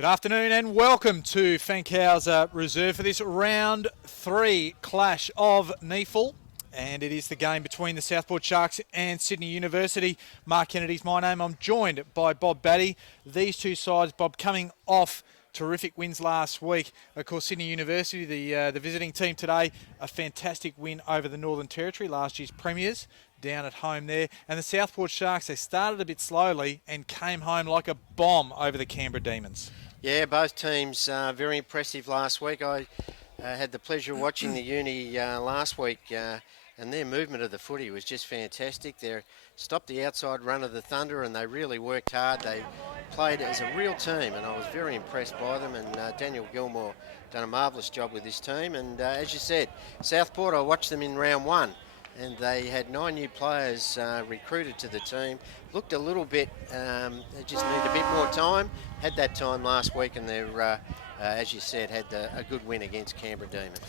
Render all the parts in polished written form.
Good afternoon and welcome to Fankhauser Reserve for this round 3 clash of NEAFL. And it is the game between the Southport Sharks and Sydney University. Mark Kennedy's my name. I'm joined by Bob Batty. These two sides, Bob, coming off terrific wins last week. Of course, Sydney University, the visiting team today, a fantastic win over the Northern Territory, last year's premiers, down at home there. And the Southport Sharks, they started a bit slowly and came home like a bomb over the Canberra Demons. Yeah, both teams very impressive last week. I had the pleasure of watching the Uni last week, and their movement of the footy was just fantastic. They stopped the outside run of the Thunder, and they really worked hard. They played as a real team, and I was very impressed by them. And Daniel Gilmore done a marvellous job with this team. And as you said, Southport, I watched them in round 1. And they had 9 new players recruited to the team. Looked a little bit, they just need a bit more time. Had that time last week, and they're, as you said, had a good win against Canberra Demons.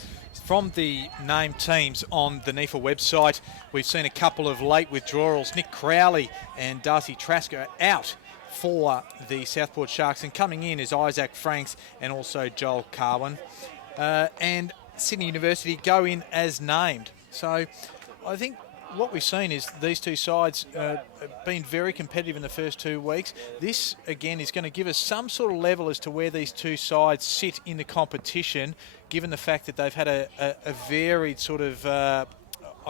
From the named teams on the NEAFL website, we've seen a couple of late withdrawals. Nick Crowley and Darcy Trask are out for the Southport Sharks, and coming in is Isaac Franks and also Joel Carwin. And Sydney University go in as named. So I think what we've seen is these two sides have been very competitive in the first 2 weeks. This, again, is going to give us some sort of level as to where these two sides sit in the competition, given the fact that they've had a varied sort of, I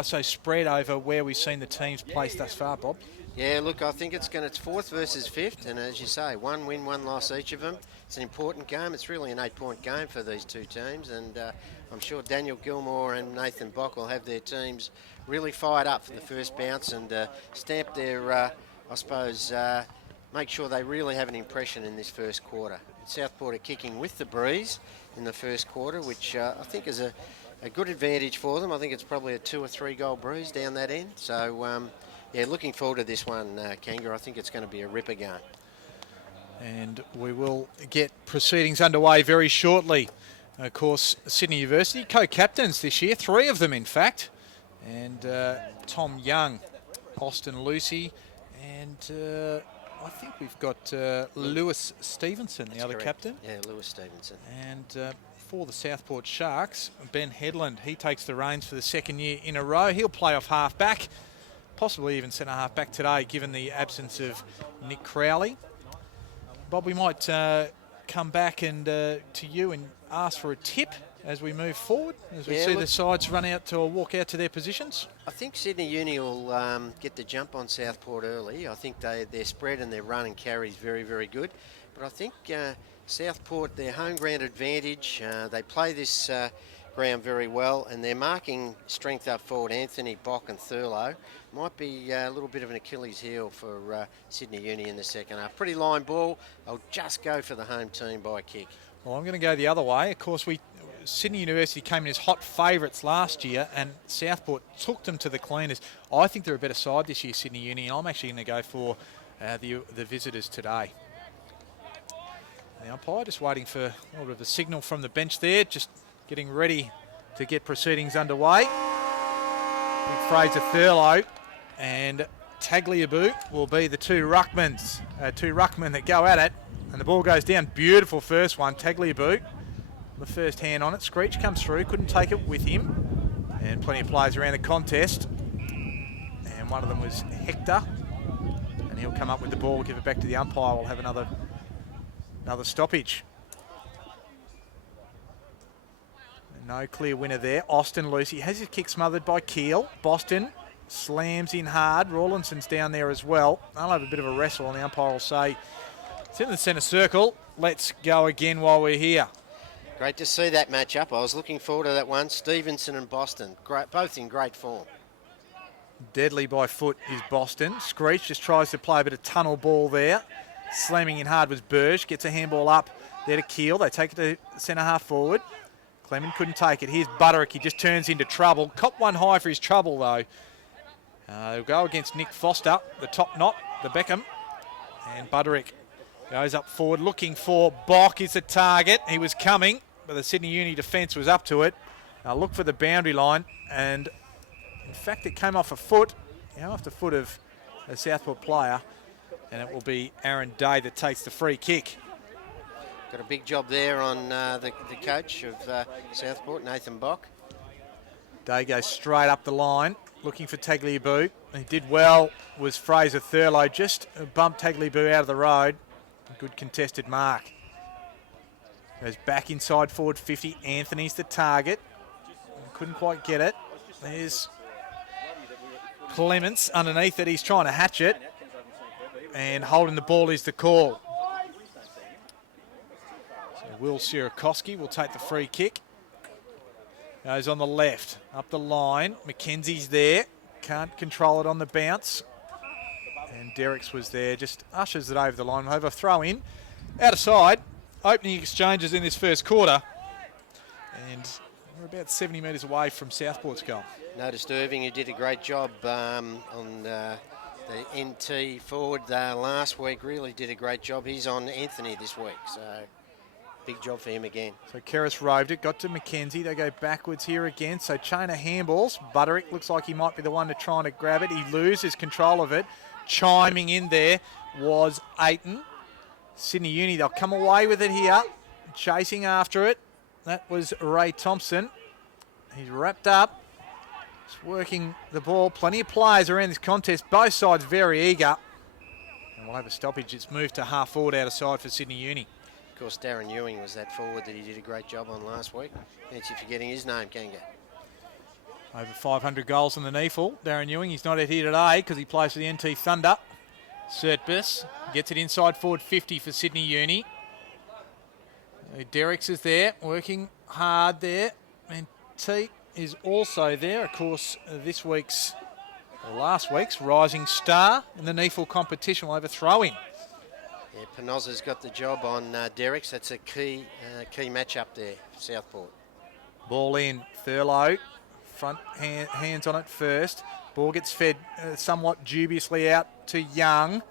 say, spread over where we've seen the teams placed thus far, Bob. Yeah, look, I think it's 4th versus 5th, and as you say, 1 win, 1 loss each of them. It's an important game. It's really an 8-point game for these two teams, and I'm sure Daniel Gilmore and Nathan Bock will have their teams really fired up for the first bounce and stamp their, I suppose, make sure they really have an impression in this first quarter. Southport are kicking with the breeze in the first quarter, which I think is a good advantage for them. I think it's probably a 2 or 3 goal breeze down that end. So, yeah, looking forward to this one, Kanga. I think it's going to be a ripper game. And we will get proceedings underway very shortly. Of course, Sydney University co-captains this year, 3 of them in fact. And Tom Young, Austin Lucy, and I think we've got Lewis Stevenson, the other captain. Yeah, Lewis Stevenson. And for the Southport Sharks, Ben Headland, he takes the reins for the 2nd year in a row. He'll play off half-back, possibly even centre half-back today, given the absence of Nick Crowley. Bob, we might come back and to you and ask for a tip as we move forward, as we see the sides run out to or walk out to their positions. I think Sydney Uni will get the jump on Southport early. I think their spread and their run and carry is very, very good. But I think Southport, their home ground advantage, they play this ground very well, and their marking strength up forward, Anthony, Bock and Thurlow, might be a little bit of an Achilles heel for Sydney Uni in the second half. Pretty line ball. I'll just go for the home team by a kick. Well, I'm going to go the other way. Of course, Sydney University came in as hot favourites last year, and Southport took them to the cleaners. I think they're a better side this year, Sydney Uni, and I'm actually going to go for the visitors today. The umpire just waiting for a little bit of a signal from the bench there, just getting ready to get proceedings underway. Big Fraser Thurlow and Tagliabue will be the two ruckmen that go at it, and the ball goes down. Beautiful first one, Tagliabue. The first hand on it. Screech comes through, couldn't take it with him. And plenty of players around the contest. And one of them was Hector. And he'll come up with the ball, give it back to the umpire. We'll have another stoppage. No clear winner there. Austin Lucy has his kick smothered by Keel. Boston slams in hard. Rawlinson's down there as well. They'll have a bit of a wrestle, and the umpire will say, it's in the centre circle. Let's go again while we're here. Great to see that matchup. I was looking forward to that one. Stevenson and Boston, both in great form. Deadly by foot is Boston. Screech just tries to play a bit of tunnel ball there. Slamming in hard was Burge. Gets a handball up there to Keel. They take it to centre half forward. Clement couldn't take it. Here's Butterick. He just turns into trouble. Cop one high for his trouble, though. They'll go against Nick Foster, the top knot, the Beckham. And Butterick goes up forward looking for Bock is the target. He was coming, but the Sydney Uni defence was up to it. Now look for the boundary line, and in fact it came off a foot. Off the foot of a Southport player, and it will be Aaron Day that takes the free kick. Got a big job there on the coach of Southport, Nathan Bock. Day goes straight up the line, looking for Tagliabue. He did well, was Fraser Thurlow, just bumped Tagliabue out of the road. A good contested mark. Goes back inside forward 50. Anthony's the target. Couldn't quite get it. There's Clements underneath it. He's trying to hatch it. And holding the ball is the call. So Will Sirakowski will take the free kick. Goes on the left, up the line. Mackenzie's there. Can't control it on the bounce. And Derricks was there, just ushers it over the line. Over throw in. Out of side. Opening exchanges in this first quarter. And we're about 70 metres away from Southport's goal. Noticed Irving, who did a great job on the NT forward last week, really did a great job. He's on Anthony this week, so big job for him again. So Keris roved it, got to Mackenzie. They go backwards here again. So chain of handballs. Butterick looks like he might be the one to try and grab it. He loses control of it. Chiming in there was Aiton. Sydney Uni, they'll come away with it here. Chasing after it. That was Ray Thompson. He's wrapped up. Just working the ball. Plenty of players around this contest. Both sides very eager. And we'll have a stoppage. It's moved to half forward out of side for Sydney Uni. Of course, Darren Ewing was that forward that he did a great job on last week. Fancy forgetting his name, Kanga. Over 500 goals in the NEAFL. Darren Ewing, he's not out here today because he plays for the NT Thunder. Surtbus gets it inside forward 50 for Sydney Uni. Derricks is there, working hard there. And Teat is also there. Of course, last week's rising star in the NEAFL competition will have a throw-in. Yeah, Penozza's got the job on Derricks. That's a key match-up there for Southport. Ball in, Thurlow. Front hands on it first. Ball gets fed somewhat dubiously out to Young.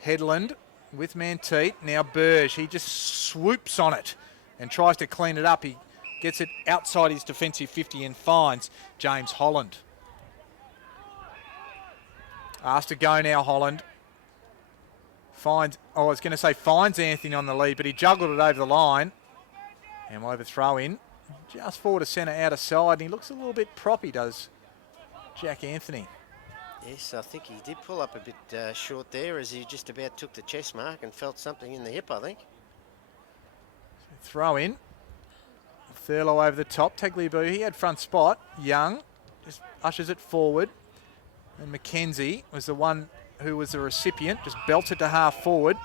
Headland with Manteet. Now Burge, he just swoops on it and tries to clean it up. He gets it outside his defensive 50 and finds James Holland. Asked to go now, Holland. Finds Anthony on the lead, but he juggled it over the line. And we'll overthrow in. Just forward to centre, out of side, and he looks a little bit proppy, does Jack Anthony. Yes, I think he did pull up a bit short there as he just about took the chest mark and felt something in the hip, I think. So throw in. Thurlow over the top. Tagliabue, he had front spot. Young just ushers it forward. And Mackenzie was the one who was the recipient, just belts it to half forward.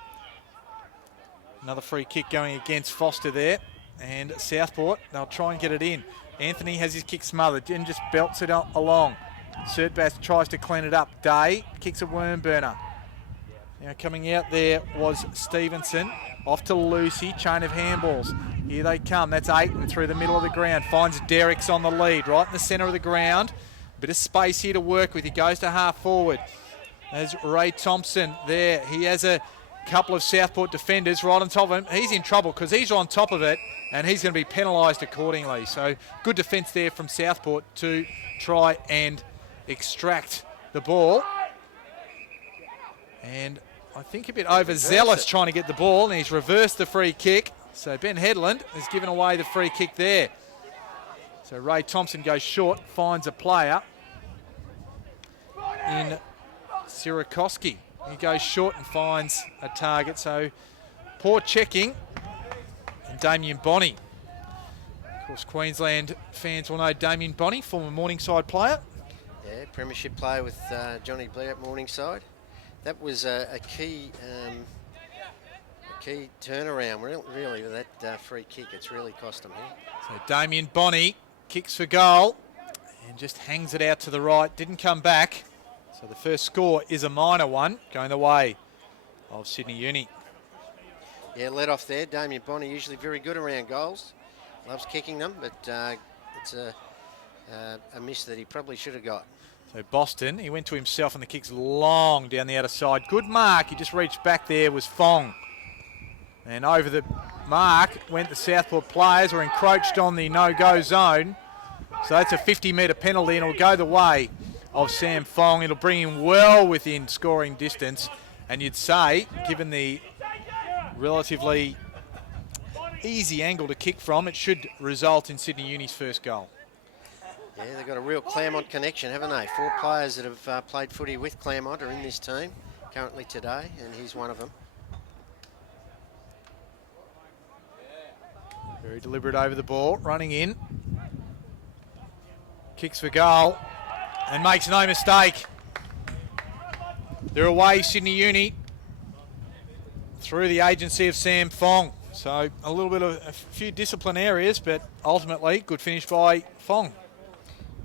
Another free kick going against Foster there. And Southport, they'll try and get it in. Anthony has his kick smothered and just belts it along. Surtbus tries to clean it up. Day kicks a worm burner. Now coming out there was Stevenson. Off to Lucy, chain of handballs. Here they come. That's Aiton through the middle of the ground. Finds Derricks on the lead, right in the centre of the ground. Bit of space here to work with. He goes to half forward. There's Ray Thompson there. He has a couple of Southport defenders right on top of him. He's in trouble because he's on top of it and he's going to be penalised accordingly. So good defence there from Southport to try and extract the ball. And I think a bit overzealous trying to get the ball, and he's reversed the free kick. So Ben Headland has given away the free kick there. So Ray Thompson goes short, finds a player in Sirakowski. He goes short and finds a target. So poor checking. And Damien Bonney. Of course, Queensland fans will know Damien Bonney, former Morningside player. Yeah, premiership player with Johnny Blair at Morningside. That was a key turnaround, really, with that free kick. It's really cost them here. So Damien Bonney kicks for goal and just hangs it out to the right. Didn't come back. So the first score is a minor one, going the way of Sydney Uni. Yeah, let off there. Damien Bonney usually very good around goals. Loves kicking them, but it's a miss that he probably should have got. So Boston, he went to himself and the kick's long down the outer side. Good mark. He just reached back there, was Fong. And over the mark went the Southport players, were encroached on the no-go zone. So that's a 50-metre penalty and it'll go the way of Sam Fong. It'll bring him well within scoring distance. And you'd say, given the relatively easy angle to kick from. It should result in Sydney Uni's first goal. Yeah, they've got a real Claremont connection, haven't they? 4 players that have played footy with Claremont are in this team currently today, and he's one of them. Very deliberate over the ball, running in. Kicks for goal and makes no mistake. They're away, Sydney Uni, through the agency of Sam Fong. So a little bit of a few discipline areas, but ultimately good finish by Fong.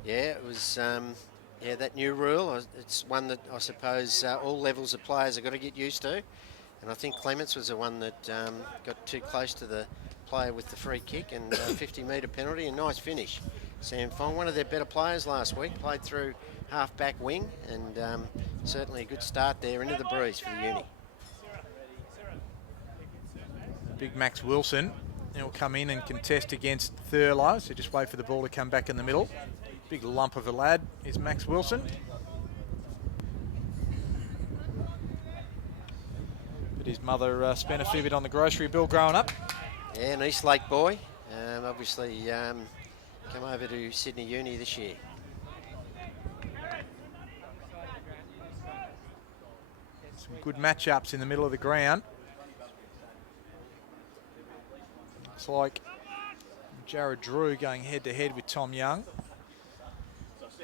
Yeah, it was, that new rule. It's one that I suppose all levels of players have got to get used to. And I think Clements was the one that got too close to the player with the free kick and 50-metre penalty, and nice finish. Sam Fong, one of their better players last week, played through half-back wing, and certainly a good start there into the breeze for the Uni. Big Max Wilson, he'll come in and contest against Thurlow, so just wait for the ball to come back in the middle. Big lump of a lad is Max Wilson. But his mother spent a fair bit on the grocery bill growing up. Yeah, an East Lake boy. Obviously come over to Sydney Uni this year. Some good matchups in the middle of the ground. Looks like Jared Drew going head-to-head with Tom Young.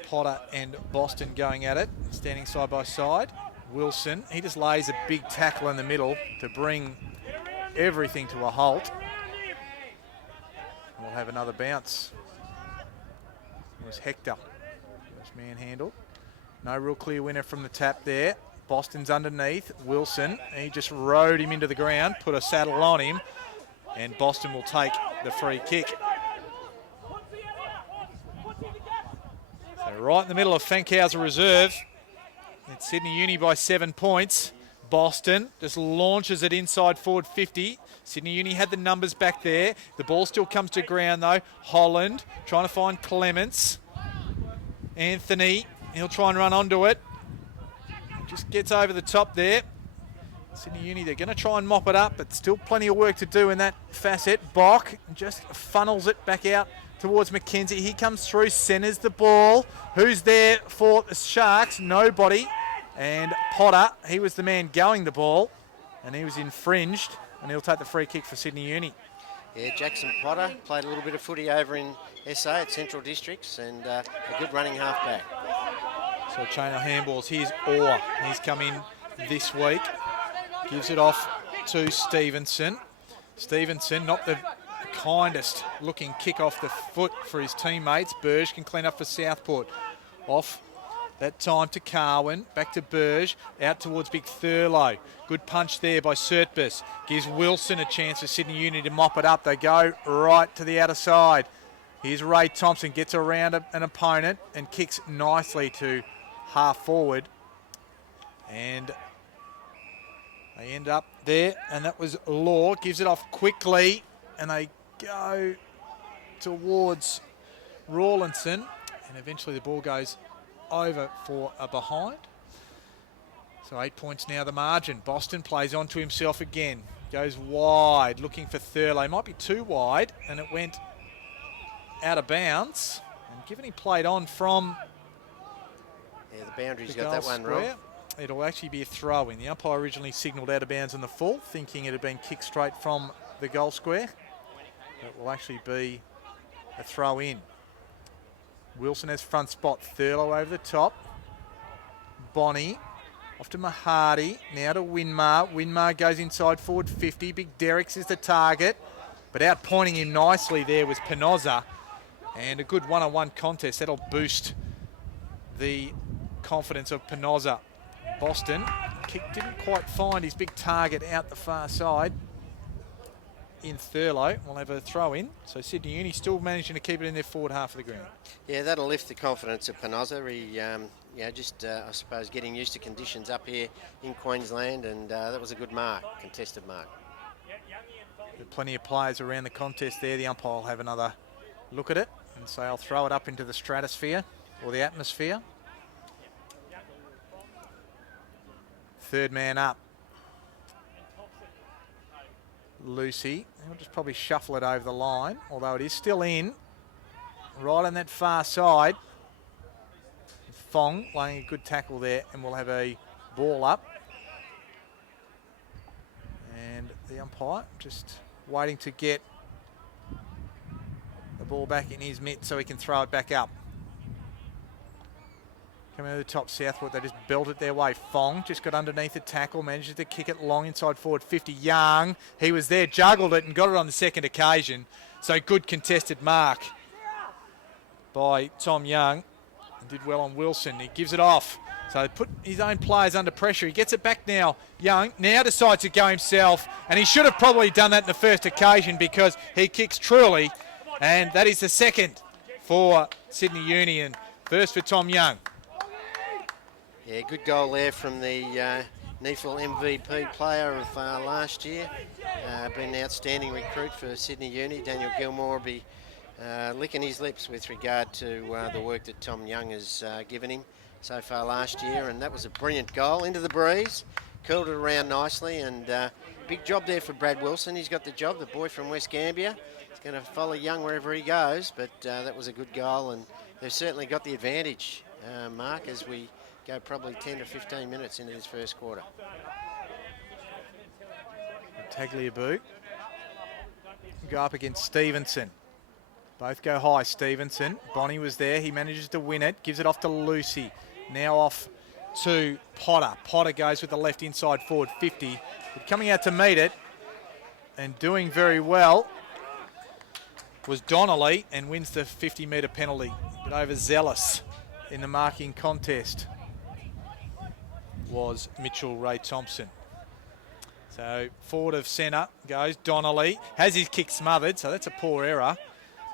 Potter and Boston going at it, standing side by side. Wilson, he just lays a big tackle in the middle to bring everything to a halt. We'll have another bounce. It was Hector. It was manhandled. No real clear winner from the tap there. Boston's underneath. Wilson, he just rode him into the ground, put a saddle on him, and Boston will take the free kick. So right in the middle of Fankhauser Reserve. It's Sydney Uni by 7 points. Boston just launches it inside forward 50. Sydney Uni had the numbers back there. The ball still comes to ground though. Holland trying to find Clements. Anthony, he'll try and run onto it. Just gets over the top there. Sydney Uni, they're going to try and mop it up, but still plenty of work to do in that facet. Bock just funnels it back out towards McKenzie. He comes through, centres the ball. Who's there for the Sharks? Nobody. And Potter, he was the man going the ball, and he was infringed, and he'll take the free kick for Sydney Uni. Yeah, Jackson Potter played a little bit of footy over in SA at Central Districts, and a good running halfback. So chain of handballs. Here's Orr. He's come in this week. Gives it off to Stevenson. Stevenson, not the kindest looking kick off the foot for his teammates. Burge can clean up for Southport. Off that time to Carwin. Back to Burge. Out towards Big Thurlow. Good punch there by Surtbus. Gives Wilson a chance for Sydney Uni to mop it up. They go right to the outer side. Here's Ray Thompson. Gets around an opponent and kicks nicely to half forward. And they end up there, and that was Law. Gives it off quickly, and they go towards Rawlinson, and eventually the ball goes over for a behind. So 8 points now the margin. Boston plays onto himself again. Goes wide, looking for Thurlow. Might be too wide, and it went out of bounds. And given he played on from the boundary's got that one wrong. It'll actually be a throw-in. The umpire originally signalled out of bounds in the full, thinking it had been kicked straight from the goal square. It will actually be a throw-in. Wilson has front spot. Thurlow over the top. Bonnie off to Mahadi. Now to Winmar. Winmar goes inside forward 50. Big Derricks is the target. But out pointing him nicely there was Penoza. And a good one-on-one contest. That'll boost the confidence of Penoza. Boston kick didn't quite find his big target out the far side in Thurlow. We'll have a throw in. So Sydney Uni still managing to keep it in their forward half of the ground. Yeah, that'll lift the confidence of Penoza. He, I suppose, getting used to conditions up here in Queensland, and that was a good mark, contested mark. With plenty of players around the contest there. The umpire will have another look at it and say, I'll throw it up into the stratosphere or the atmosphere. Third man up. Lucy. He'll just probably shuffle it over the line, although it is still in. Right on that far side. Fong laying a good tackle there, and we'll have a ball up. And the umpire just waiting to get the ball back in his mitt so he can throw it back up. Coming over the top, Southport, they just belted their way. Fong just got underneath the tackle, manages to kick it long inside forward 50. Young, he was there, juggled it and got it on the second occasion. So good contested mark by Tom Young. Did well on Wilson. He gives it off. So they put his own players under pressure. He gets it back now. Young now decides to go himself. And he should have probably done that in the first occasion because he kicks truly. And that is the second for Sydney Uni and first for Tom Young. Yeah, good goal there from the NEAFL MVP player of last year. Been an outstanding recruit for Sydney Uni. Daniel Gilmore will be licking his lips with regard to the work that Tom Young has given him so far last year, and that was a brilliant goal into the breeze, curled it around nicely, and big job there for Brad Wilson. He's got the job, the boy from West Gambia. He's going to follow Young wherever he goes, but that was a good goal, and they've certainly got the advantage, Mark, as we go probably 10 to 15 minutes into this first quarter. Tagliabue go up against Stevenson. Both go high. Stevenson, Bonnie was there. He manages to win it. Gives it off to Lucy. Now off to Potter. Potter goes with the left inside forward 50. But coming out to meet it and doing very well was Donnelly and wins the 50-metre penalty. But overzealous in the marking contest was Mitchell Ray Thompson. So forward of centre goes Donnelly. Has his kick smothered, so that's a poor error.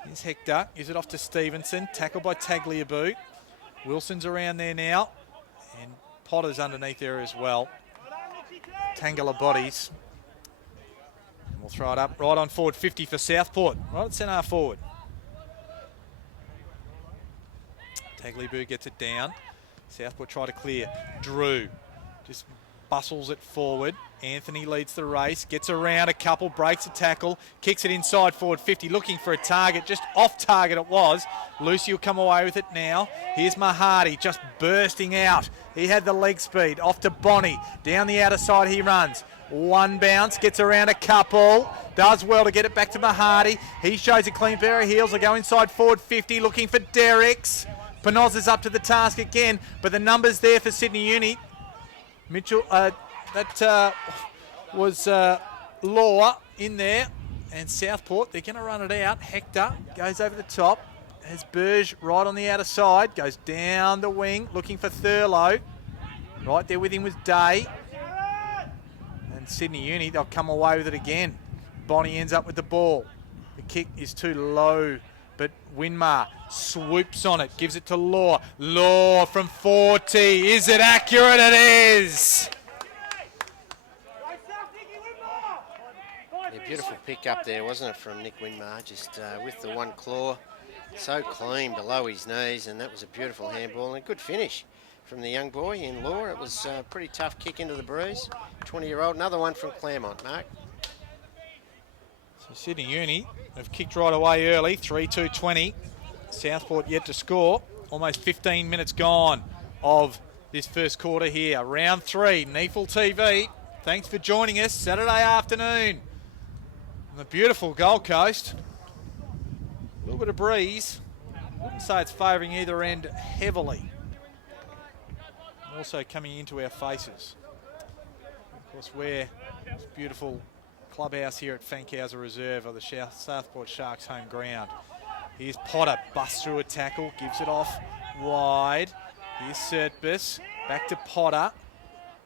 Here's Hector, gives it off to Stevenson, tackled by Tagliabue. Wilson's around there now, and Potter's underneath there as well. Tangle of bodies. And we'll throw it up right on forward 50 for Southport, right at centre forward. Tagliabue gets it down. Southport try to clear. Drew just bustles it forward. Anthony leads the race, gets around a couple, breaks a tackle, kicks it inside forward 50, looking for a target, just off target it was. Lucy will come away with it now. Here's Mahadi just bursting out. He had the leg speed, off to Bonnie, down the outer side he runs. One bounce, gets around a couple, does well to get it back to Mahadi. He shows a clean pair of heels, will go inside forward 50, looking for Derricks. Penoz is up to the task again, but the numbers there for Sydney Uni. Mitchell, that was Law in there, and Southport, they're going to run it out. Hector goes over the top, has Burge right on the outer side, goes down the wing, looking for Thurlow. Right there with him was Day. And Sydney Uni, they'll come away with it again. Bonnie ends up with the ball. The kick is too low, but Winmar swoops on it, gives it to Law. Law from 40. Is it accurate? It is. Yeah, beautiful pick up there, wasn't it, from Nick Winmar, just with the one claw. So clean below his knees, and that was a beautiful handball and a good finish from the young boy in Law. It was a pretty tough kick into the breeze. 20-year-old, another one from Claremont, Mark. So Sydney Uni have kicked right away early, 3-2-20. Southport yet to score. Almost 15 minutes gone of this first quarter here. Round 3, NEAFL TV. Thanks for joining us Saturday afternoon on the beautiful Gold Coast. A little bit of breeze. Wouldn't say it's favouring either end heavily. Also coming into our faces. Of course, we're this beautiful clubhouse here at Fankhauser Reserve, or the Southport Sharks' home ground. Here's Potter, busts through a tackle, gives it off wide. Here's Sertbus, back to Potter.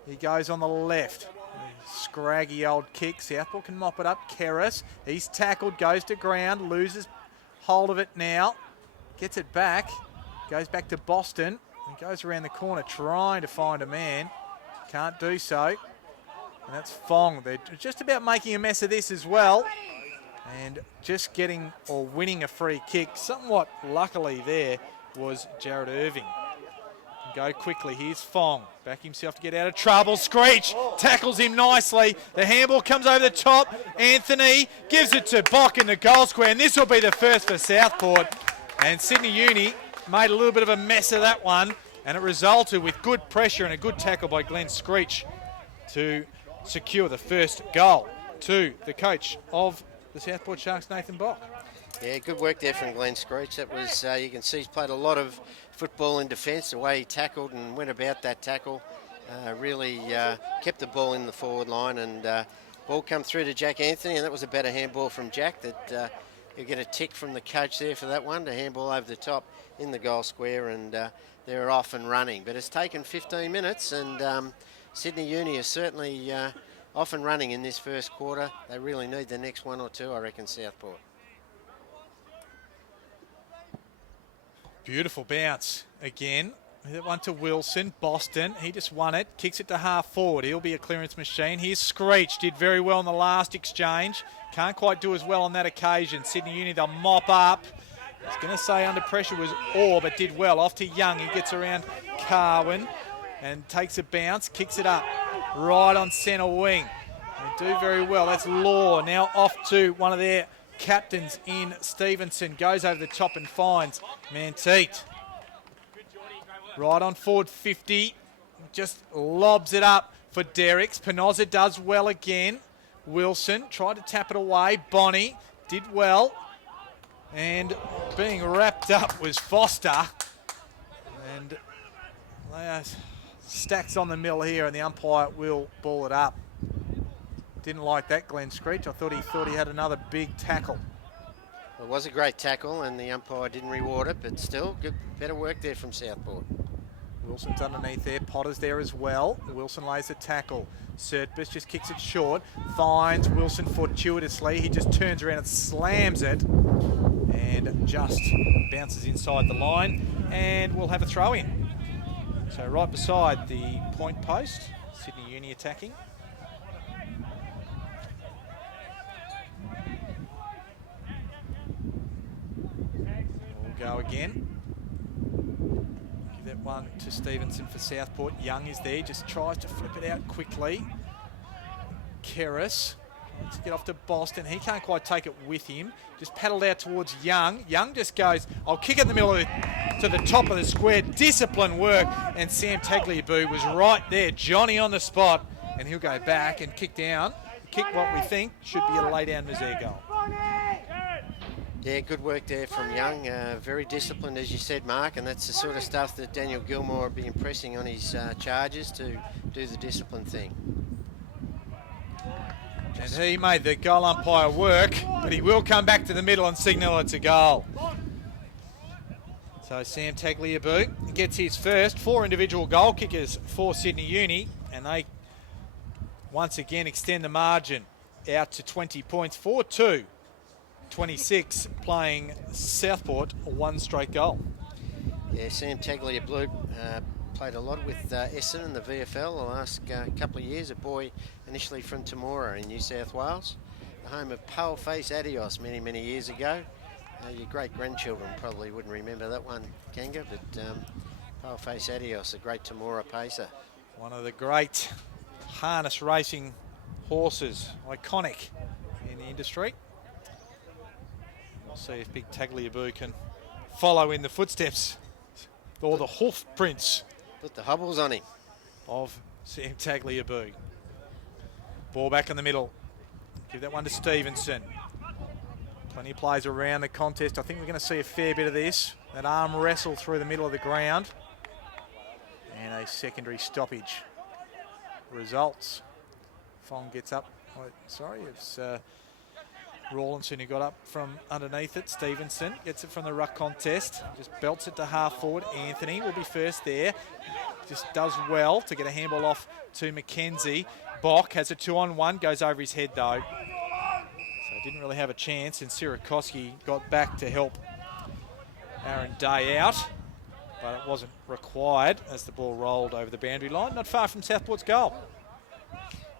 He goes on the left. Scraggy old kick. Southport can mop it up. Kerris, he's tackled, goes to ground, loses hold of it now. Gets it back, goes back to Boston, and goes around the corner trying to find a man. Can't do so. And that's Fong. They're just about making a mess of this as well. And just getting or winning a free kick, somewhat luckily there, was Jared Irving. Go quickly. Here's Fong. Back himself to get out of trouble. Screech tackles him nicely. The handball comes over the top. Anthony gives it to Bock in the goal square, and this will be the first for Southport. And Sydney Uni made a little bit of a mess of that one, and it resulted with good pressure and a good tackle by Glenn Screech to secure the first goal to the coach of the Southport Sharks, Nathan Bock. Yeah, good work there from Glenn Screech. That was, you can see he's played a lot of football in defence, the way he tackled and went about that tackle. Really kept the ball in the forward line, and ball come through to Jack Anthony, and that was a better handball from Jack. That you'll get a tick from the coach there for that one, to handball over the top in the goal square, and they're off and running. But it's taken 15 minutes, and Sydney Uni is certainly off and running in this first quarter. They really need the next one or two, I reckon, Southport. Beautiful bounce again. That one to Wilson. Boston, he just won it. Kicks it to half forward. He'll be a clearance machine. Here's Screech. Did very well in the last exchange. Can't quite do as well on that occasion. Sydney Uni, they'll mop up. I was going to say under pressure was Orr, but did well. Off to Young. He gets around Carwin and takes a bounce. Kicks it up right on centre wing. They do very well. That's Law. Now off to one of their captains in Stevenson. Goes over the top and finds Manteet. Right on forward 50. Just lobs it up for Derricks. Penoza does well again. Wilson tried to tap it away. Bonnie did well. And being wrapped up was Foster. And they are stacks on the mill here, and the umpire will ball it up. Didn't like that, Glenn Screech. I thought he had another big tackle. It was a great tackle, and the umpire didn't reward it, but still, good, better work there from Southport. Wilson's underneath there. Potter's there as well. Wilson lays a tackle. Sertbus just kicks it short. Finds Wilson fortuitously. He just turns around and slams it. And just bounces inside the line. And we'll have a throw in. So right beside the point post. Sydney Uni attacking. We'll go again. Give that one to Stevenson for Southport. Young is there, just tries to flip it out quickly. Keris tries to get off to Boston. He can't quite take it with him. Just paddled out towards Young. Young just goes, I'll kick it in the middle of to the top of the square. Disciplined work. And Sam Tagliabue was right there. Johnny on the spot. And he'll go back and kick down. Kick what we think should be a lay-down Missouri goal. Yeah, good work there from Young. Very disciplined, as you said, Mark, and that's the sort of stuff that Daniel Gilmore will be impressing on his charges, to do the discipline thing. And he made the goal umpire work, but he will come back to the middle and signal it's a goal. So Sam Tagliabue gets his first. 4 individual goal kickers for Sydney Uni, and they once again extend the margin out to 20 points. 4-2. 26 playing Southport, a 1 straight goal. Yeah, Sam Tagliabue played a lot with Essendon in the VFL the last couple of years. A boy initially from Temora in New South Wales, the home of Paleface Adios many years ago. Your great-grandchildren probably wouldn't remember that one, Kanga, but Paleface Adios, a great Temora pacer. One of the great harness racing horses, iconic in the industry. We'll see if Big Tagliabue can follow in the footsteps or the hoof prints. Put the hobbles on him. Of Sam Tagliabue. Ball back in the middle. Give that one to Stevenson. Plenty of plays around the contest. I think we're going to see a fair bit of this. That arm wrestle through the middle of the ground. And a secondary stoppage. Results. Fong gets up. Oh, sorry, it's Rawlinson who got up from underneath it. Stevenson gets it from the ruck contest. Just belts it to half forward. Anthony will be first there. Just does well to get a handball off to Mackenzie. Bock has a 2-on-1. Goes over his head though. So didn't really have a chance. And Sirakoski got back to help Aaron Day out. But it wasn't required as the ball rolled over the boundary line. Not far from Southport's goal.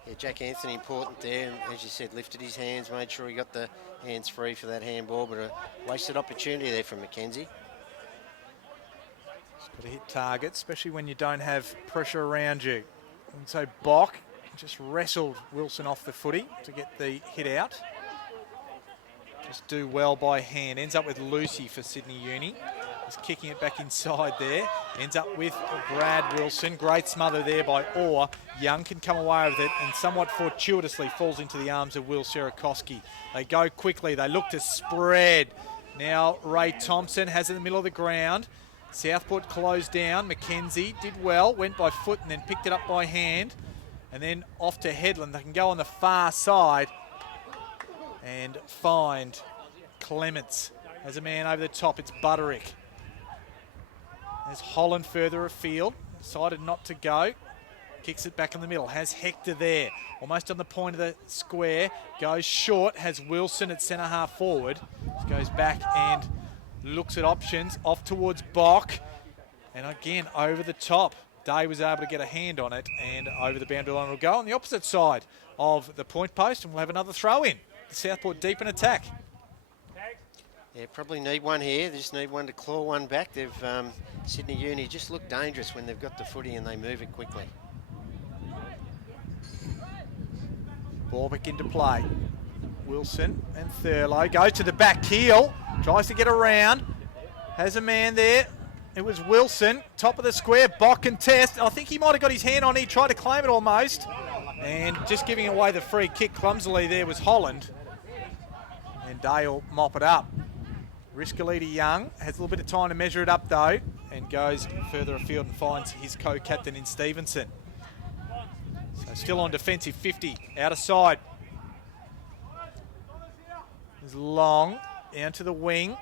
Yeah, Jack Anthony important there, and as you said, lifted his hands, made sure he got the hands free for that handball, but a wasted opportunity there from Mackenzie. to hit targets, especially when you don't have pressure around you. And so Bock just wrestled Wilson off the footy to get the hit out. Just do well by hand. Ends up with Lucy for Sydney Uni. He's kicking it back inside there. Ends up with Brad Wilson. Great smother there by Orr. Young can come away with it and somewhat fortuitously falls into the arms of Will Sierakowski. They go quickly. They look to spread. Now Ray Thompson has it in the middle of the ground. Southport closed down. Mackenzie did well. Went by foot and then picked it up by hand. And then off to Headland. They can go on the far side and find Clements. As a man over the top, it's Butterick. There's Holland further afield. Decided not to go. Kicks it back in the middle. Has Hector there. Almost on the point of the square. Goes short. Has Wilson at centre half forward. Goes back and looks at options. Off towards Bock. And again, over the top. Day was able to get a hand on it. And over the boundary line will go on the opposite side of the point post. And we'll have another throw in. Southport deep in attack. Yeah, probably need one here. They just need one to claw one back. They've Sydney Uni just look dangerous when they've got the footy and they move it quickly. Ball back into play. Wilson and Thurlow goes to the back heel. Tries to get around. Has a man there. It was Wilson. Top of the square. Bock contest. I think he might have got his hand on it. He tried to claim it almost. And just giving away the free kick clumsily there was Holland. And Dale mop it up. Riskalita Young has a little bit of time to measure it up though and goes further afield and finds his co-captain in Stevenson. So still on defensive 50, out of side. Is Long down to the wing.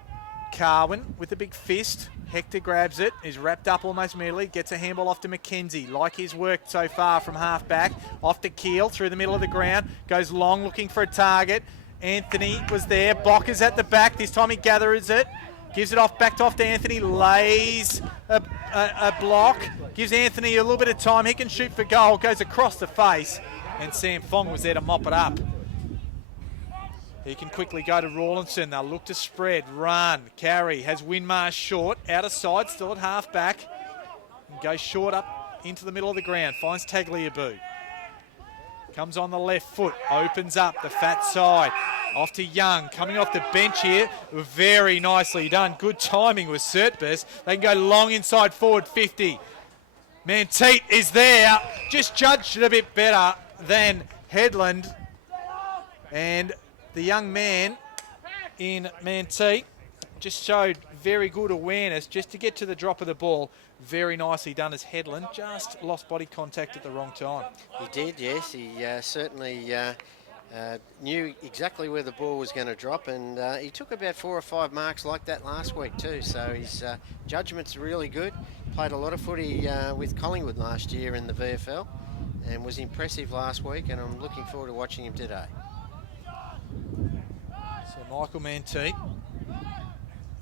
Carwin with a big fist. Hector grabs it, is wrapped up almost immediately, gets a handball off to Mackenzie. Like his work so far from half back. Off to Keel through the middle of the ground. Goes Long looking for a target. Anthony was there. Bock is at the back. This time he gathers it. Gives it off, backed off to Anthony. Lays a block. Gives Anthony a little bit of time. He can shoot for goal. Goes across the face. And Sam Fong was there to mop it up. He can quickly go to Rawlinson. They'll look to spread, run, carry. Has Winmarsh short. Out of side, still at half back. And goes short up into the middle of the ground. Finds Tagliabue. Comes on the left foot, opens up the fat side. Off to Young, coming off the bench here. Very nicely done. Good timing with Surtbus. They can go long inside forward 50. Manteet is there. Just judged it a bit better than Headland. And the young man in Manteet just showed very good awareness just to get to the drop of the ball. Very nicely done as Headland just lost body contact at the wrong time. He did, yes. He certainly knew exactly where the ball was going to drop, and he took about 4 or 5 marks like that last week too. So his judgment's really good. Played a lot of footy with Collingwood last year in the VFL and was impressive last week, and I'm looking forward to watching him today. So Michael Manteet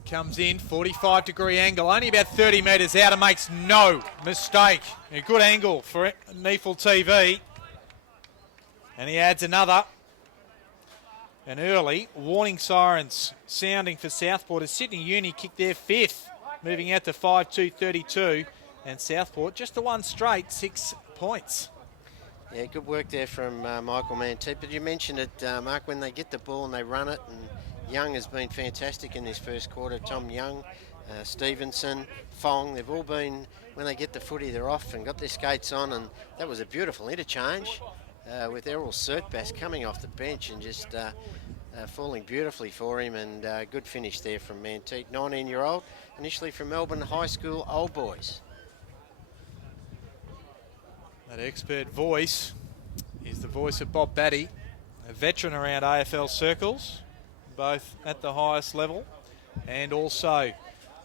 comes in, 45-degree angle, only about 30 metres out and makes no mistake. A good angle for NEAFL TV. And he adds another. And early, warning sirens sounding for Southport as Sydney Uni kicked their 5th, moving out to 5-2-32. And Southport, just the one straight, 6 points. Yeah, good work there from Michael Manteet. But you mentioned it, Mark, when they get the ball and they run it, and Young has been fantastic in this first quarter. Tom Young, Stevenson, Fong, they've all been, when they get the footy, they're off and got their skates on, and that was a beautiful interchange with Errol Surtbus coming off the bench and just falling beautifully for him, and good finish there from Manteet, 19-year-old, initially from Melbourne High School Old Boys. That expert voice is the voice of Bob Batty, a veteran around AFL circles, both at the highest level and also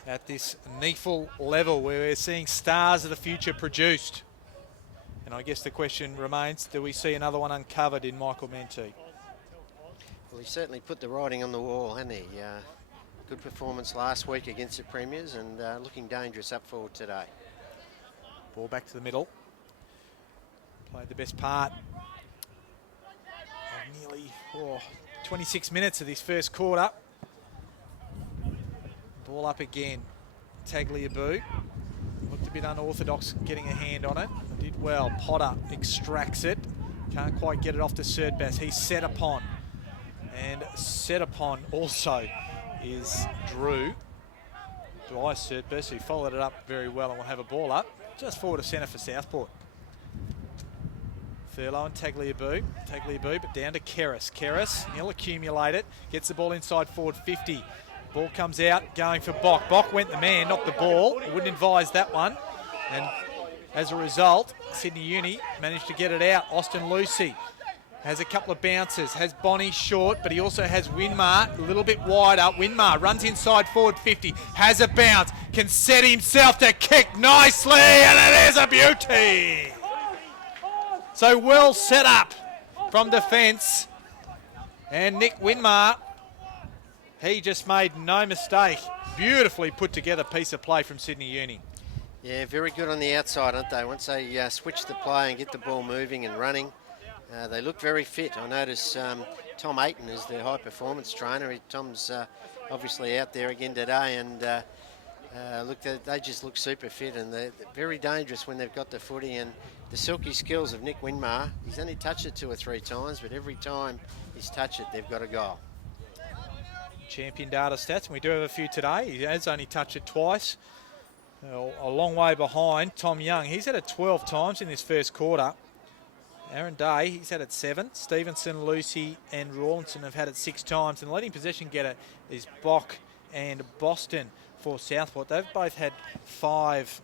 at this NEAFL level where we're seeing stars of the future produced. And I guess the question remains, do we see another one uncovered in Michael Manteet? Well, he certainly put the writing on the wall, hasn't he? Good performance last week against the Premiers, and looking dangerous up forward today. Ball back to the middle. Played the best part of nearly 26 minutes of this first quarter. Ball up again. Tagliabue bit unorthodox getting a hand on it. Did well. Potter extracts it. Can't quite get it off to Surtbass. He's set upon. And set upon also is Drew. Dwyer Surtbass, who followed it up very well and will have a ball up. Just forward to centre for Southport. Thurlow and Tagliabue, but down to Kerris. Kerris, he'll accumulate it. Gets the ball inside forward 50. Ball comes out, going for Bock. Bock went the man, not the ball. Wouldn't advise that one. And as a result, Sydney Uni managed to get it out. Austin Lucy has a couple of bounces, has Bonnie short, but he also has Winmar a little bit wider. Winmar runs inside forward 50, has a bounce, can set himself to kick nicely, and it is a beauty. So well set up from defence. And Nick Winmar, he just made no mistake. Beautifully put together piece of play from Sydney Uni. Yeah, very good on the outside, aren't they? Once they switch the play and get the ball moving and running, they look very fit. I notice Tom Ayton is their high performance trainer. Tom's obviously out there again today, and they just look super fit, and they're very dangerous when they've got the footy. And the silky skills of Nick Winmar, he's only touched it 2 or 3 times, but every time he's touched it, they've got a goal. Champion data stats, and we do have a few today. He has only touched it twice. A long way behind Tom Young. He's had it 12 times in this first quarter. Aaron Day, he's had it 7. Stevenson, Lucy and Rawlinson have had it 6 times. And the leading possession getter is Bock and Boston for Southport. They've both had 5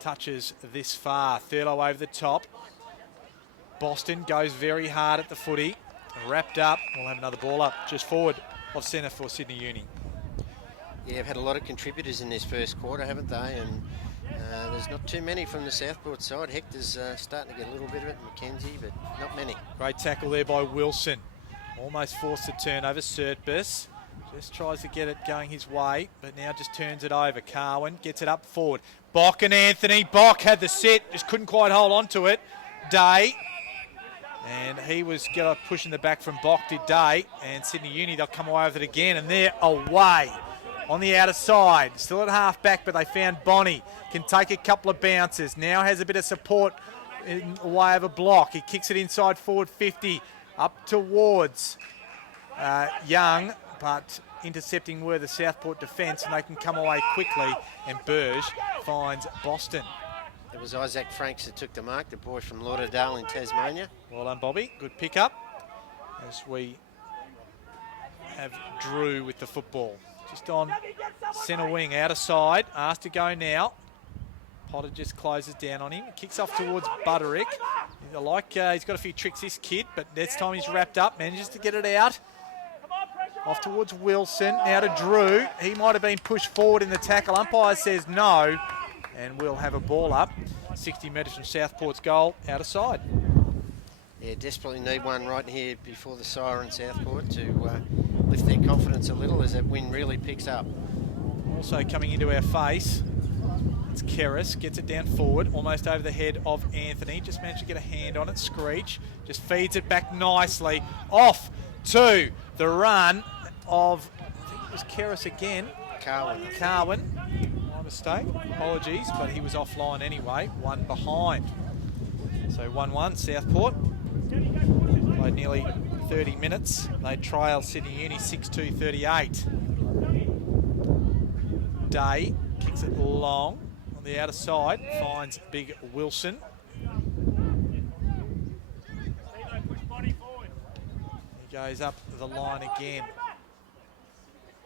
touches this far. Thurlow over the top. Boston goes very hard at the footy. Wrapped up. We'll have another ball up just forward of centre for Sydney Uni. Yeah, they've had a lot of contributors in this first quarter, haven't they? And there's not too many from the Southport side. Hector's starting to get a little bit of it, Mackenzie, but not many. Great tackle there by Wilson. Almost forced the turnover. Surtbus just tries to get it going his way, but now just turns it over. Carwin gets it up forward. Bock and Anthony. Bock had the set, just couldn't quite hold on to it. Day. And he was pushing the back from Bock, did Day. And Sydney Uni, they'll come away with it again, and they're away. On the outer side, still at half back, but they found Bonnie. Can take a couple of bounces. Now has a bit of support in the way of a block. He kicks it inside forward 50, up towards Young, but intercepting were the Southport defence, and they can come away quickly. And Burge finds Boston. It was Isaac Franks that took the mark, the boy from Lauderdale in Tasmania. Well done, Bobby. Good pick up. As we have Drew with the football. Just on centre wing, outer side. Asked to go now. Potter just closes down on him. Kicks off towards Butterick. He's got a few tricks, this kid, but this time he's wrapped up. Manages to get it out. Off towards Wilson. Now to Drew. He might have been pushed forward in the tackle. Umpire says no. And we'll have a ball up. 60 metres from Southport's goal, outer side. Yeah, desperately need one right here before the siren, Southport, to lift their confidence a little as that wind really picks up. Also coming into our face, it's Kerris, gets it down forward, almost over the head of Anthony. Just managed to get a hand on it. Screech just feeds it back nicely. Off to the run of, I think it was Kerris again. Carwin. My mistake. Apologies, but he was offline anyway. One behind. So 1-1 Southport. Played nearly 30 minutes. They trail Sydney Uni 6-2-38. Day kicks it long on the outer side. Finds big Wilson. He goes up the line again.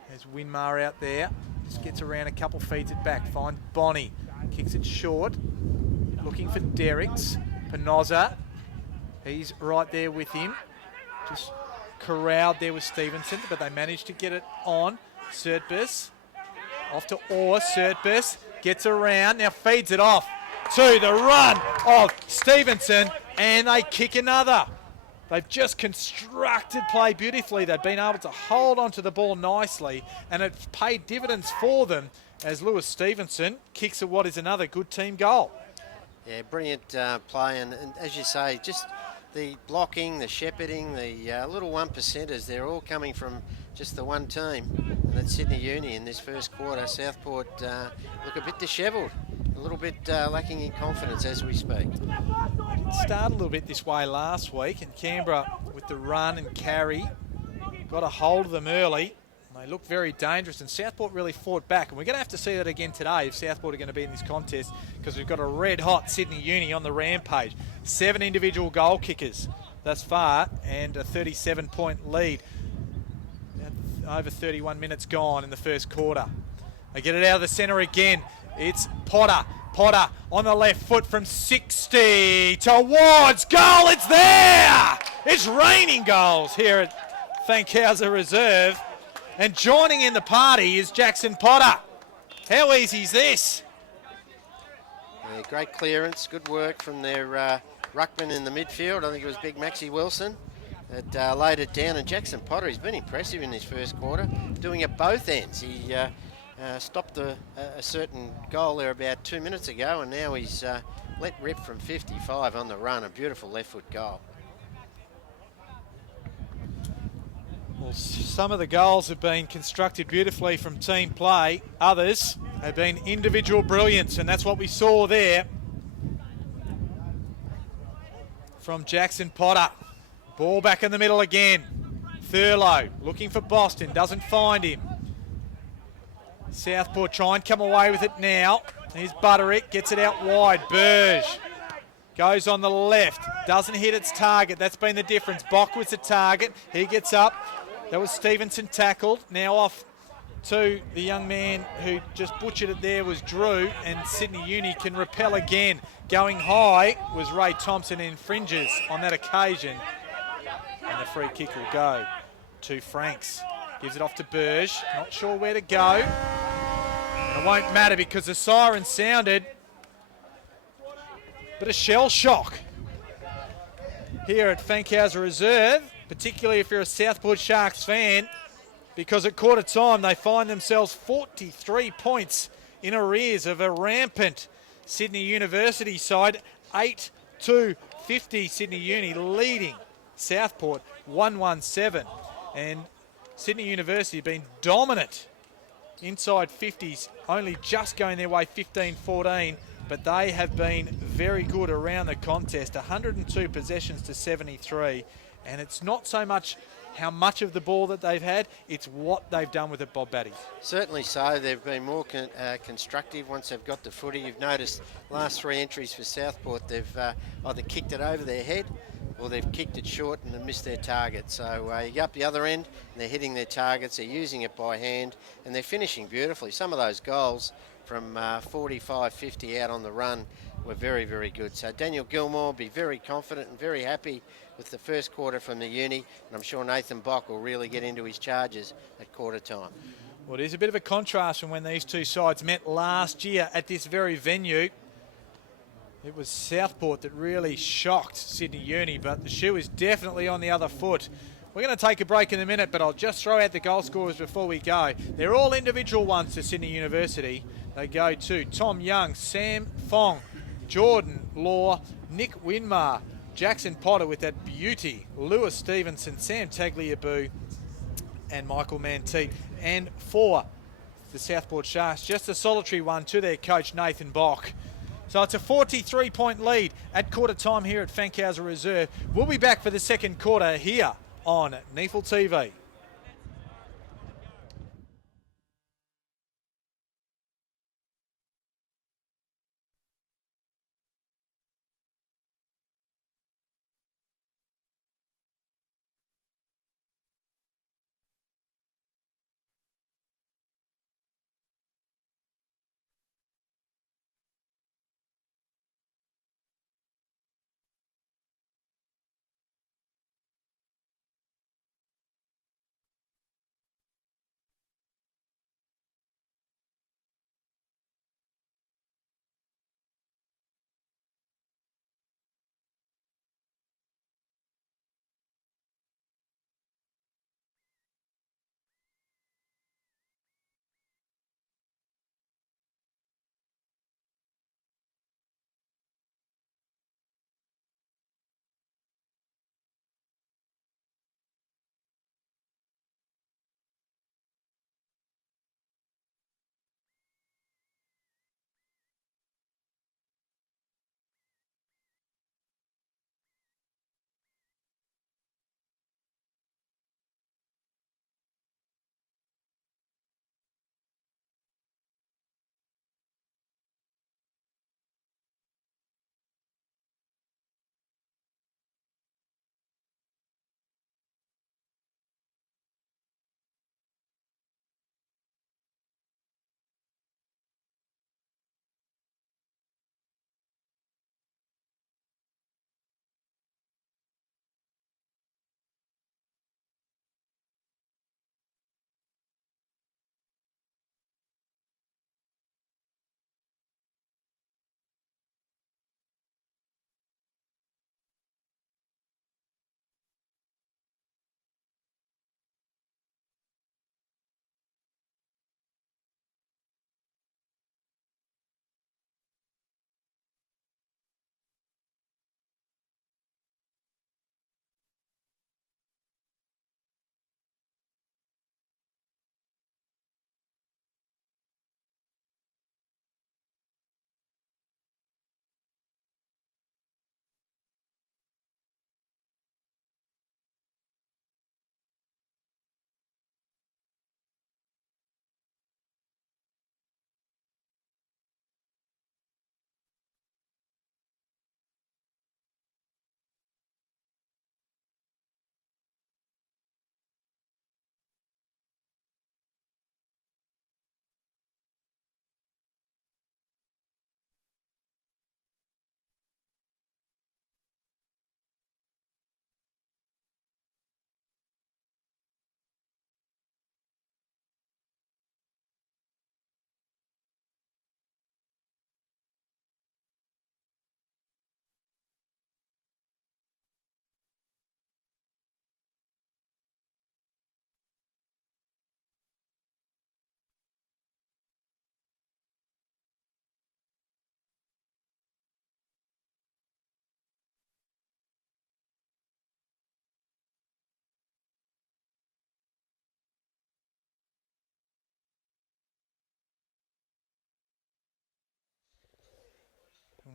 There's Winmar out there. Just gets around a couple, feeds it back. Finds Bonnie. Kicks it short. Looking for Derricks. Penoza. He's right there with him. Just corralled there with Stevenson, but they managed to get it on. Surtbus. Off to Orr. Surtbus gets around. Now feeds it off to the run of Stevenson, and they kick another. They've just constructed play beautifully. They've been able to hold on to the ball nicely, and it's paid dividends for them as Lewis Stevenson kicks at what is another good team goal. Yeah, brilliant play, and as you say, just the blocking, the shepherding, the little 1%ers, they're all coming from just the one team, and that's Sydney Uni in this first quarter. Southport look a bit dishevelled. a little bit lacking in confidence as we speak. It started a little bit this way last week, and Canberra with the run and carry got a hold of them early. They looked very dangerous, and Southport really fought back. And we're going to have to see that again today if Southport are going to be in this contest, because we've got a red-hot Sydney Uni on the rampage. 7 individual goal kickers thus far, and a 37-point lead. Over 31 minutes gone in the first quarter. They get it out of the centre again. It's Potter. Potter on the left foot from 60 towards goal. It's there! It's raining goals here at Fankhauser Reserve. And joining in the party is Jackson Potter. How easy is this? Yeah, great clearance, good work from their ruckman in the midfield. I think it was Big Maxie Wilson that laid it down. And Jackson Potter, he's been impressive in this first quarter, doing it both ends. He stopped a certain goal there about 2 minutes ago, and now he's let rip from 55 on the run. A beautiful left foot goal. Well, some of the goals have been constructed beautifully from team play. Others have been individual brilliance, and that's what we saw there from Jackson Potter. Ball back in the middle again. Thurlow looking for Boston, doesn't find him. Southport try and come away with it now. Here's Butterick, gets it out wide. Burge goes on the left, doesn't hit its target. That's been the difference. Bock was the target. He gets up. That was Stevenson tackled. Now off to the young man who just butchered it there was Drew, and Sydney Uni can repel again. Going high was Ray Thompson, infringes on that occasion. And the free kick will go to Franks. Gives it off to Burge. Not sure where to go. And it won't matter because the siren sounded. But a shell shock here at Fankhauser Reserve, particularly if you're a Southport Sharks fan, because at quarter time they find themselves 43 points in arrears of a rampant Sydney University side. 8-50 Sydney Uni leading Southport 117. And Sydney University have been dominant inside 50s, only just going their way 15-14, but they have been very good around the contest. 102 possessions to 73, and it's not so much how much of the ball that they've had, it's what they've done with it, Bob Batty. Certainly so. They've been more constructive once they've got the footy. You've noticed last 3 entries for Southport, they've either kicked it over their head or they've kicked it short and have missed their target. So you go up the other end, and they're hitting their targets, they're using it by hand, and they're finishing beautifully. Some of those goals from 45, 50 out on the run were very, very good. So Daniel Gilmore will be very confident and very happy with the first quarter from the Uni, and I'm sure Nathan Bock will really get into his charges at quarter time. Well, it is a bit of a contrast from when these two sides met last year at this very venue. It was Southport that really shocked Sydney Uni, but the shoe is definitely on the other foot. We're going to take a break in a minute, but I'll just throw out the goal scorers before we go. They're all individual ones to Sydney University. They go to Tom Young, Sam Fong, Jordan Law, Nick Winmar, Jackson Potter with that beauty, Lewis Stevenson, Sam Tagliabue, and Michael Manteet. And for the Southport Sharks, just a solitary one to their coach, Nathan Bock. So it's a 43-point lead at quarter time here at Fankhauser Reserve. We'll be back for the second quarter here on NEAFL TV.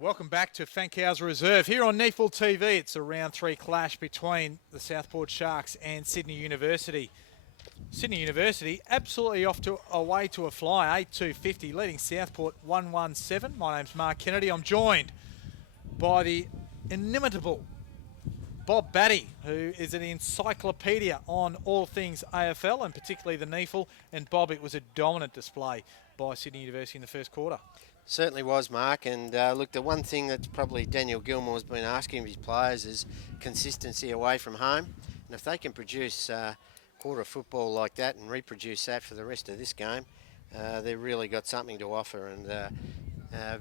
Welcome back to Fankhauser Reserve. Here on NEAFL TV, it's a round 3 clash between the Southport Sharks and Sydney University. Sydney University absolutely away to a fly, 8-2-50, leading Southport 1-1-7. My name's Mark Kennedy. I'm joined by the inimitable Bob Batty, who is an encyclopedia on all things AFL and particularly the NEAFL. And Bob, it was a dominant display by Sydney University in the first quarter. Certainly was, Mark. And look, the one thing that probably Daniel Gilmore's been asking of his players is consistency away from home. And if they can produce quarter football like that and reproduce that for the rest of this game, they've really got something to offer. And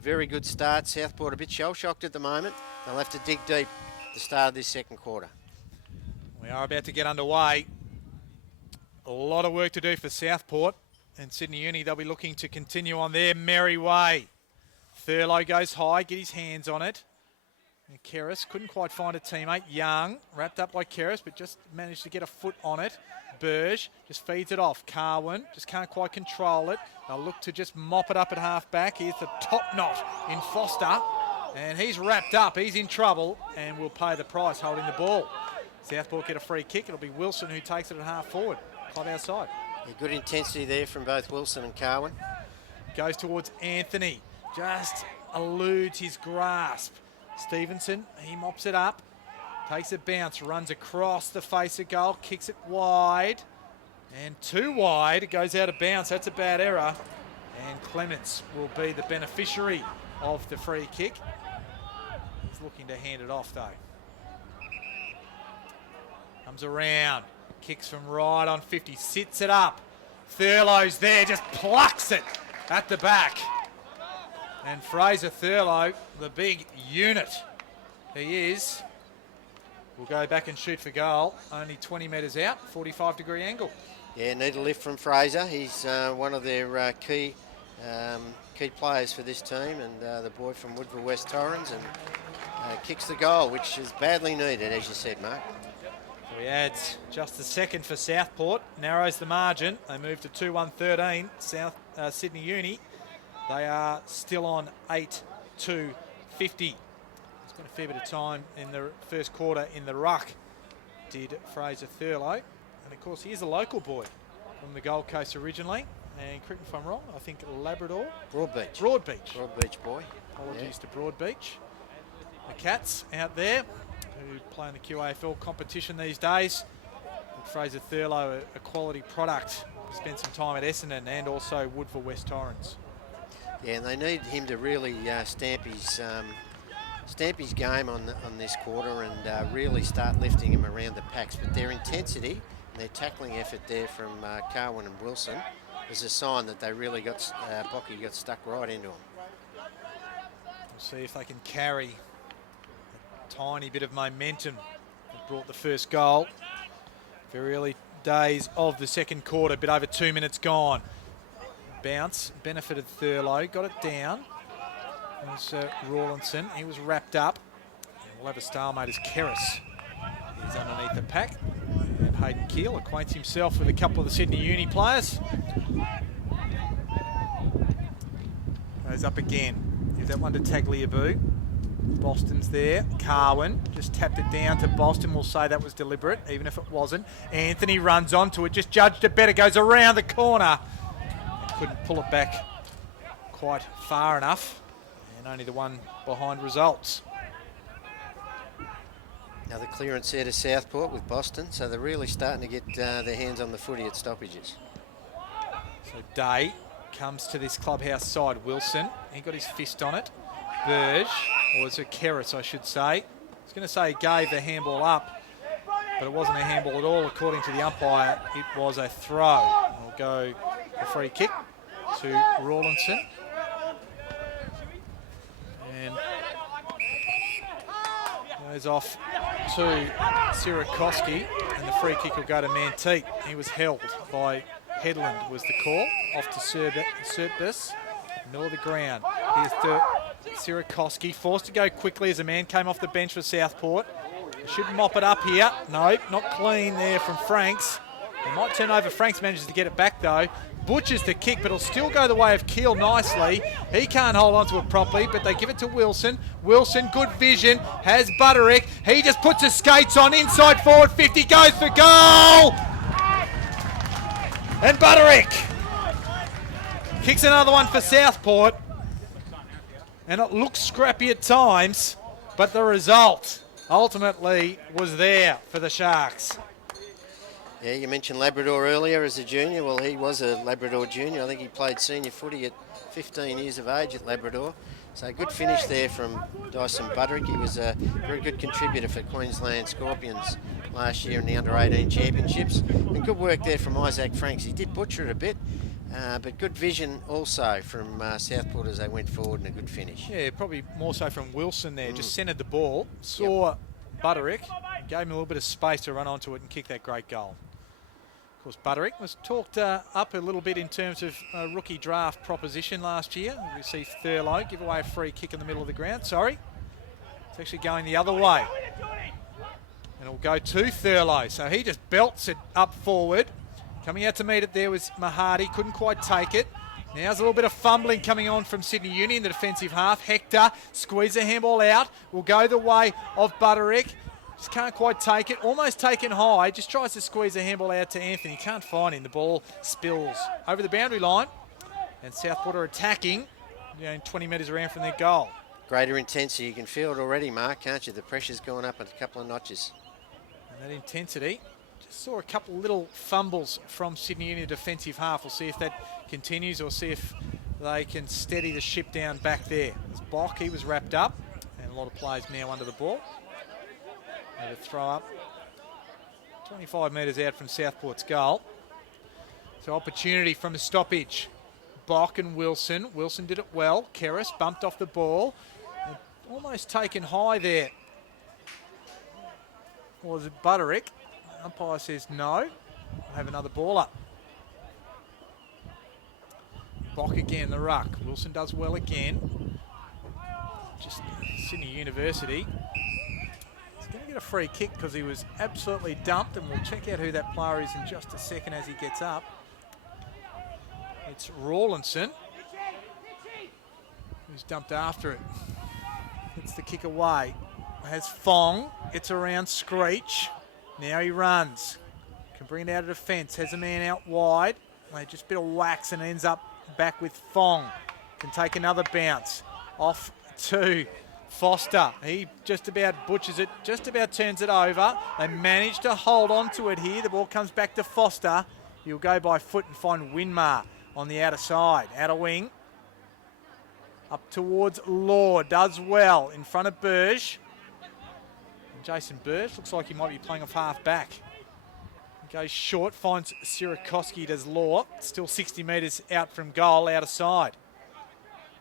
very good start. Southport a bit shell-shocked at the moment. They'll have to dig deep at the start of this second quarter. We are about to get underway. A lot of work to do for Southport. And Sydney Uni, they'll be looking to continue on their merry way. Thurlow goes high, get his hands on it. And Keris couldn't quite find a teammate. Young, wrapped up by Keris, but just managed to get a foot on it. Burge just feeds it off. Carwin just can't quite control it. They'll look to just mop it up at half-back. Here's the top knot in Foster. And he's wrapped up. He's in trouble and will pay the price holding the ball. Southport get a free kick. It'll be Wilson who takes it at half-forward. Club outside. Yeah, good intensity there from both Wilson and Carwin. Goes towards Anthony. Just eludes his grasp. Stevenson, he mops it up. Takes a bounce, runs across the face of goal, kicks it wide. And too wide, it goes out of bounds. That's a bad error. And Clements will be the beneficiary of the free kick. He's looking to hand it off though. Comes around, kicks from right on 50, sits it up. Thurlow's there, just plucks it at the back. And Fraser Thurlow, the big unit he is, will go back and shoot for goal. Only 20 metres out, 45-degree angle. Yeah, need a lift from Fraser. He's one of their key players for this team, and the boy from Woodville West Torrens, and kicks the goal, which is badly needed, as you said, Mark. So he adds just a second for Southport, narrows the margin. They move to 2-1-13. Sydney Uni, they are still on 8-2-50. Spent a fair bit of time in the first quarter in the ruck, did Fraser Thurlow. And of course, he is a local boy from the Gold Coast originally. And correct me if I'm wrong, I think Labrador? Broadbeach. Broadbeach boy. Apologies to Broadbeach. The Cats out there who play in the QAFL competition these days. And Fraser Thurlow, a quality product. Spent some time at Essendon and also Woodville West Torrens. Yeah, and they need him to really stamp his game on this quarter and really start lifting him around the packs. But their intensity and their tackling effort there from Carwin and Wilson is a sign that they really got Bocky got stuck right into him. We'll see if they can carry a tiny bit of momentum that brought the first goal. Very early days of the second quarter, a bit over 2 minutes gone. Bounce benefited Thurlow, got it down. There's Rawlinson, he was wrapped up. And we'll have a stalemate as Keris is underneath the pack. And Hayden Keel acquaints himself with a couple of the Sydney Uni players. Goes up again. Gives that one to Tagliabue. Boston's there. Carwin just tapped it down to Boston. We'll say that was deliberate, even if it wasn't. Anthony runs onto it, just judged it better, goes around the corner. Couldn't pull it back quite far enough, and only the one behind results. Another clearance there to Southport with Boston, so they're really starting to get their hands on the footy at stoppages. So Day comes to this clubhouse side. Wilson, he got his fist on it. Burge, or was it Keris, I should say. I was going to say he gave the handball up, but it wasn't a handball at all. According to the umpire, it was a throw. We'll go a free kick to Rawlinson. And goes off to Sierakowski, and the free kick will go to Manteet. He was held by Headland, was the call. Off to Sertus, middle of the ground. Here's the Sierakowski, forced to go quickly as a man came off the bench for Southport. They should mop it up here. No, not clean there from Franks. They might turn over. Franks manages to get it back though. butchers the kick, but it'll still go the way of Keel nicely. He can't hold on to it properly, but they give it to Wilson. Wilson, good vision, has Butterick. He just puts his skates on, inside forward 50, goes for goal! And Butterick kicks another one for Southport. And it looks scrappy at times, but the result ultimately was there for the Sharks. Yeah, you mentioned Labrador earlier as a junior. Well, he was a Labrador junior. I think he played senior footy at 15 years of age at Labrador. So a good finish there from Dyson Butterick. He was a very good contributor for Queensland Scorpions last year in the Under-18 Championships. And good work there from Isaac Franks. He did butcher it a bit, but good vision also from Southport as they went forward, and a good finish. Yeah, probably more so from Wilson there. Just centred the ball, saw Butterick, gave him a little bit of space to run onto it and kick that great goal. Of course, Butterick was talked up a little bit in terms of a rookie draft proposition last year. We see Thurlow give away a free kick in the middle of the ground. Sorry. It's actually going the other way. And it'll go to Thurlow. So he just belts it up forward. Coming out to meet it there was Mahadi. Couldn't quite take it. Now there's a little bit of fumbling coming on from Sydney Uni in the defensive half. Hector squeezes the handball out. Will go the way of Butterick. Just can't quite take it. Almost taken high. Just tries to squeeze the handball out to Anthony. Can't find him. The ball spills over the boundary line. And Southport are attacking 20 metres around from their goal. Greater intensity. You can feel it already, Mark, can't you? The pressure's going up a couple of notches. And that intensity. Just saw a couple little fumbles from Sydney Uni defensive half. We'll see if that continues or see if they can steady the ship down back there. As Bock, he was wrapped up. And a lot of players now under the ball. To throw up 25 metres out from Southport's goal. So opportunity from a stoppage. Bock and Wilson. Wilson did it well. Keris bumped off the ball. Almost taken high there. Or was it Butterick? Umpire says no. We'll have another ball up. Bock again, the ruck. Wilson does well again. Just Sydney University. Going to get a free kick because he was absolutely dumped, and we'll check out who that player is in just a second as he gets up. It's Rawlinson who's dumped after it. It's the kick away. Has Fong. It's around Screech. Now he runs. Can bring it out of defence. Has a man out wide. They just a bit of wax and ends up back with Fong. Can take another bounce. Off to Foster. He just about butchers it, just about turns it over. They manage to hold on to it here. The ball comes back to Foster. He'll go by foot and find Winmar on the outer side. Outer wing. Up towards Law. Does well in front of Burge. And Jason Burge looks like he might be playing off half back. Goes short, finds Sirakoski, does Law. Still 60 metres out from goal, outer side.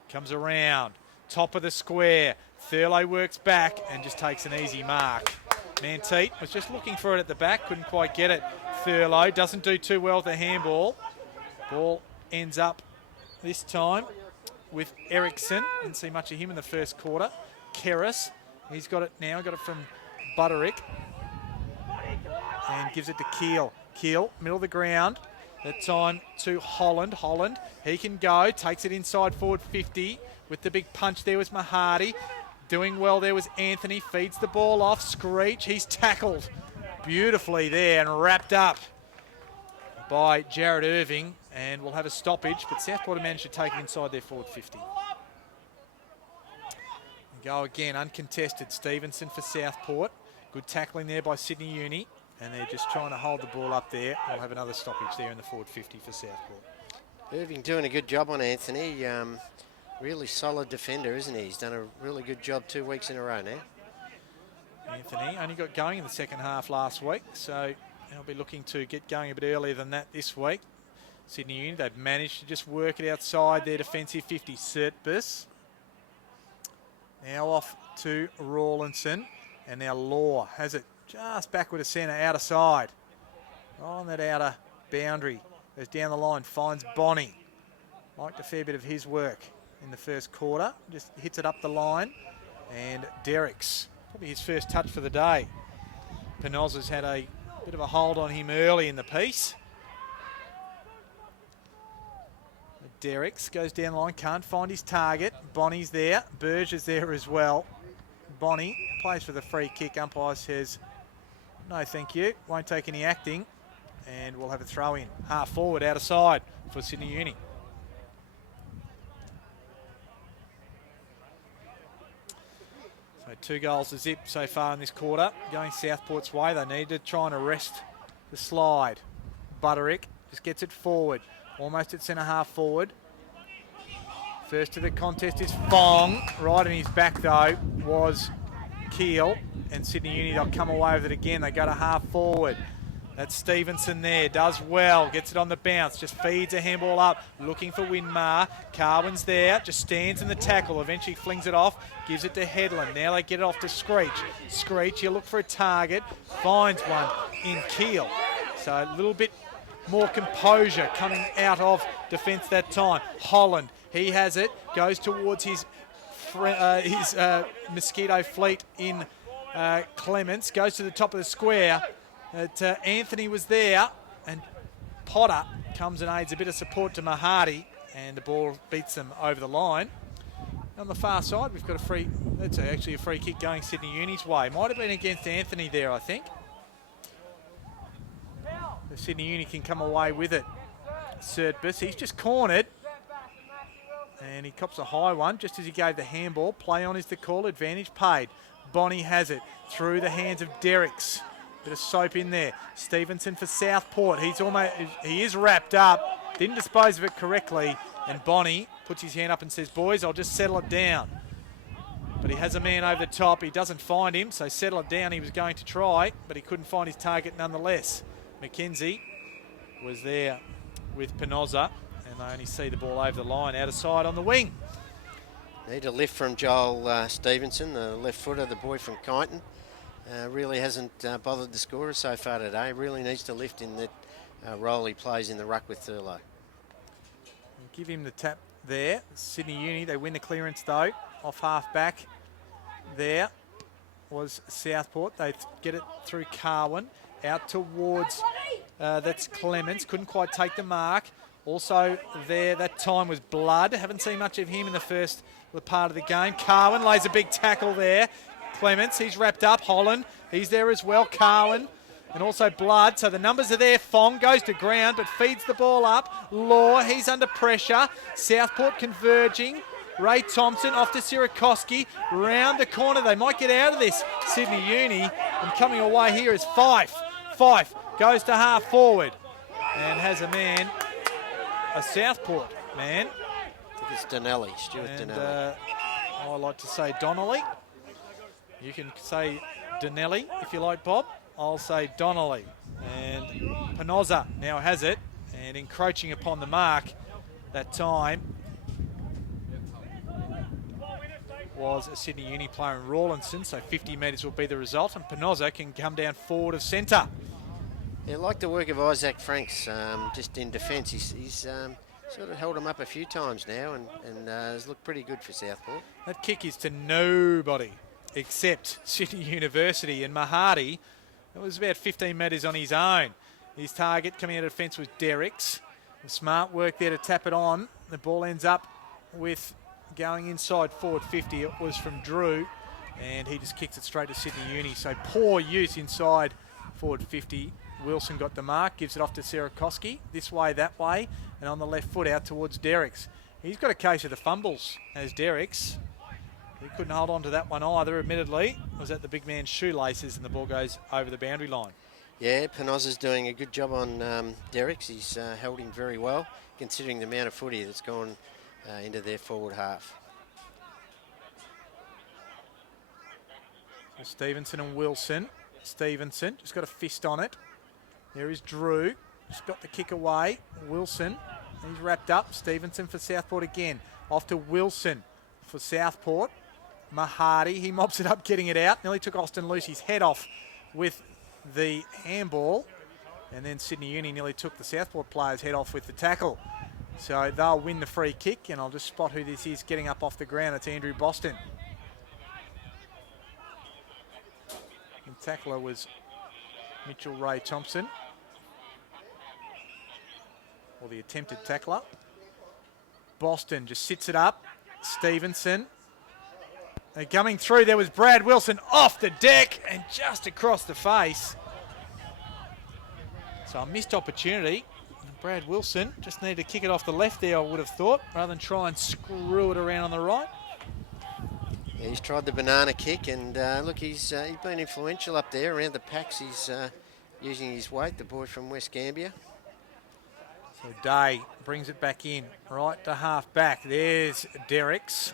Comes around. Top of the square. Thurlow works back and just takes an easy mark. Manteet was just looking for it at the back, couldn't quite get it. Thurlow doesn't do too well with the handball. Ball ends up this time with Ericsson. Didn't see much of him in the first quarter. Keris, he's got it now, got it from Butterick. And gives it to Keel. Keel, middle of the ground. That time to Holland. Holland, he can go, takes it inside forward 50. With the big punch there was Mahadi. Doing well there was Anthony. Feeds the ball off. Screech. He's tackled beautifully there and wrapped up by Jared Irving. And we'll have a stoppage. But Southport have managed to take it inside their forward 50. And go again. Uncontested. Stevenson for Southport. Good tackling there by Sydney Uni. And they're just trying to hold the ball up there. We'll have another stoppage there in the forward 50 for Southport. Irving doing a good job on Anthony. Really solid defender, isn't he? He's done a really good job 2 weeks in a row now. Anthony only got going in the second half last week, so they'll be looking to get going a bit earlier than that this week. Sydney Uni, they've managed to just work it outside their defensive 50. Sertbus. Now off to Rawlinson, and now Law has it just backward to centre, outer side. On that outer boundary. Goes down the line, finds Bonnie. Liked a fair bit of his work in the first quarter. Just hits it up the line. And Derrick's probably his first touch for the day. Penoz has had a bit of a hold on him early in the piece. Derricks goes down the line, can't find his target. Bonnie's there, Burge is there as well. Bonnie plays for the free kick. Umpire says, no thank you, won't take any acting. And we'll have a throw in. Half forward, out of side for Sydney Uni. So 2 goals to zip so far in this quarter. Going Southport's way, they need to try and arrest the slide. Butterick just gets it forward. Almost at centre half forward. First to the contest is Fong. Right in his back though was Keel. And Sydney Uni, they'll come away with it again. They go to half forward. That's Stevenson there, does well, gets it on the bounce, just feeds a handball up, looking for Winmar. Carwin's there, just stands in the tackle, eventually flings it off, gives it to Headland. Now they get it off to Screech. Screech, he'll look for a target, finds one in Keel. So a little bit more composure coming out of defence that time. Holland, he has it, goes towards his Mosquito Fleet in Clements, goes to the top of the square. Anthony was there, and Potter comes and aids a bit of support to Mahadi, and the ball beats them over the line. On the far side, we've got a free, that's actually a free kick going Sydney Uni's way. Might have been against Anthony there, I think. The Sydney Uni can come away with it. Sertbus, he's just cornered, and he cops a high one just as he gave the handball. Play on is the call, advantage paid. Bonnie has it through the hands of Derricks. Bit of soap in there. Stevenson for Southport. He is wrapped up. Didn't dispose of it correctly. And Bonnie puts his hand up and says, boys, I'll just settle it down. But he has a man over the top. He doesn't find him, so settle it down. He was going to try, but he couldn't find his target nonetheless. McKenzie was there with Penoza, and they only see the ball over the line, out of side on the wing. Need a lift from Joel Stevenson, the left footer, the boy from Kyneton. Really hasn't bothered the scorer so far today. Really needs to lift in that role he plays in the ruck with Thurlow. Give him the tap there. Sydney Uni, they win the clearance though. Off half back there was Southport. They get it through Carwin. Out towards, that's Clements. Couldn't quite take the mark. Also there, that time was Blood. Haven't seen much of him in the first part of the game. Carwin lays a big tackle there. Clements, he's wrapped up. Holland, he's there as well. Carwin, and also Blood. So the numbers are there. Fong goes to ground, but feeds the ball up. Law, he's under pressure. Southport converging. Ray Thompson off to Sirakoski. Round the corner. They might get out of this. Sydney Uni, and coming away here is Fife. Fife goes to half forward and has a man, a Southport man. I think it's Donnelly, Stuart Donnelly. I like to say Donnelly. You can say Donnelly if you like, Bob. I'll say Donnelly. And Penoza now has it, and encroaching upon the mark that time was a Sydney Uni player in Rawlinson, so 50 metres will be the result, and Penoza can come down forward of centre. Yeah, like the work of Isaac Franks, just in defence. He's sort of held him up a few times now, and has looked pretty good for Southport. That kick is to nobody except Sydney University, and Mahadi, it was about 15 metres on his own. His target coming out of defence was Derricks. Smart work there to tap it on. The ball ends up with going inside forward 50. It was from Drew, and he just kicks it straight to Sydney Uni. So poor use inside forward 50. Wilson got the mark, gives it off to Sirakoski, this way, that way, and on the left foot out towards Derricks. He's got a case of the fumbles as Derricks. He couldn't hold on to that one either, admittedly. It was at the big man's shoelaces, and the ball goes over the boundary line. Yeah, Penoza's doing a good job on Derricks. He's held him very well, considering the amount of footy that's gone into their forward half. So Stevenson and Wilson. Stevenson just got a fist on it. There is Drew. Just got the kick away. Wilson, he's wrapped up. Stevenson for Southport again. Off to Wilson for Southport. Mahadi, he mobs it up, getting it out. Nearly took Austin Lucy's head off with the handball. And then Sydney Uni nearly took the Southport player's head off with the tackle. So they'll win the free kick, and I'll just spot who this is getting up off the ground. It's Andrew Boston. And tackler was Mitchell Ray Thompson, or the attempted tackler. Boston just sits it up. Stevenson. They're coming through. There was Brad Wilson off the deck and just across the face. So a missed opportunity. Brad Wilson just needed to kick it off the left there, I would have thought, rather than try and screw it around on the right. Yeah, he's tried the banana kick, and look, he's been influential up there around the packs. He's using his weight, the boy from West Gambia. So Day brings it back in, right to half back. There's Derricks.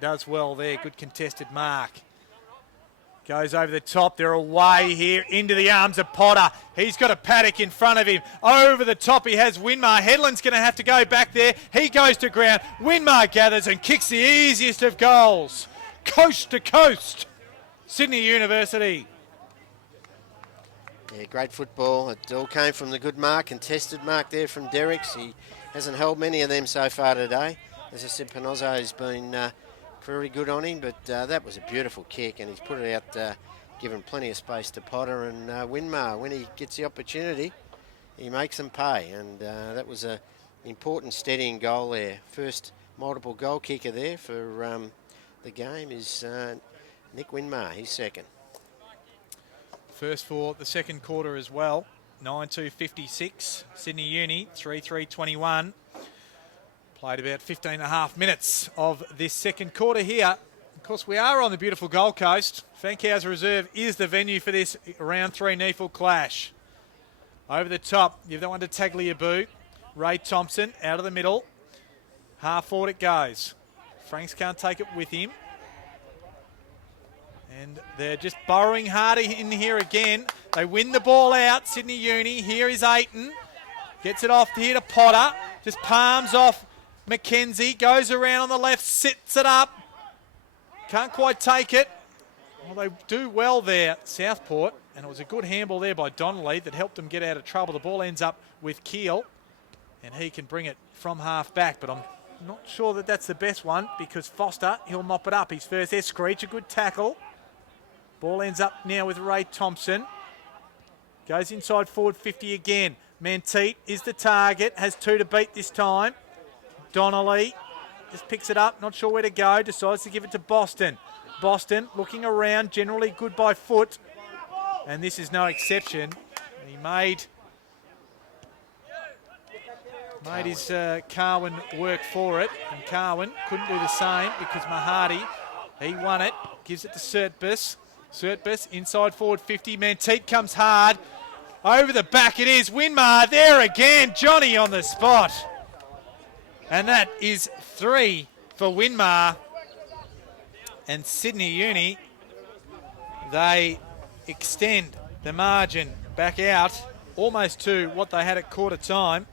Does well there, good contested mark. Goes over the top, they're away here, into the arms of Potter. He's got a paddock in front of him. Over the top he has Winmar. Headland's going to have to go back there. He goes to ground. Winmar gathers and kicks the easiest of goals. Coast to coast. Sydney University. Yeah, great football. It all came from the good mark, contested mark there from Derricks. He hasn't held many of them so far today. As I said, Panozzo's been very good on him, but that was a beautiful kick, and he's put it out, given plenty of space to Potter and Winmar. When he gets the opportunity, he makes them pay, and that was an important steadying goal there. First multiple goal kicker there for the game is Nick Winmar. He's second. First for the second quarter as well. 9-2-56. Sydney Uni, 3-3-21. Played about 15 and a half minutes of this second quarter here. Of course, we are on the beautiful Gold Coast. Fankhauser Reserve is the venue for this round 3 NEAFL clash. Over the top, you've that one to Tagliabue. Ray Thompson out of the middle. Half forward it goes. Franks can't take it with him. And they're just burrowing harder in here again. They win the ball out, Sydney Uni. Here is Ayton. Gets it off here to Potter. Just palms off Mackenzie. Goes around on the left, sits it up. Can't quite take it. Well, they do well there, Southport. And it was a good handball there by Donnelly that helped them get out of trouble. The ball ends up with Keel. And he can bring it from half back. But I'm not sure that that's the best one because Foster, he'll mop it up. His first there, Screech, a good tackle. Ball ends up now with Ray Thompson. Goes inside forward 50 again. Menteet is the target. Has 2 to beat this time. Donnelly just picks it up. Not sure where to go. Decides to give it to Boston. Boston looking around. Generally good by foot. And this is no exception. He made his Carwin work for it. And Carwin couldn't do the same because Mahadi, he won it. Gives it to Surtbus. Surtbus inside forward 50. Menteet comes hard. Over the back it is. Winmar there again. Johnny on the spot. And that is 3 for Winmar. And Sydney Uni, they extend the margin back out almost to what they had at quarter time.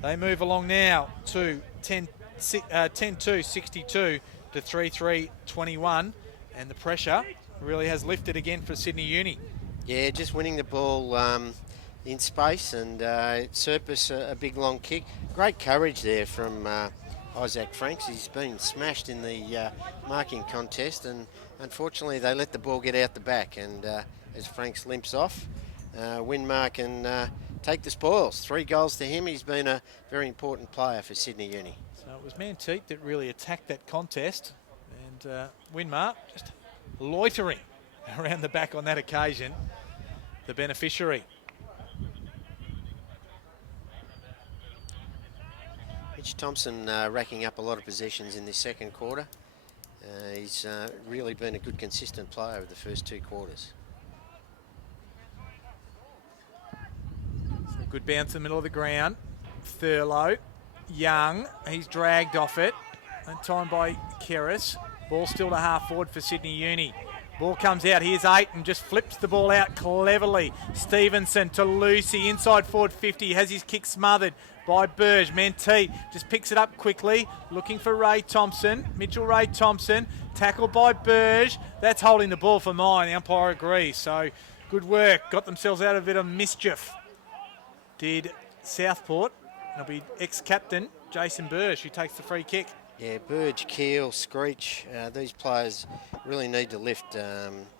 They move along now to 10-2-62 to 3-3-21. And the pressure really has lifted again for Sydney Uni. Yeah, just winning the ball in space, and Surpus a big long kick. Great courage there from Isaac Franks. He's been smashed in the marking contest, and unfortunately they let the ball get out the back, and as Franks limps off, Winmar can take the spoils. 3 goals to him. He's been a very important player for Sydney Uni. So it was Menteet that really attacked that contest, and Winmar just loitering around the back on that occasion, the beneficiary. Mitch Thompson racking up a lot of possessions in this second quarter. He's really been a good consistent player over the first 2 quarters. So good bounce in the middle of the ground. Thurlow, Young, he's dragged off it, and time by Keris. Ball still to half forward for Sydney Uni. Ball comes out. Here's Ayton. Just flips the ball out cleverly. Stevenson to Lucy. Inside forward 50. Has his kick smothered by Burge. Menteet just picks it up quickly. Looking for Ray Thompson. Mitchell Ray Thompson. Tackled by Burge. That's holding the ball for mine. The umpire agrees. So good work. Got themselves out of a bit of mischief. Did Southport. It'll be ex-captain Jason Burge who takes the free kick. Yeah, Burge, Keel, Screech, these players really need to lift.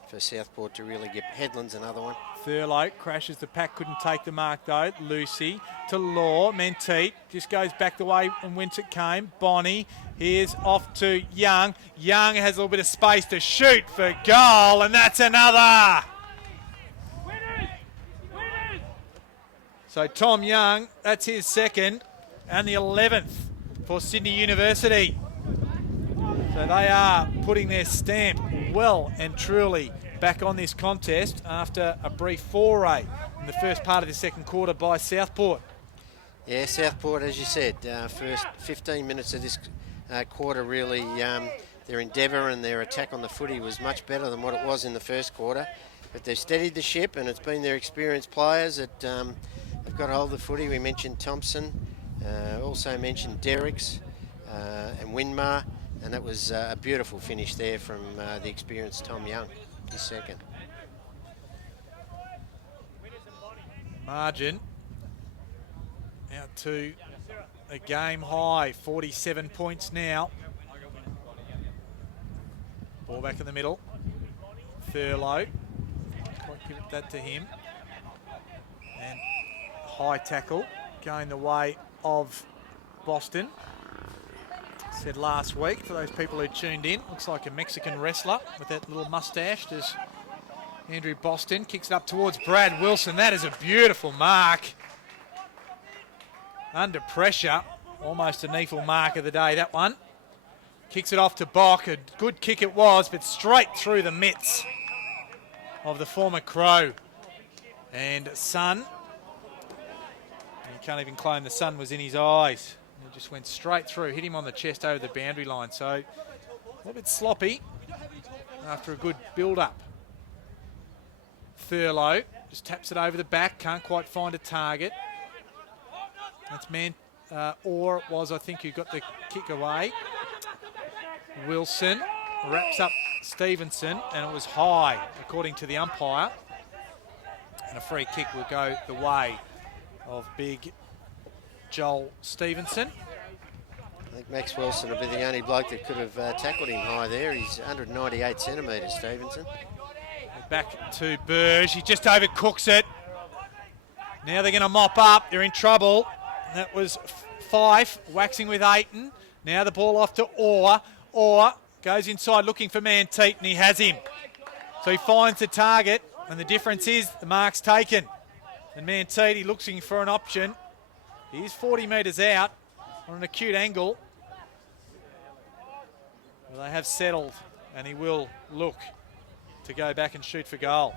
for Southport to really get. Headland's another one. Thurlow crashes the pack, couldn't take the mark though. Lucy to Law, Menteith just goes back the way and whence it came. Bonnie, here's off to Young. Young has a little bit of space to shoot for goal, and that's another. So Tom Young, that's his second, and the 11th for Sydney University. So they are putting their stamp well and truly back on this contest after a brief foray in the first part of the second quarter by Southport. Yeah, Southport, as you said, first 15 minutes of this quarter really, their endeavour and their attack on the footy was much better than what it was in the first quarter. But they've steadied the ship, and it's been their experienced players that have got hold of the footy. We mentioned Thompson, also mentioned Derricks and Winmar, and that was a beautiful finish there from the experienced Tom Young. His second. Margin out to a game high, 47 points now. Ball back in the middle. Thurlow. Quite give that to him. And high tackle going the way of Boston. Said last week, for those people who tuned in, looks like a Mexican wrestler with that little mustache. There's Andrew Boston, kicks it up towards Brad Wilson. That is a beautiful mark. Under pressure, almost a NEAFL mark of the day, that one. Kicks it off to Bock. A good kick it was, but straight through the mitts of the former Crow. And Sun, you can't even claim the sun was in his eyes. He just went straight through, hit him on the chest over the boundary line. So a little bit sloppy after a good build-up. Thurlow just taps it over the back, can't quite find a target. That's or it was, I think, who got the kick away. Wilson wraps up Stevenson, and it was high, according to the umpire. And a free kick will go the way of big Joel Stevenson. I think Max Wilson will be the only bloke that could have tackled him high there. He's 198 centimetres, Stevenson. Back to Burge. He just overcooks it. Now they're going to mop up. They're in trouble. That was Fife waxing with Ayton. Now the ball off to Orr. Orr goes inside looking for Menteith, and he has him. So he finds the target, and the difference is the mark's taken. And Menteith, he looking for an option. He's 40 metres out on an acute angle. Well, they have settled, and he will look to go back and shoot for goal.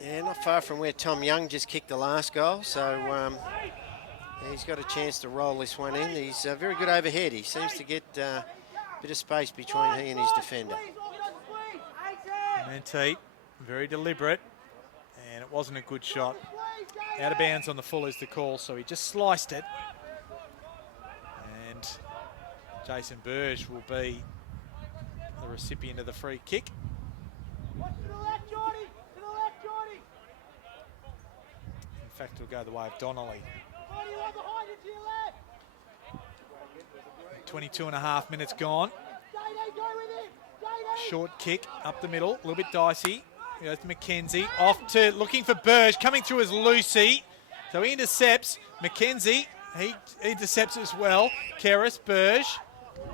Yeah, not far from where Tom Young just kicked the last goal, so he's got a chance to roll this one in. He's very good overhead. He seems to get a bit of space between he and his defender. Menteith, very deliberate, and it wasn't a good shot. Out of bounds on the full is the call, so he just sliced it. And Jason Burge will be the recipient of the free kick. In fact, it'll go the way of Donnelly. 22 and a half minutes gone. Short kick up the middle, a little bit dicey. Goes to McKenzie, off to looking for Burge, coming through as Lucy. So he intercepts. McKenzie, he intercepts as well. Keris, Burge.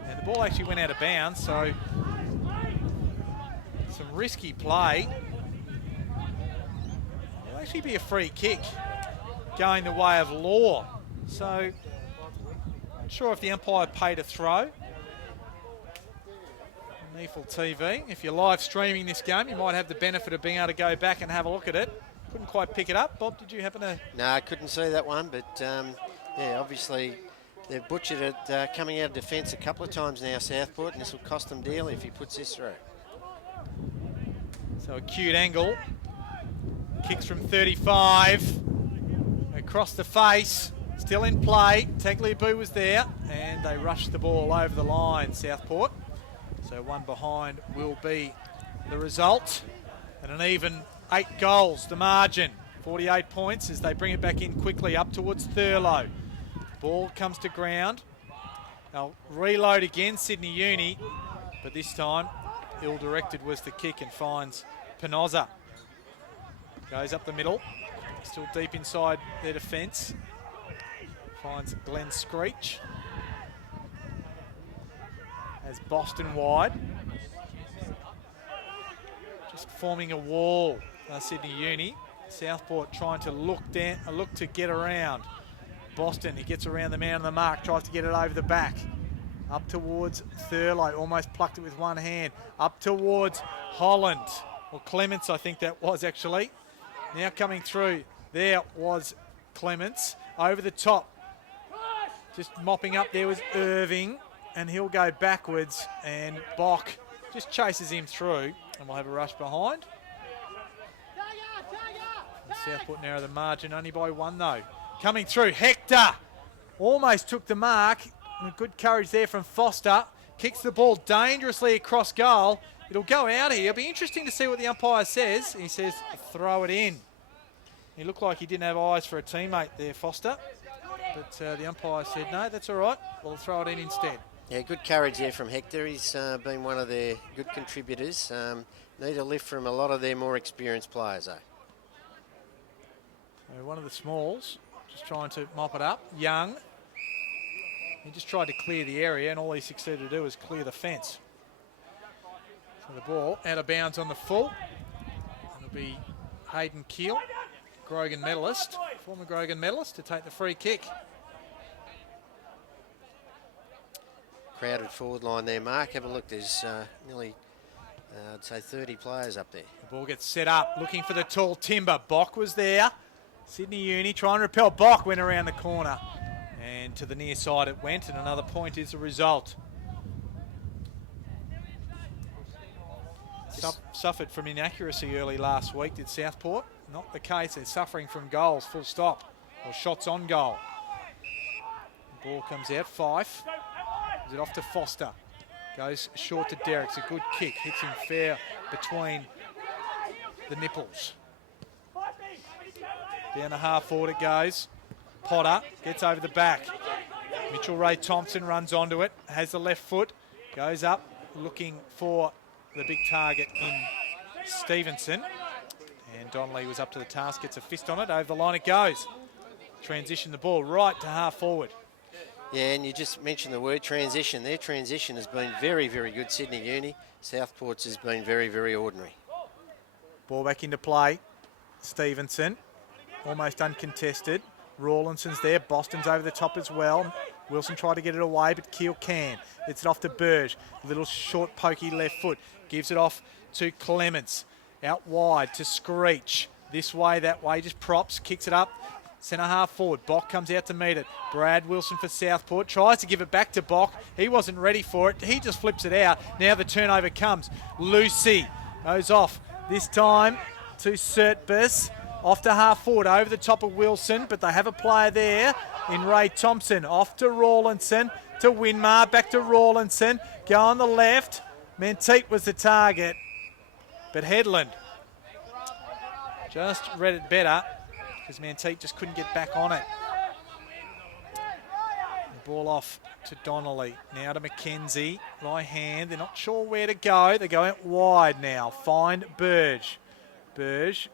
And the ball actually went out of bounds, so some risky play. It'll actually be a free kick going the way of Law. So not sure if the umpire paid a throw. NEAFL TV. If you're live streaming this game, you might have the benefit of being able to go back and have a look at it. Couldn't quite pick it up. Bob, did you happen to? No, I couldn't see that one, but yeah, obviously they've butchered it coming out of defence a couple of times now, Southport, and this will cost them dearly if he puts this through. So acute angle. Kicks from 35. Across the face. Still in play. Tagliabue was there, and they rushed the ball over the line, Southport. So one behind will be the result. And an even 8 goals, the margin. 48 points as they bring it back in quickly up towards Thurlow. Ball comes to ground. They'll reload again, Sydney Uni. But this time ill-directed was the kick and finds Fankhauser. Goes up the middle, still deep inside their defence. Finds Glenn Screech. Has Boston wide. Just forming a wall, Sydney Uni. Southport trying to look to get around. Boston, he gets around the man on the mark, tries to get it over the back. Up towards Thurlow, almost plucked it with one hand. Up towards Holland, or Clements I think that was actually. Now coming through, there was Clements. Over the top, just mopping up there was Irving, and he'll go backwards, and Bock just chases him through, and we'll have a rush behind. And Southport narrow the margin only by one though. Coming through, Hector almost took the mark. Good courage there from Foster. Kicks the ball dangerously across goal. It'll go out here. It'll be interesting to see what the umpire says. He says, throw it in. He looked like he didn't have eyes for a teammate there, Foster. But the umpire said, no, that's all right. We'll throw it in instead. Yeah, good courage there from Hector. He's been one of their good contributors. Need a lift from a lot of their more experienced players, though. So one of the smalls just trying to mop it up. Young. He just tried to clear the area, and all he succeeded to do was clear the fence. So the ball out of bounds on the full. It'll be Hayden Keel, Grogan medalist, former Grogan medalist, to take the free kick. Crowded forward line there, Mark. Have a look. There's nearly, I'd say, 30 players up there. The ball gets set up, looking for the tall timber. Bock was there. Sydney Uni trying to repel. Bock went around the corner. And to the near side it went, and another point is the result. Suffered from inaccuracy early last week, did Southport? Not the case. They're suffering from goals, full stop, or shots on goal. The ball comes out. Fife. Is it off to Foster? Goes short to Derrick. It's a good kick. Hits him fair between the nipples. Down the half forward it goes. Potter gets over the back. Mitchell Ray Thompson runs onto it. Has the left foot. Goes up looking for the big target in Stevenson. And Donnelly was up to the task. Gets a fist on it. Over the line it goes. Transition the ball right to half forward. Yeah, and you just mentioned the word transition. Their transition has been very, very good, Sydney Uni. Southport's has been very, very ordinary. Ball back into play. Stevenson, almost uncontested. Rawlinson's there. Boston's over the top as well. Wilson tried to get it away, but Keel can. It's it off to Burge. Little short, pokey left foot. Gives it off to Clements. Out wide to Screech. This way, that way. Just props. Kicks it up. Centre half forward. Bock comes out to meet it. Brad Wilson for Southport. Tries to give it back to Bock. He wasn't ready for it. He just flips it out. Now the turnover comes. Lucy goes off. This time to Surtbus. Off to half forward. Over the top of Wilson. But they have a player there in Ray Thompson. Off to Rawlinson. To Winmar. Back to Rawlinson. Go on the left. Menteith was the target. But Headland just read it better, because Menteith just couldn't get back on it. The ball off to Donnelly. Now to McKenzie. Right hand. They're not sure where to go. They go out wide now. Find Burge. Burge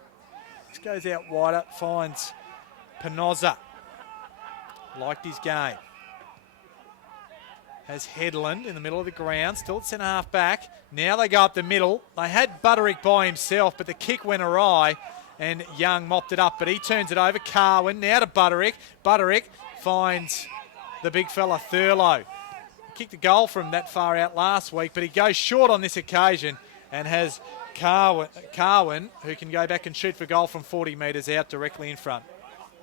just goes out wider. Finds Fankhauser. Liked his game. Has Headland in the middle of the ground. Still at centre half back. Now they go up the middle. They had Butterick by himself, but the kick went awry. And Young mopped it up, but he turns it over. Carwin now to Butterick. Butterick finds the big fella Thurlow. He kicked a goal from that far out last week, but he goes short on this occasion and has Carwin, who can go back and shoot for goal from 40 metres out directly in front.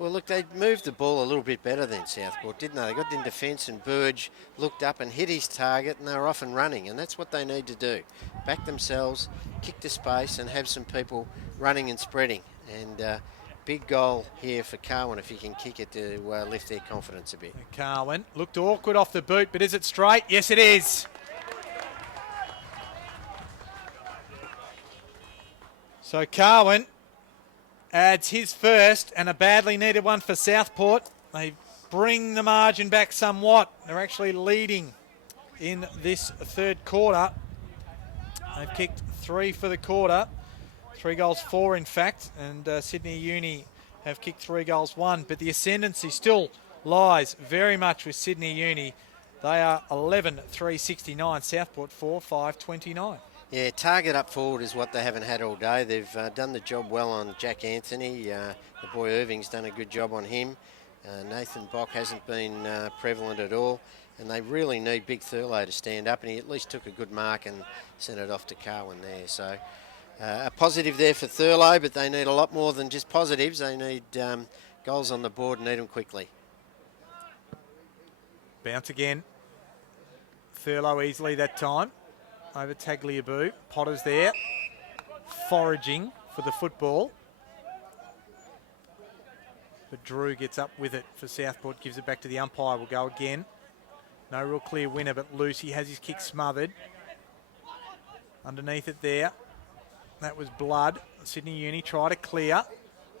Well, look, they moved the ball a little bit better than Southport, didn't they? They got in defence and Burge looked up and hit his target, and they were off and running, and that's what they need to do. Back themselves, kick to space and have some people running and spreading. And big goal here for Carwin if he can kick it to lift their confidence a bit. Carwin looked awkward off the boot, but is it straight? Yes, it is. So Carwin adds his first and a badly needed one for Southport. They bring the margin back somewhat. They're actually leading in this third quarter. They've kicked 3 for the quarter. 3 goals 4 in fact, and Sydney Uni have kicked 3 goals 1, but the ascendancy still lies very much with Sydney Uni. They are 11-3-69, Southport 4-5-29. Yeah, target up forward is what they haven't had all day. They've done the job well on Jack Anthony. The boy Irving's done a good job on him. Nathan Bock hasn't been prevalent at all, and they really need Big Thurlow to stand up, and he at least took a good mark and sent it off to Carwin there. So a positive there for Thurlow, but they need a lot more than just positives. They need goals on the board and need them quickly. Bounce again. Thurlow easily that time. Over Tagliabue. Potter's there. Foraging for the football. But Drew gets up with it for Southport. Gives it back to the umpire. Will go again. No real clear winner, but Lucy has his kick smothered. Underneath it there. That was Blood. Sydney Uni try to clear.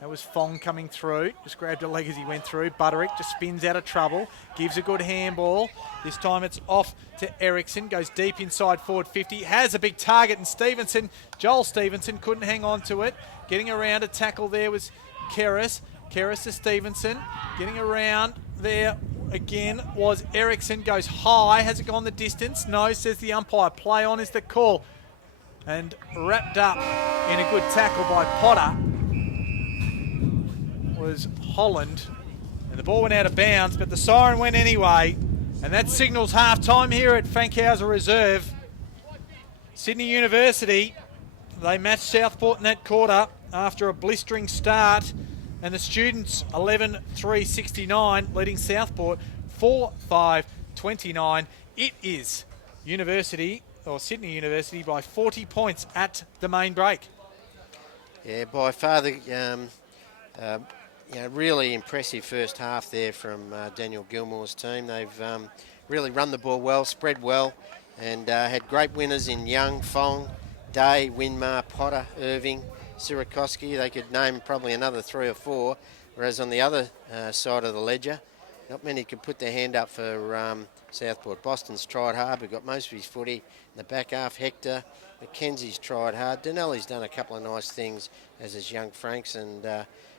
That was Fong coming through. Just grabbed a leg as he went through. Butterick just spins out of trouble. Gives a good handball. This time it's off to Ericsson. Goes deep inside forward 50. Has a big target, and Stevenson, Joel Stevenson, couldn't hang on to it. Getting around a tackle there was Keris. Keris to Stevenson. Getting around there again was Ericsson. Goes high. Has it gone the distance? No, says the umpire. Play on is the call. And wrapped up in a good tackle by Potter was Holland, and the ball went out of bounds, but the siren went anyway, and that signals half-time here at Fankhauser Reserve. Sydney University, they matched Southport in that quarter after a blistering start, and the students 11-3-69, leading Southport 4-5-29. It is University, or Sydney University, by 40 points at the main break. Yeah, by far the really impressive first half there from Daniel Gilmore's team. They've really run the ball well, spread well, and had great winners in Young, Fong, Day, Winmar, Potter, Irving, Sirakoski. They could name probably another 3 or 4, whereas on the other side of the ledger, not many could put their hand up for Southport. Boston's tried hard, but got most of his footy in the back half. Hector, Mackenzie's tried hard. Denelli's done a couple of nice things, as has Young Franks, and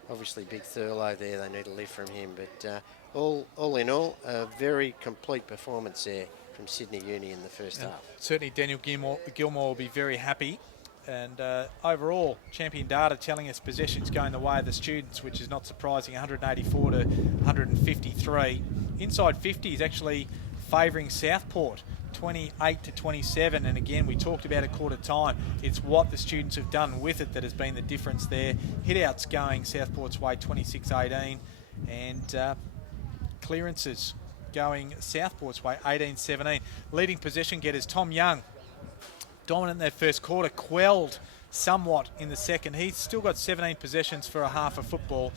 obviously Big Thurlow there. They need a lift from him. But all in all, a very complete performance there from Sydney Uni in the first half. Certainly Daniel Gilmore will be very happy. And overall, champion data telling us possessions going the way of the students, which is not surprising, 184 to 153. Inside 50 is actually favouring Southport, 28 to 27. And again, we talked about a quarter time. It's what the students have done with it that has been the difference there. Hit-outs going Southport's way, 26-18. And clearances going Southport's way, 18-17. Leading possession getters, Tom Young, dominant in that first quarter, quelled somewhat in the second. He's still got 17 possessions for a half of football.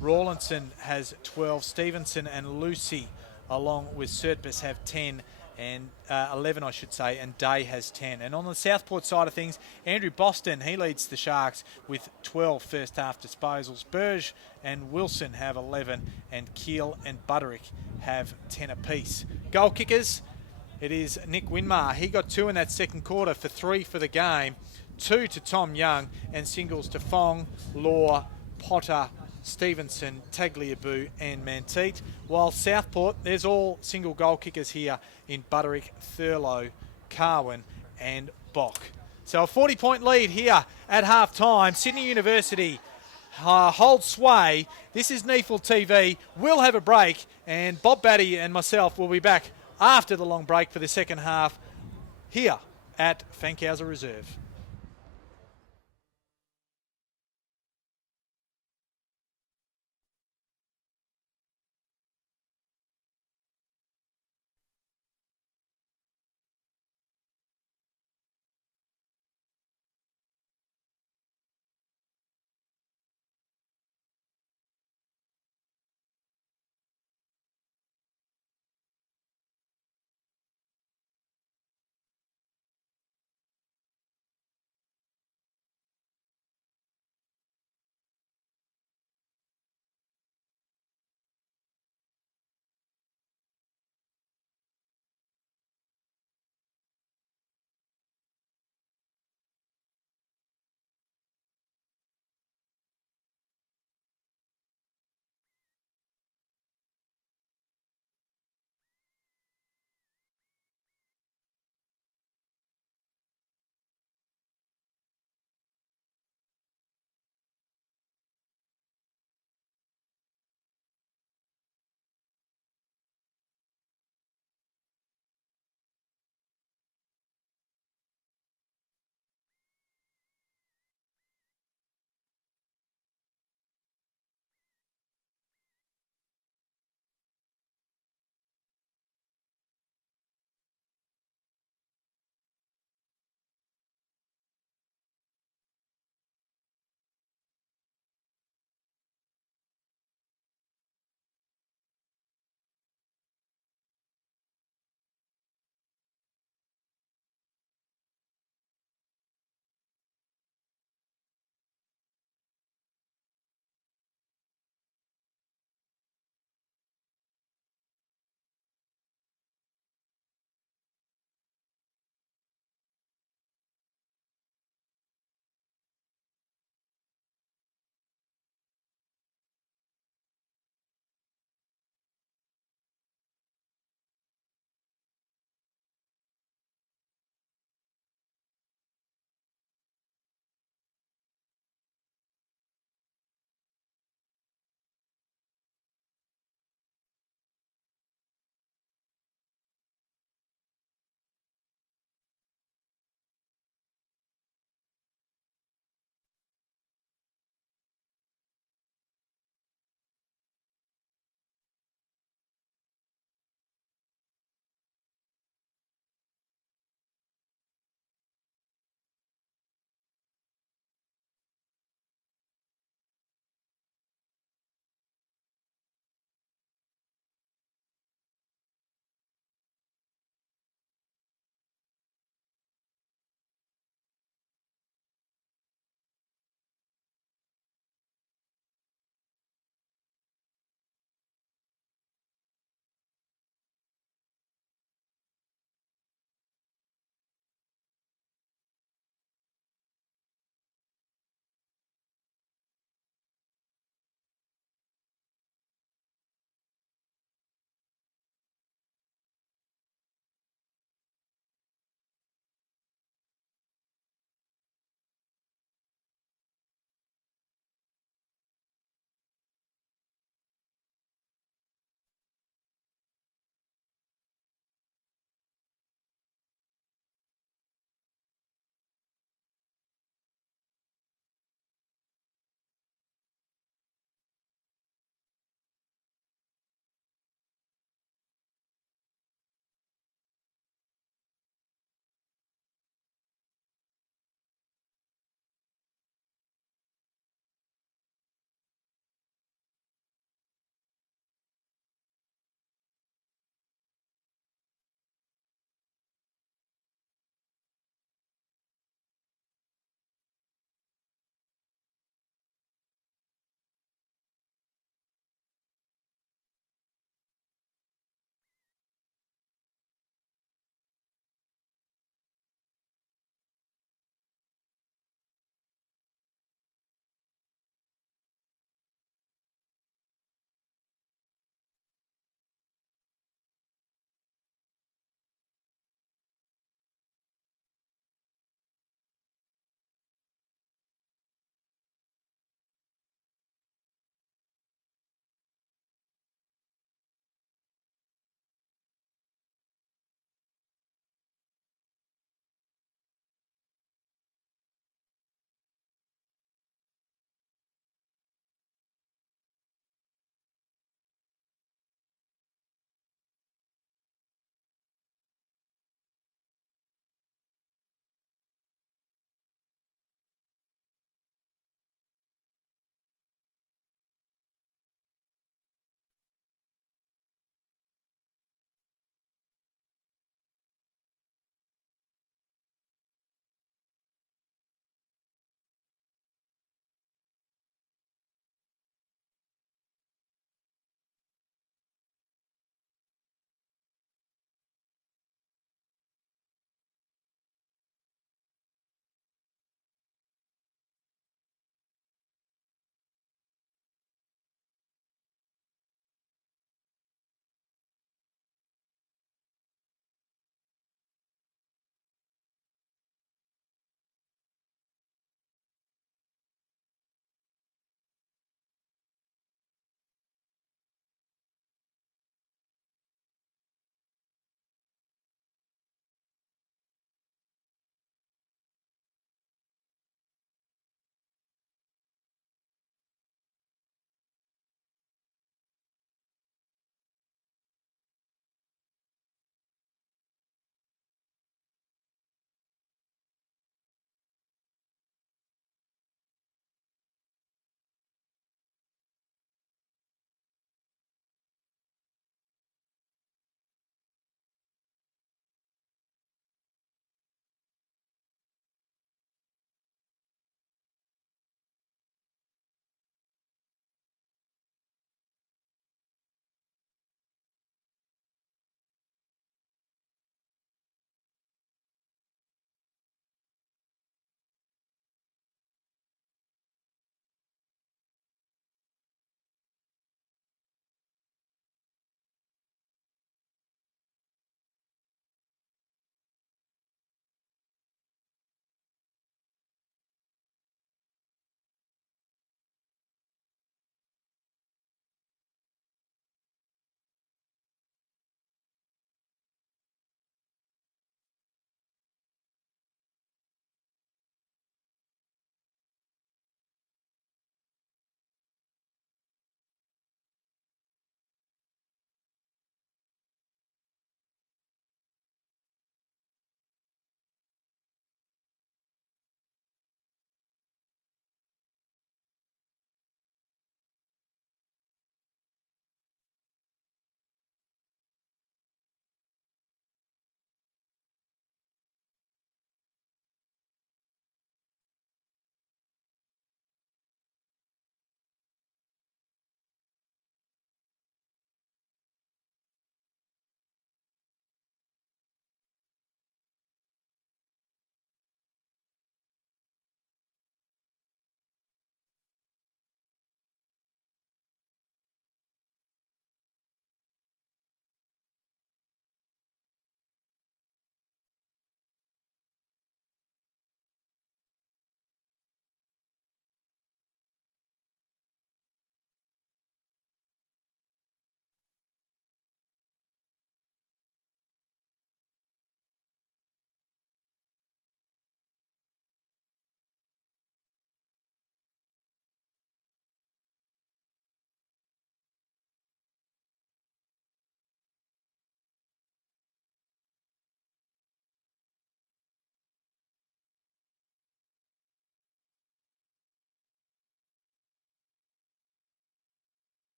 Rawlinson has 12. Stevenson and Lucy, along with Surtbus, have 10 and 11, I should say, and Day has 10. And on the Southport side of things, Andrew Boston, he leads the Sharks with 12 first half disposals. Burge and Wilson have 11, and Keel and Butterick have 10 apiece. Goal kickers, it is Nick Winmar. He got 2 in that second quarter for 3 for the game. 2 to Tom Young, and singles to Fong, Law, Potter, Stevenson, Tagliabue and Manteet. While Southport, there's all single goal kickers here in Butterick, Thurlow, Carwin and Bock. So a 40-point lead here at half-time. Sydney University holds sway. This is NEAFL TV. We'll have a break, and Bob Batty and myself will be back after the long break for the second half here at Fankhauser Reserve.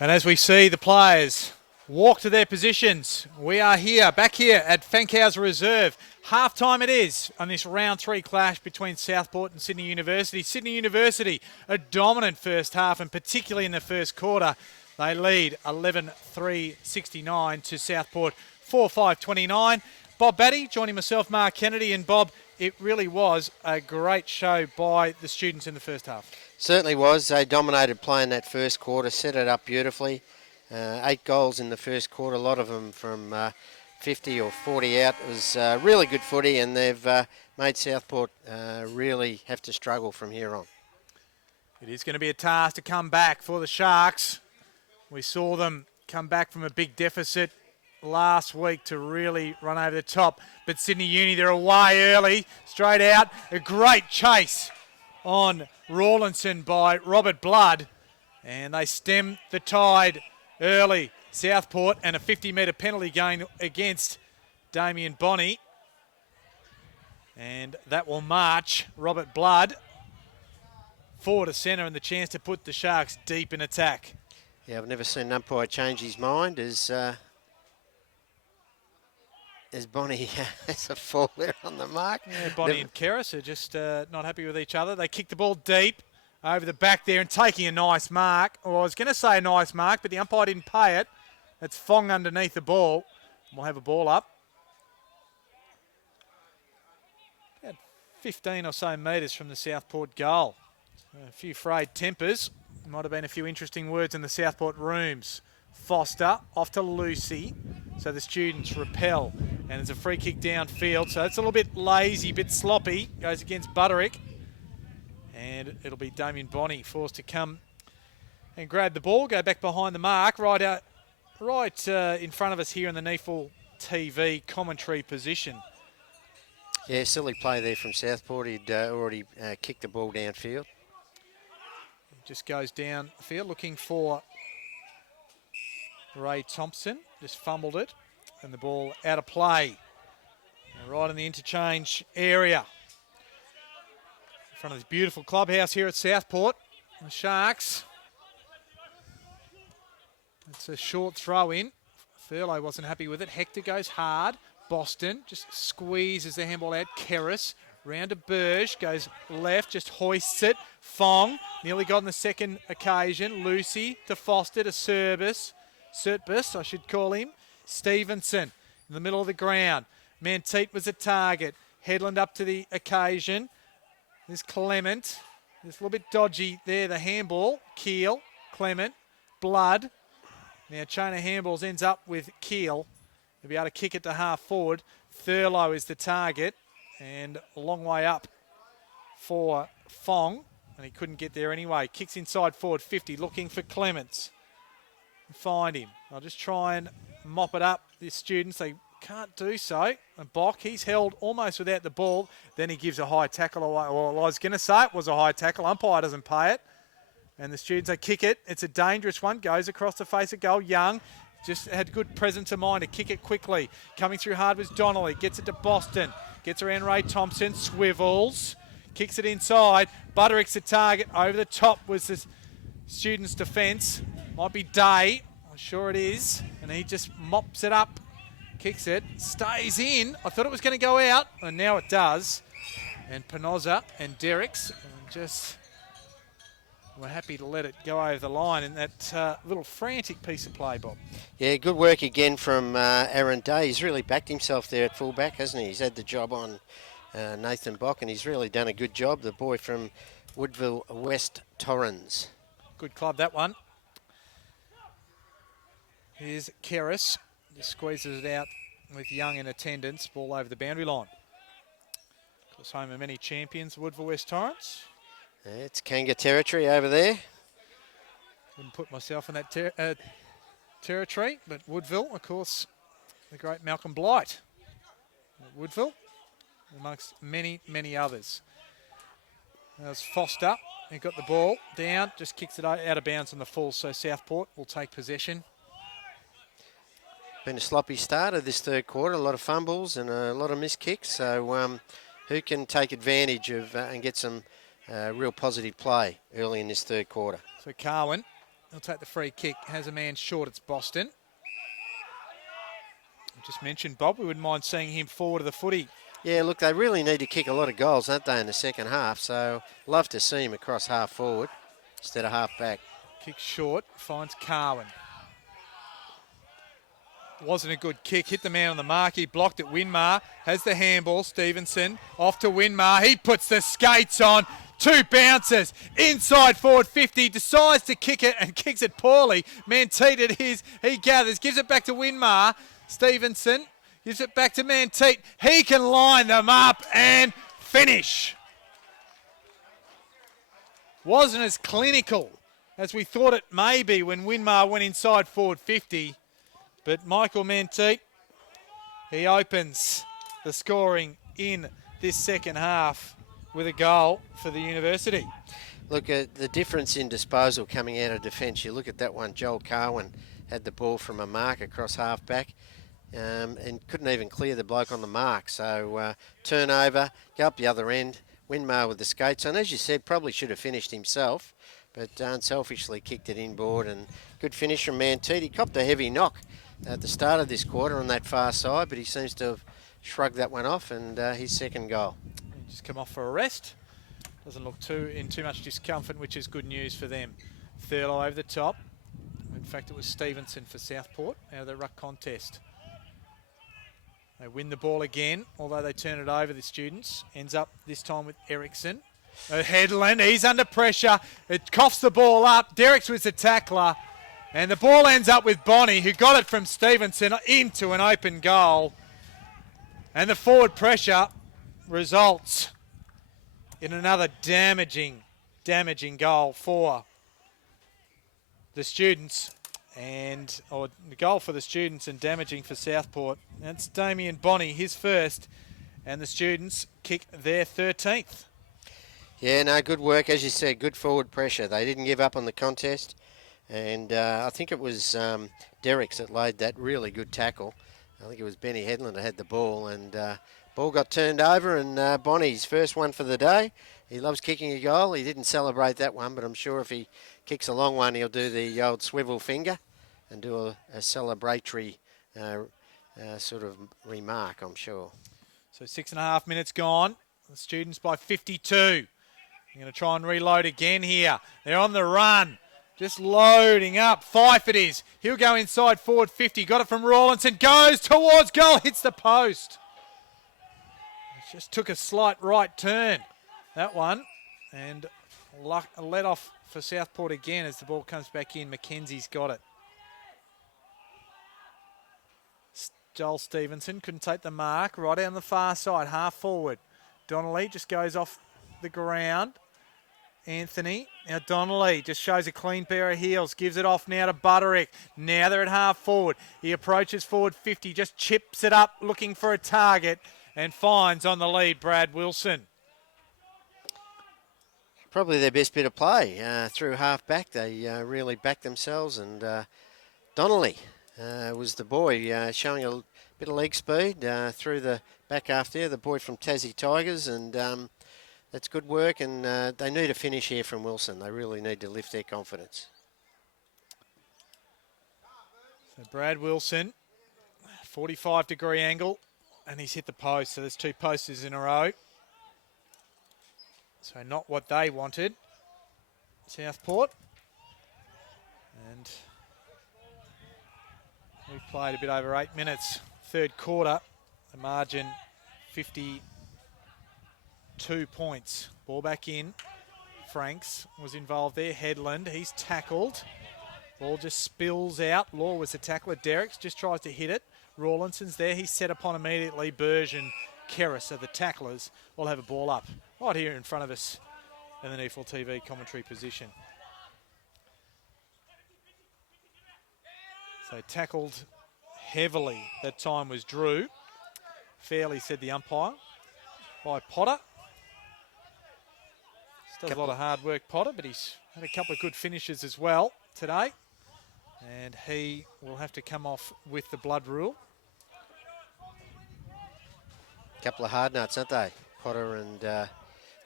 And as we see the players walk to their positions, we are here, back here at Fankhauser Reserve. Half-time it is on this round 3 clash between Southport and Sydney University. Sydney University, a dominant first half, and particularly in the first quarter, they lead 11-3-69 to Southport 4-5-29. Bob Batty joining myself, Mark Kennedy, and Bob, it really was a great show by the students in the first half. Certainly was. They dominated play in that first quarter, set it up beautifully. 8 goals in the first quarter, a lot of them from 50 or 40 out. It was really good footy, and they've made Southport really have to struggle from here on. It is going to be a task to come back for the Sharks. We saw them come back from a big deficit last week to really run over the top. But Sydney Uni, they're away early, straight out. A great chase on Rawlinson by Robert Blood. And they stem the tide early. Southport, and a 50-metre penalty gain against Damien Bonney. And that will march Robert Blood forward to centre, and the chance to put the Sharks deep in attack. Yeah, I've never seen an umpire change his mind as Bonnie has a fall there on the mark. Yeah, Bonnie and Keris are just not happy with each other. They kick the ball deep over the back there and taking a nice mark. Well, I was going to say a nice mark, but the umpire didn't pay it. It's Fong underneath the ball. We'll have a ball up. About 15 or so metres from the Southport goal. A few frayed tempers. Might have been a few interesting words in the Southport rooms. Foster off to Lucy, so the students repel, and it's a free kick downfield, so it's a little bit lazy, a bit sloppy. Goes against Butterick, and it'll be Damien Bonney forced to come and grab the ball, go back behind the mark, right in front of us here in the NEAFL TV commentary position. Yeah, silly play there from Southport. He'd already kicked the ball downfield. Just goes downfield looking for Ray Thompson. Just fumbled it, and the ball out of play. And right in the interchange area. In front of this beautiful clubhouse here at Southport. The Sharks. It's a short throw in. Thurlow wasn't happy with it. Hector goes hard. Boston just squeezes the handball out. Keris round to Burge, goes left, just hoists it. Fong nearly got on the second occasion. Lucy to Foster to Sertbus, I should call him. Stevenson in the middle of the ground. Manteet was a target. Headland up to the occasion. There's Clement. It's a little bit dodgy there, the handball. Keel, Clement, Blood. Now chain of handballs ends up with Keel. He'll be able to kick it to half forward. Thurlow is the target, and a long way up for Fong, and he couldn't get there anyway. Kicks inside forward 50, looking for Clements. Find him. I'll just try and mop it up. The students, they can't do so. And Bock, he's held almost without the ball. Then he gives a high tackle away. Well, I was going to say it was a high tackle. Umpire doesn't pay it. And the students, they kick it. It's a dangerous one. Goes across the face of goal. Young just had good presence of mind to kick it quickly. Coming through hard was Donnelly. Gets it to Boston. Gets around Ray Thompson. Swivels. Kicks it inside. Butterick's the target. Over the top was the students' defence. Might be Day. I'm sure it is. And he just mops it up. Kicks it. Stays in. I thought it was going to go out. And now it does. And Penoza and Derricks just were happy to let it go over the line in that little frantic piece of play, Bob. Yeah, good work again from Aaron Day. He's really backed himself there at fullback, hasn't he? He's had the job on Nathan Bock, and he's really done a good job. The boy from Woodville West Torrens. Good club, that one. Here's Keris. Just squeezes it out with Young in attendance. Ball over the boundary line. Of course, home of many champions, Woodville West Torrens. It's Kanga territory over there. Wouldn't put myself in that territory, but Woodville, of course, the great Malcolm Blight at Woodville, amongst many, many others. There's Foster. He got the ball down, just kicks it out of bounds on the full, so Southport will take possession. Been a sloppy start of this third quarter, a lot of fumbles and a lot of missed kicks, so who can take advantage of and get some real positive play early in this third quarter? So Carwin He'll take the free kick. Has a man short. It's Boston. I just mentioned Bob. We wouldn't mind seeing him forward of the footy. Yeah, look, they really need to kick a lot of goals, don't they, in the second half? So love to see him across half forward instead of half back. Kick short. Finds Carwin. Wasn't a good kick. Hit the man on the mark. He blocked it. Winmar has the handball. Stevenson off to Winmar. He puts the skates on. 2 bounces. Inside forward 50. Decides to kick it and kicks it poorly. Manteet it is. He gathers. Gives it back to Winmar. Stevenson gives it back to Manteet. He can line them up and finish. Wasn't as clinical as we thought it may be when Winmar went inside forward 50. But Michael Manteet, he opens the scoring in this second half with a goal for the University. Look at the difference in disposal coming out of defence. You look at that one, Joel Carwin had the ball from a mark across half back and couldn't even clear the bloke on the mark. So turnover, go up the other end, Winmar with the skates on. As you said, probably should have finished himself, but unselfishly kicked it inboard, and good finish from Manteet. He copped a heavy knock at the start of this quarter on that far side, but he seems to have shrugged that one off, and his second goal. He just come off for a rest. Doesn't look in too much discomfort, which is good news for them. Thurlow over the top. In fact, it was Stevenson for Southport out of the ruck contest. They win the ball again, although they turn it over, the students. Ends up this time with Ericsson. Headland, he's under pressure. It coughs the ball up. Derricks was the tackler. And the ball ends up with Bonnie, who got it from Stevenson into an open goal. And the forward pressure results in another damaging goal for the students. Or the goal for the students and damaging for Southport. That's Damien Bonnie, his first. And the students kick their 13th. Yeah, no, good work. As you said, good forward pressure. They didn't give up on the contest. And I think it was Derricks that laid that really good tackle. I think it was Benny Headland that had the ball, and ball got turned over, and Bonnie's first one for the day. He loves kicking a goal. He didn't celebrate that one, but I'm sure if he kicks a long one, he'll do the old swivel finger and do a celebratory sort of remark, I'm sure. So 6.5 minutes gone. The students by 52. They're going to try and reload again here. They're on the run. Just loading up. Fife it is. He'll go inside forward 50. Got it from Rawlinson. Goes towards goal. Hits the post. It just took a slight right turn, that one. And let off for Southport again as the ball comes back in. Mackenzie's got it. Joel Stevenson couldn't take the mark. Right on the far side. Half forward. Donnelly just goes off the ground. Anthony, now Donnelly just shows a clean pair of heels, gives it off now to Butterick. Now they're at half forward. He approaches forward 50, just chips it up, looking for a target, and finds on the lead Brad Wilson. Probably their best bit of play through half back. They really backed themselves, and Donnelly was the boy showing a bit of leg speed through the back half there, the boy from Tassie Tigers, and that's good work, and they need a finish here from Wilson. They really need to lift their confidence. So Brad Wilson, 45-degree angle, and he's hit the post. So there's 2 posters in a row. So not what they wanted, Southport. And we've played a bit over 8 minutes. Third quarter, the margin 52 points. Ball back in. Franks was involved there. Headland, he's tackled. Ball just spills out. Law was the tackler. Derricks just tries to hit it. Rawlinson's there. He's set upon immediately. Burge and Kerris are the tacklers. Will have a ball up right here in front of us in the NEAFL TV commentary position. So tackled heavily. That time was Drew. Fairly, said the umpire, by Potter. Does a lot of hard work, Potter, but he's had a couple of good finishes as well today. And he will have to come off with the blood rule. Couple of hard nuts, aren't they? Potter and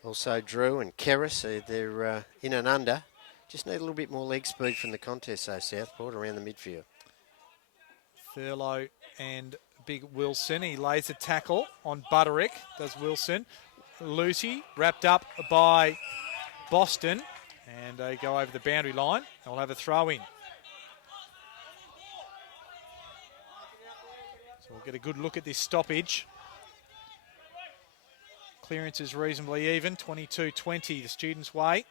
also Drew and Kerris. They're in and under. Just need a little bit more leg speed from the contest, though, Southport, around the midfield. Thurlow and big Wilson. He lays a tackle on Butterick, does Wilson. Lucy wrapped up by Boston, and they go over the boundary line. They'll have a throw in. So we'll get a good look at this stoppage. Clearance is reasonably even, 22-20 the Students' way.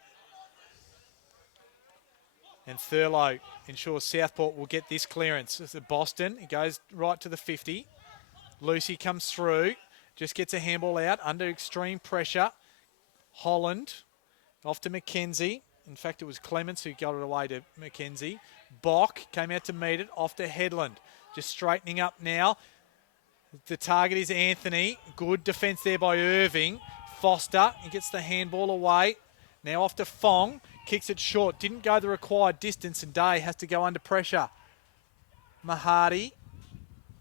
And Thurlow ensures Southport will get this clearance. This is Boston. He goes right to the 50. Lucy comes through. Just gets a handball out under extreme pressure. Holland off to Mackenzie. In fact, it was Clements who got it away to Mackenzie. Bock came out to meet it. Off to Headland. Just straightening up now. The target is Anthony. Good defence there by Irving. Foster. He gets the handball away. Now off to Fong. Kicks it short. Didn't go the required distance, and Day has to go under pressure. Mahadi.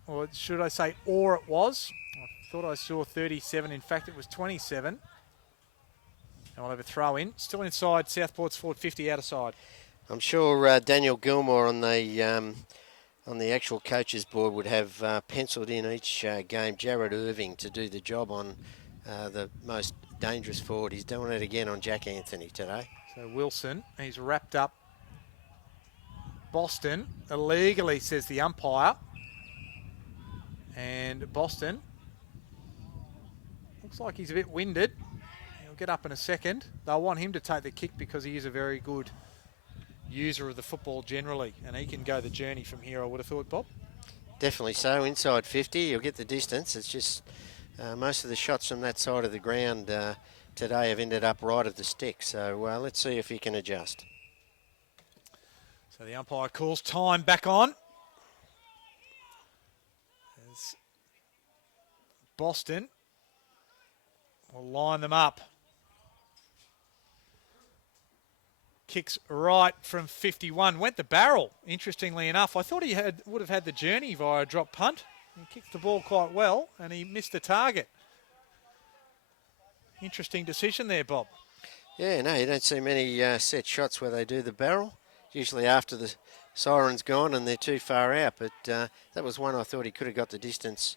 Or should I say or it was. I thought I saw 37. In fact, it was 27. And we'll have a throw in. Still inside Southport's forward 50 out of side. I'm sure Daniel Gilmore on the actual coaches board would have penciled in each game Jared Irving to do the job on the most dangerous forward. He's doing it again on Jack Anthony today. So Wilson, he's wrapped up Boston illegally, says the umpire. And Boston looks like he's a bit winded. He'll get up in a second. They'll want him to take the kick because he is a very good user of the football generally, and he can go the journey from here, I would have thought, Bob. Definitely so. Inside 50, he'll get the distance. It's just most of the shots from that side of the ground today have ended up right at the stick. So let's see if he can adjust. So the umpire calls time back on. As Boston will line them up. Kicks right from 51. Went the barrel, interestingly enough. I thought he would have had the journey via a drop punt. He kicked the ball quite well, and he missed the target. Interesting decision there, Bob. Yeah, no, you don't see many set shots where they do the barrel. Usually after the siren's gone and they're too far out. But that was one I thought he could have got the distance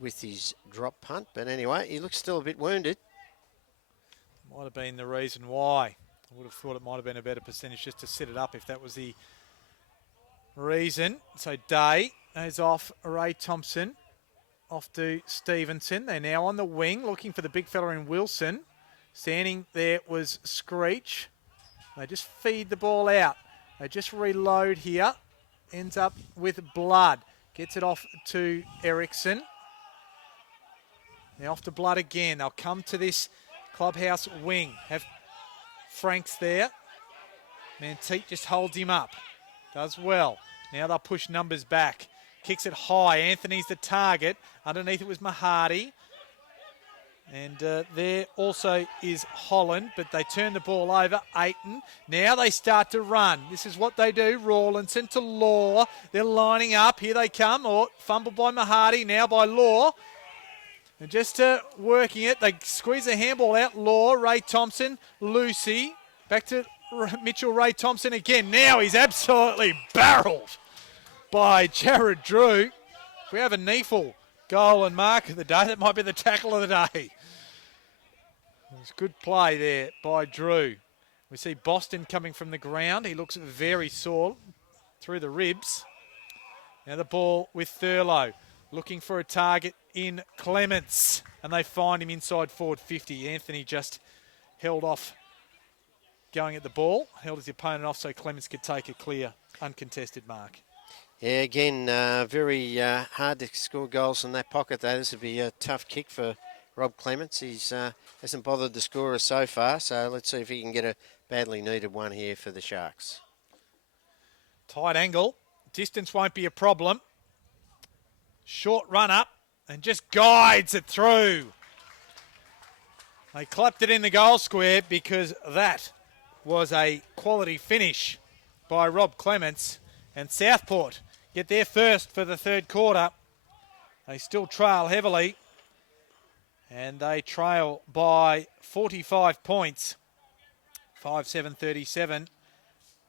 with his drop punt. But anyway, he looks still a bit wounded. Might have been the reason why. I would have thought it might have been a better percentage just to set it up if that was the reason. So Day is off. Ray Thompson off to Stevenson. They're now on the wing looking for the big fella in Wilson. Standing there was Screech. They just feed the ball out. They just reload here. Ends up with Blood. Gets it off to Erickson. Now off to Blood again. They'll come to this clubhouse wing. Have Franks there. Manteet just holds him up. Does well. Now they'll push numbers back. Kicks it high. Anthony's the target. Underneath it was Mahadi. And there also is Holland, but they turn the ball over. Aiton. Now they start to run. This is what they do. Rawlinson to Law. They're lining up. Here they come. Or fumble by Mahadi. Now by Law. And just working it. They squeeze the handball out. Law, Ray Thompson, Lucy. Back to Mitchell Ray Thompson again. Now he's absolutely barreled by Jared Drew. If we have a NEAFL goal and mark of the day, that might be the tackle of the day. It's good play there by Drew. We see Boston coming from the ground. He looks very sore through the ribs. Now the ball with Thurlow. Looking for a target in Clements. And they find him inside forward 50. Anthony just held off going at the ball. Held his opponent off so Clements could take a clear, uncontested mark. Yeah, again, very hard to score goals in that pocket, though. This would be a tough kick for Rob Clements. He's hasn't bothered to score us so far, so let's see if he can get a badly needed one here for the Sharks. Tight angle. Distance won't be a problem. Short run up and just guides it through. They clapped it in the goal square because that was a quality finish by Rob Clements. And Southport get there first for the third quarter. They still trail heavily. And they trail by 45 points. 5.737.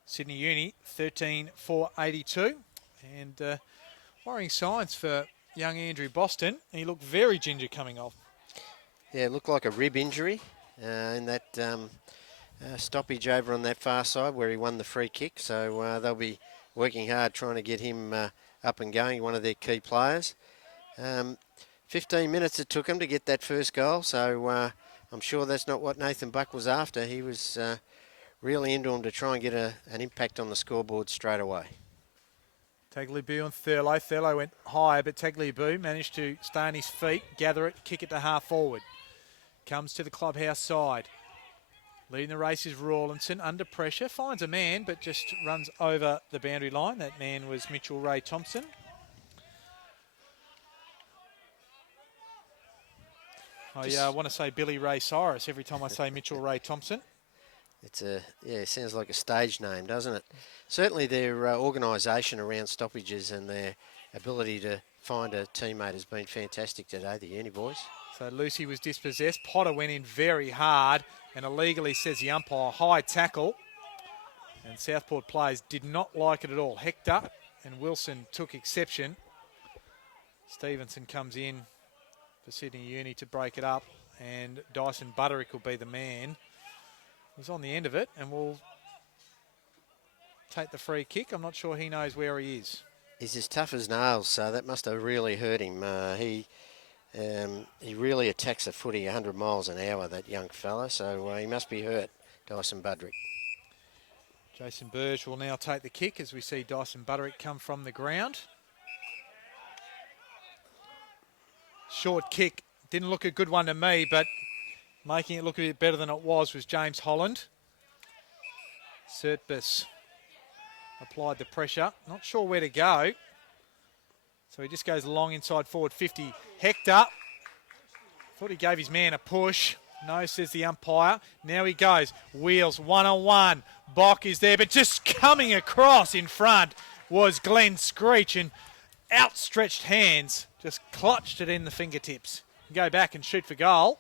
Sydney Uni 13.482. And worrying signs for young Andrew Boston. He looked very ginger coming off. Yeah, it looked like a rib injury in that stoppage over on that far side where he won the free kick. So they'll be working hard trying to get him up and going, one of their key players. 15 minutes it took him to get that first goal, so I'm sure that's not what Nathan Buck was after. He was really into him to try and get an impact on the scoreboard straight away. Tagliabue and Thurlow. Thurlow went higher, but Tagliabue managed to stay on his feet, gather it, kick it to half forward. Comes to the clubhouse side. Leading the race is Rawlinson, under pressure, finds a man, but just runs over the boundary line. That man was Mitchell Ray Thompson. I want to say Billy Ray Cyrus every time I say Mitchell Ray Thompson. It sounds like a stage name, doesn't it? Certainly their organisation around stoppages and their ability to find a teammate has been fantastic today, the Uni boys. So Lucy was dispossessed. Potter went in very hard and illegally, says the umpire, high tackle. And Southport players did not like it at all. Hector and Wilson took exception. Stevenson comes in for Sydney Uni to break it up, and Dyson Butterick will be the man. He's on the end of it and will take the free kick. I'm not sure he knows where he is. He's as tough as nails, so that must have really hurt him. He really attacks the footy 100 miles an hour, that young fella, so he must be hurt, Dyson Butterick. Jason Burge will now take the kick as we see Dyson Butterick come from the ground. Short kick. Didn't look a good one to me, but making it look a bit better than it was James Holland. Sertbus applied the pressure. Not sure where to go. So he just goes long inside forward 50. Hector. Thought he gave his man a push. No, says the umpire. Now he goes. Wheels one-on-one. Bock is there, but just coming across in front was Glenn Screech, and outstretched hands just clutched it in the fingertips. Go back and shoot for goal.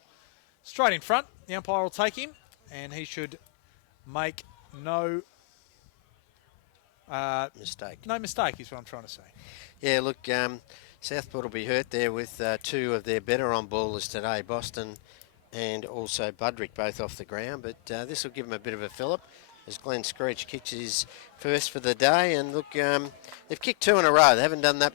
Straight in front. The umpire will take him, and he should make no mistake. No mistake is what I'm trying to say. Yeah, look, Southport will be hurt there with two of their better on ballers today, Boston and also Budrick, both off the ground. But this will give them a bit of a fillip as Glenn Screech kicks his first for the day. And look, they've kicked two in a row. They haven't done that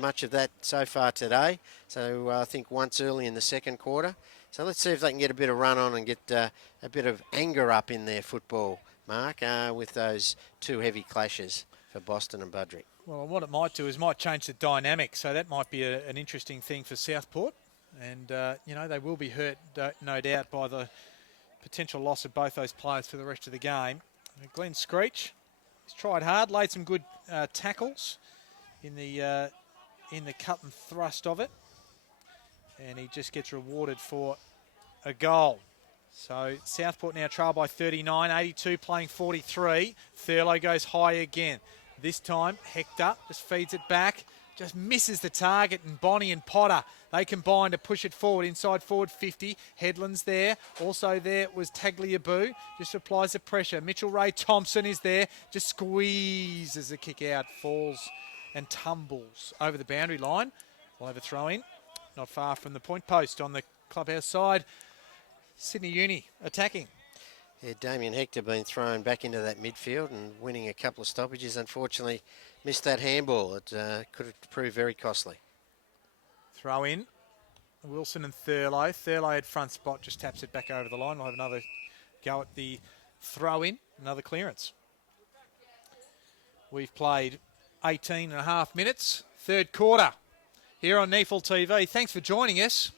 much of that so far today. So I think once early in the second quarter. So let's see if they can get a bit of run on and get a bit of anger up in their football, Mark, with those two heavy clashes for Boston and Budrick. Well, what it might do is might change the dynamic. So that might be an interesting thing for Southport. And, they will be hurt, no doubt, by the potential loss of both those players for the rest of the game. Glenn Screech, he's tried hard, laid some good tackles in the cut and thrust of it. And he just gets rewarded for a goal. So Southport now trail by 39, 82 playing 43. Thurlow goes high again. This time, Hector just feeds it back, just misses the target, and Bonnie and Potter, they combine to push it forward, inside forward 50. Headland's there. Also there was Tagliabue, just applies the pressure. Mitchell Ray Thompson is there, just squeezes the kick out, falls and tumbles over the boundary line. We'll have a throw in, not far from the point post on the clubhouse side. Sydney Uni attacking. Yeah, Damien Hector been thrown back into that midfield and winning a couple of stoppages. Unfortunately, missed that handball. It could have proved very costly. Throw in. Wilson and Thurlow. Thurlow at front spot, just taps it back over the line. We'll have another go at the throw in, another clearance. We've played 18 and a half minutes, third quarter here on NEAFL TV. Thanks for joining us.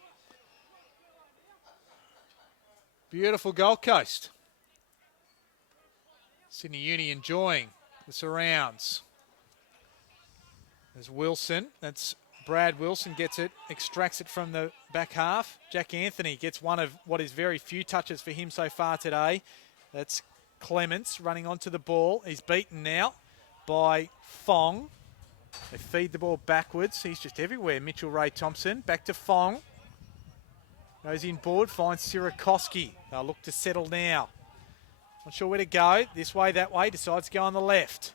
Beautiful Gold Coast. Sydney Uni enjoying the surrounds. There's Wilson. That's Brad Wilson gets it, extracts it from the back half. Jack Anthony gets one of what is very few touches for him so far today. That's Clements running onto the ball. He's beaten now by Fong. They feed the ball backwards. He's just everywhere. Mitchell Ray Thompson. Back to Fong. Goes inboard, finds Sirakoski. They'll look to settle now. Not sure where to go. This way, that way. Decides to go on the left.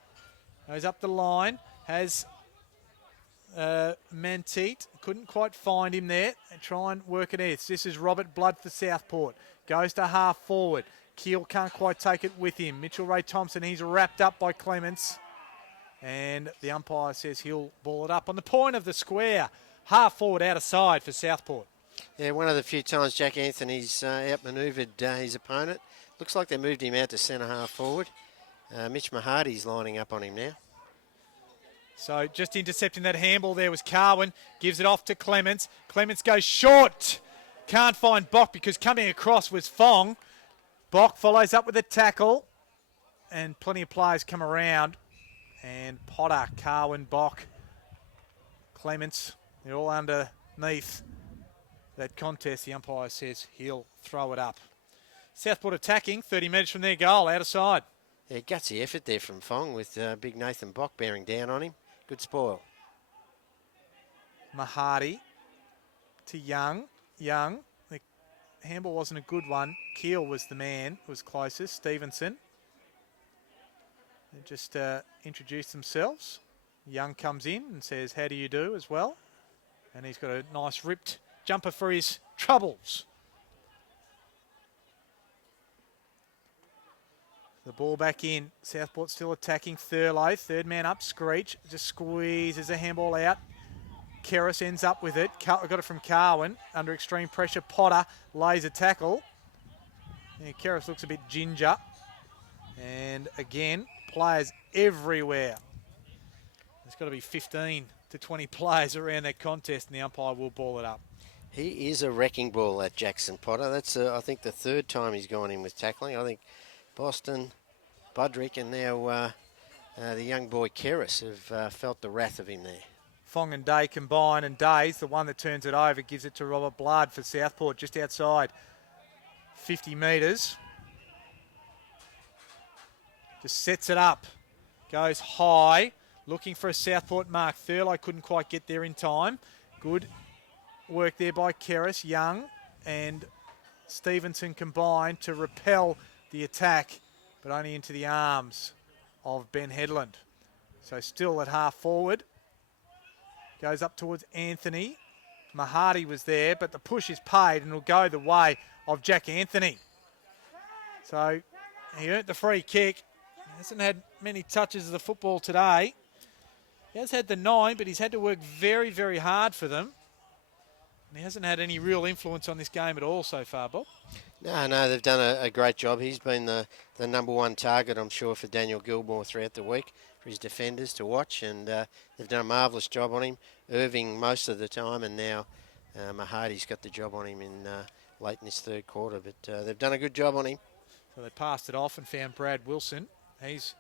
Goes up the line. Has Menteet. Couldn't quite find him there. And try and work it out. This is Robert Blood for Southport. Goes to half forward. Keel can't quite take it with him. Mitchell Ray Thompson, he's wrapped up by Clements. And the umpire says he'll ball it up on the point of the square. Half forward, out of side for Southport. Yeah, one of the few times Jack Anthony's outmanoeuvred his opponent. Looks like they moved him out to centre half forward. Mitch Mahadi's lining up on him now. So just intercepting that handball there was Carwin. Gives it off to Clements. Clements goes short. Can't find Bock because coming across was Fong. Bock follows up with a tackle. And plenty of players come around. And Potter, Carwin, Bock, Clements, they're all underneath that contest. The umpire says he'll throw it up. Southport attacking, 30 metres from their goal, out of side. Yeah, gutsy effort there from Fong with big Nathan Bock bearing down on him. Good spoil. Mahadi to Young. Young, the handball wasn't a good one. Keel was the man who was closest. Stevenson. They just introduced themselves. Young comes in and says, how do you do as well? And he's got a nice ripped jumper for his troubles. The ball back in. Southport still attacking. Thurlow, third man up. Screech just squeezes a handball out. Kerris ends up with it. Got it from Carwin. Under extreme pressure, Potter lays a tackle. Yeah, Kerris looks a bit ginger. And again, players everywhere. There's got to be 15 to 20 players around that contest, and the umpire will ball it up. He is a wrecking ball, that Jackson Potter. That's, I think, the third time he's gone in with tackling. I think Boston, Budrick, and now the young boy Kerris have felt the wrath of him there. Fong and Day combine, and Day's the one that turns it over, gives it to Robert Blood for Southport, just outside 50 metres. Just sets it up, goes high, looking for a Southport mark. Thurlow couldn't quite get there in time. Good work there by Kerris. Young and Stevenson combined to repel the attack, but only into the arms of Ben Headland. So still at half forward. Goes up towards Anthony. Mahadi was there, but the push is paid and will go the way of Jack Anthony. So he earned the free kick. Hasn't had many touches of the football today. He has had the 9, but he's had to work very, very hard for them. And he hasn't had any real influence on this game at all so far, Bob. No, they've done a great job. He's been the number one target, I'm sure, for Daniel Gilmore throughout the week, for his defenders to watch. And they've done a marvellous job on him. Irving most of the time, and now Mahadi's got the job on him in late in this third quarter. But they've done a good job on him. So they passed it off and found Brad Wilson. He's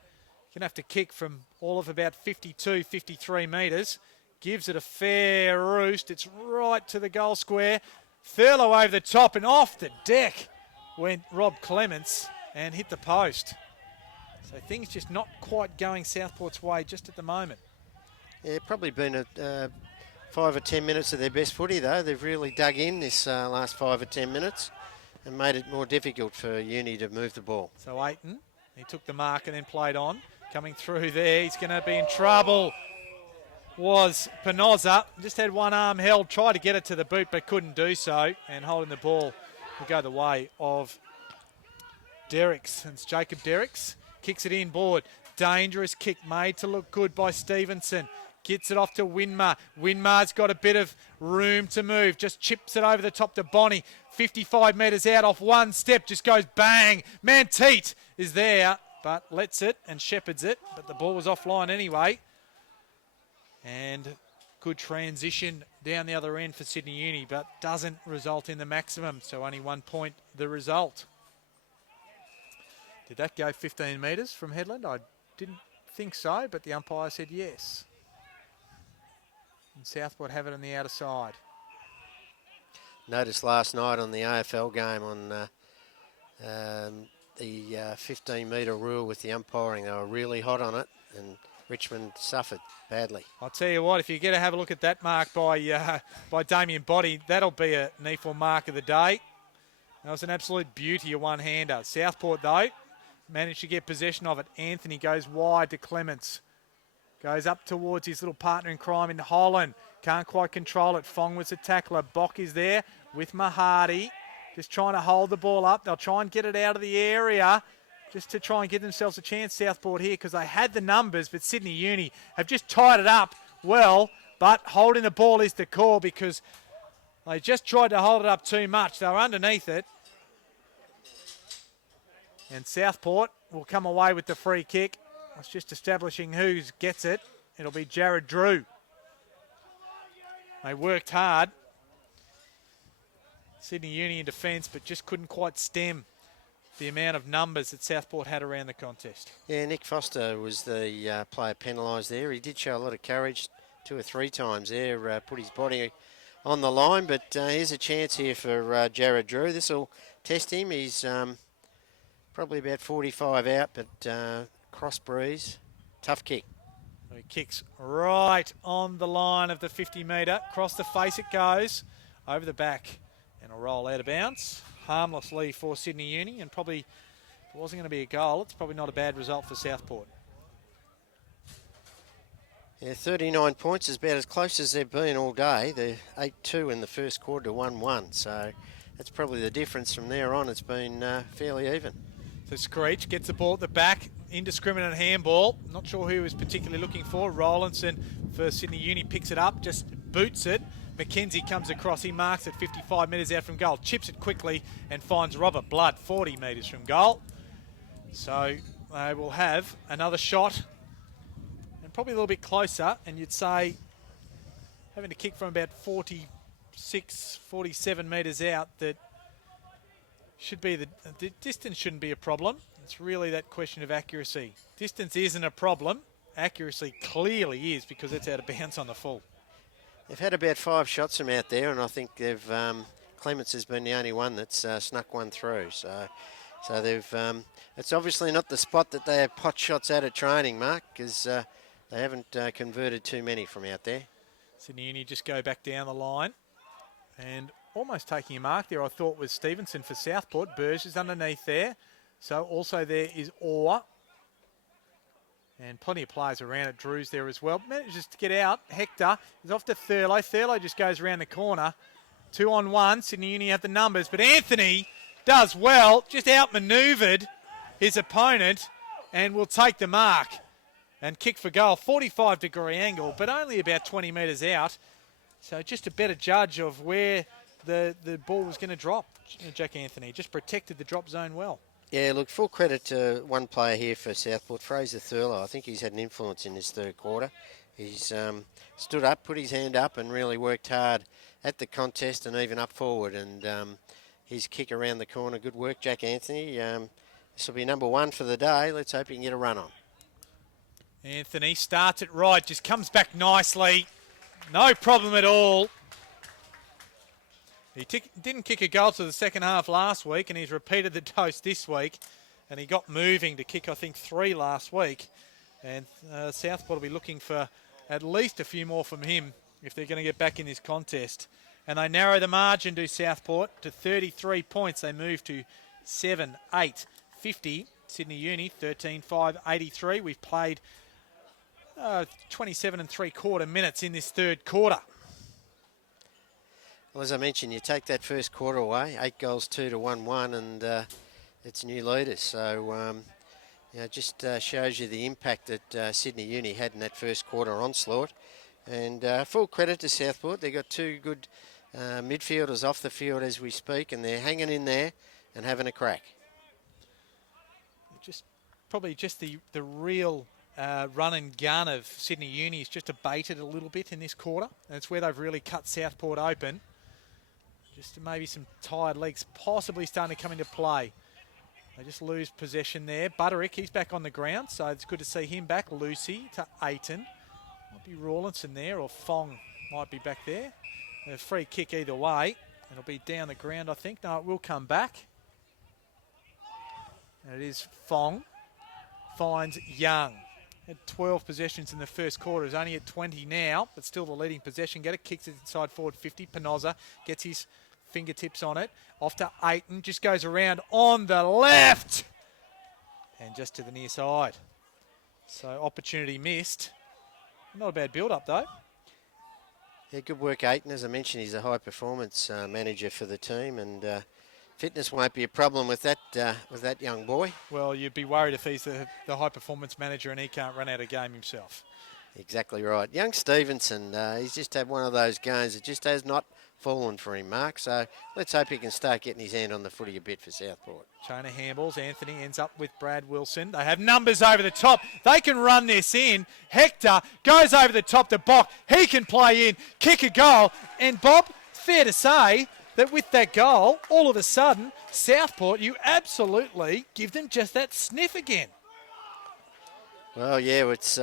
going to have to kick from all of about 52, 53 metres. Gives it a fair roost. It's right to the goal square. Thurlow over the top and off the deck went Rob Clements and hit the post. So things just not quite going Southport's way just at the moment. Yeah, probably been 5 or 10 minutes of their best footy, though. They've really dug in this last 5 or 10 minutes and made it more difficult for Uni to move the ball. So Aiton, he took the mark and then played on. Coming through there, he's going to be in trouble. Was Penoza. Just had one arm held, tried to get it to the boot but couldn't do so. And holding the ball will go the way of Derricks. And it's Jacob Derricks. Kicks it in board. Dangerous kick made to look good by Stevenson. Gets it off to Winmar. Winmar's got a bit of room to move. Just chips it over the top to Bonnie. 55 metres out off one step. Just goes bang. Menteet is there, but lets it and shepherds it. But the ball was offline anyway. And good transition down the other end for Sydney Uni, but doesn't result in the maximum. So only 1 point the result. Did that go 15 metres from Headland? I didn't think so, but the umpire said yes. And Southport have it on the outer side. Noticed last night on the AFL game on the 15-metre rule with the umpiring, they were really hot on it, and Richmond suffered badly. I'll tell you what, if you get to have a look at that mark by Damien Boddy, that'll be a NEAFL mark of the day. That was an absolute beauty, a one-hander. Southport, though, managed to get possession of it. Anthony goes wide to Clements. Goes up towards his little partner in crime in Holland. Can't quite control it. Fong was the tackler. Bock is there with Mahadi. Just trying to hold the ball up. They'll try and get it out of the area just to try and give themselves a chance, Southport here, because they had the numbers, but Sydney Uni have just tied it up well, but holding the ball is the call because they just tried to hold it up too much. They were underneath it. And Southport will come away with the free kick. It's just establishing who gets it. It'll be Jared Drew. They worked hard. Sydney Uni in defence, but just couldn't quite stem the amount of numbers that Southport had around the contest. Yeah, Nick Foster was the player penalised there. He did show a lot of courage 2 or 3 times there, put his body on the line, but here's a chance here for Jared Drew. This will test him. He's probably about 45 out, but cross breeze, tough kick. He kicks right on the line of the 50 metre. Across the face it goes, over the back, and a roll out of bounds. Harmlessly for Sydney Uni, and probably if it wasn't going to be a goal, it's probably not a bad result for Southport. Yeah, 39 points is about as close as they've been all day. They're 8-2 in the first quarter to 1-1, so that's probably the difference from there on. It's been fairly even. So Screech gets the ball at the back, indiscriminate handball. Not sure who he was particularly looking for. Rowlandson for Sydney Uni picks it up, just boots it. McKenzie comes across, he marks it 55 metres out from goal, chips it quickly and finds Robert Blood 40 metres from goal. So they will have another shot and probably a little bit closer, and you'd say having to kick from about 46, 47 metres out, that should be the distance shouldn't be a problem. It's really that question of accuracy. Distance isn't a problem, accuracy clearly is, because it's out of bounds on the full. They've had about 5 shots from out there, and I think they've Clements has been the only one that's snuck one through. So they've it's obviously not the spot that they have pot shots at training, Mark, because they haven't converted too many from out there. Sydney Uni just go back down the line, and almost taking a mark there, I thought, was Stevenson for Southport. Burge is underneath there, so also there is Orr. And plenty of players around it. Drew's there as well. Manages to get out. Hector is off to Thurlow. Thurlow just goes around the corner. 2-on-1. Sydney Uni have the numbers. But Anthony does well. Just outmanoeuvred his opponent and will take the mark and kick for goal. 45-degree angle, but only about 20 metres out. So just a better judge of where the ball was going to drop. Jack Anthony just protected the drop zone well. Yeah, look, full credit to one player here for Southport, Fraser Thurlow. I think he's had an influence in this third quarter. He's stood up, put his hand up, and really worked hard at the contest and even up forward. And his kick around the corner, good work, Jack Anthony. This will be number 1 for the day. Let's hope he can get a run on. Anthony starts it right, just comes back nicely. No problem at all. He didn't kick a goal to the second half last week, and he's repeated the dose this week. And he got moving to kick, I think, 3 last week. And Southport will be looking for at least a few more from him if they're going to get back in this contest. And they narrow the margin to Southport to 33 points. They move to 7-8-50. Sydney Uni, 13-5-83. We've played 27 3/4 minutes in this third quarter. Well, as I mentioned, you take that first quarter away, 8 goals, 2 to 1-1, and it's new leaders. So, it just shows you the impact that Sydney Uni had in that first quarter onslaught. And full credit to Southport. They've got 2 good midfielders off the field as we speak, and they're hanging in there and having a crack. Probably just the real run and gun of Sydney Uni is just abated a little bit in this quarter. And it's where they've really cut Southport open. Just maybe some tired legs possibly starting to come into play. They just lose possession there. Butterick, he's back on the ground, so it's good to see him back. Lucy to Aiton. Might be Rawlinson there, or Fong might be back there. A free kick either way. It'll be down the ground, I think. No, it will come back. And it is Fong. Finds Young. Had 12 possessions in the first quarter. Is only at 20 now, but still the leading possession getter. Kicks it inside forward 50. Penoza gets his fingertips on it. Off to Aiton. Just goes around on the left. and just to the near side. So opportunity missed. Not a bad build-up though. Yeah, good work, Aiton. As I mentioned, he's a high-performance manager for the team, and fitness won't be a problem with that young boy. Well, you'd be worried if he's the high-performance manager and he can't run out a game himself. Exactly right. Young Stevenson, he's just had one of those games that just has not fallen for him, Mark. So let's hope he can start getting his hand on the footy a bit for Southport. Chona handballs. Anthony ends up with Brad Wilson. They have numbers over the top. They can run this in. Hector goes over the top to Bock. He can play in, kick a goal. And Bob, fair to say that with that goal, all of a sudden, Southport, you absolutely give them just that sniff again. Well, yeah, it's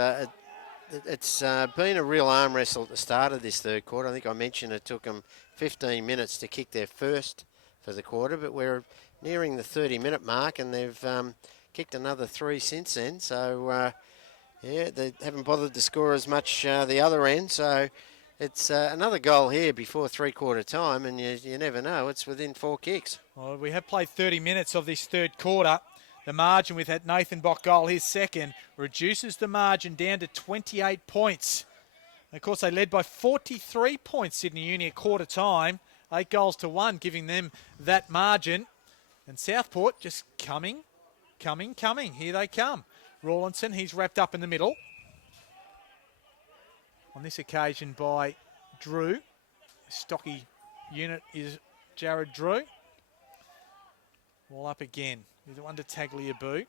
been a real arm wrestle at the start of this third quarter. I think I mentioned it took them 15 minutes to kick their first for the quarter, but we're nearing the 30-minute mark, and they've kicked another 3 since then. So, yeah, they haven't bothered to score as much the other end. So it's another goal here before three-quarter time, and you never know. It's within 4 kicks. Well, we have played 30 minutes of this third quarter. The margin with that Nathan Bock goal, his second, reduces the margin down to 28 points. And of course, they led by 43 points, Sydney Uni, at quarter time. 8 goals to 1, giving them that margin. And Southport just coming. Here they come. Rawlinson, he's wrapped up in the middle. On this occasion by Drew. Stocky unit is Jared Drew. All up again. With one to Tagliabue.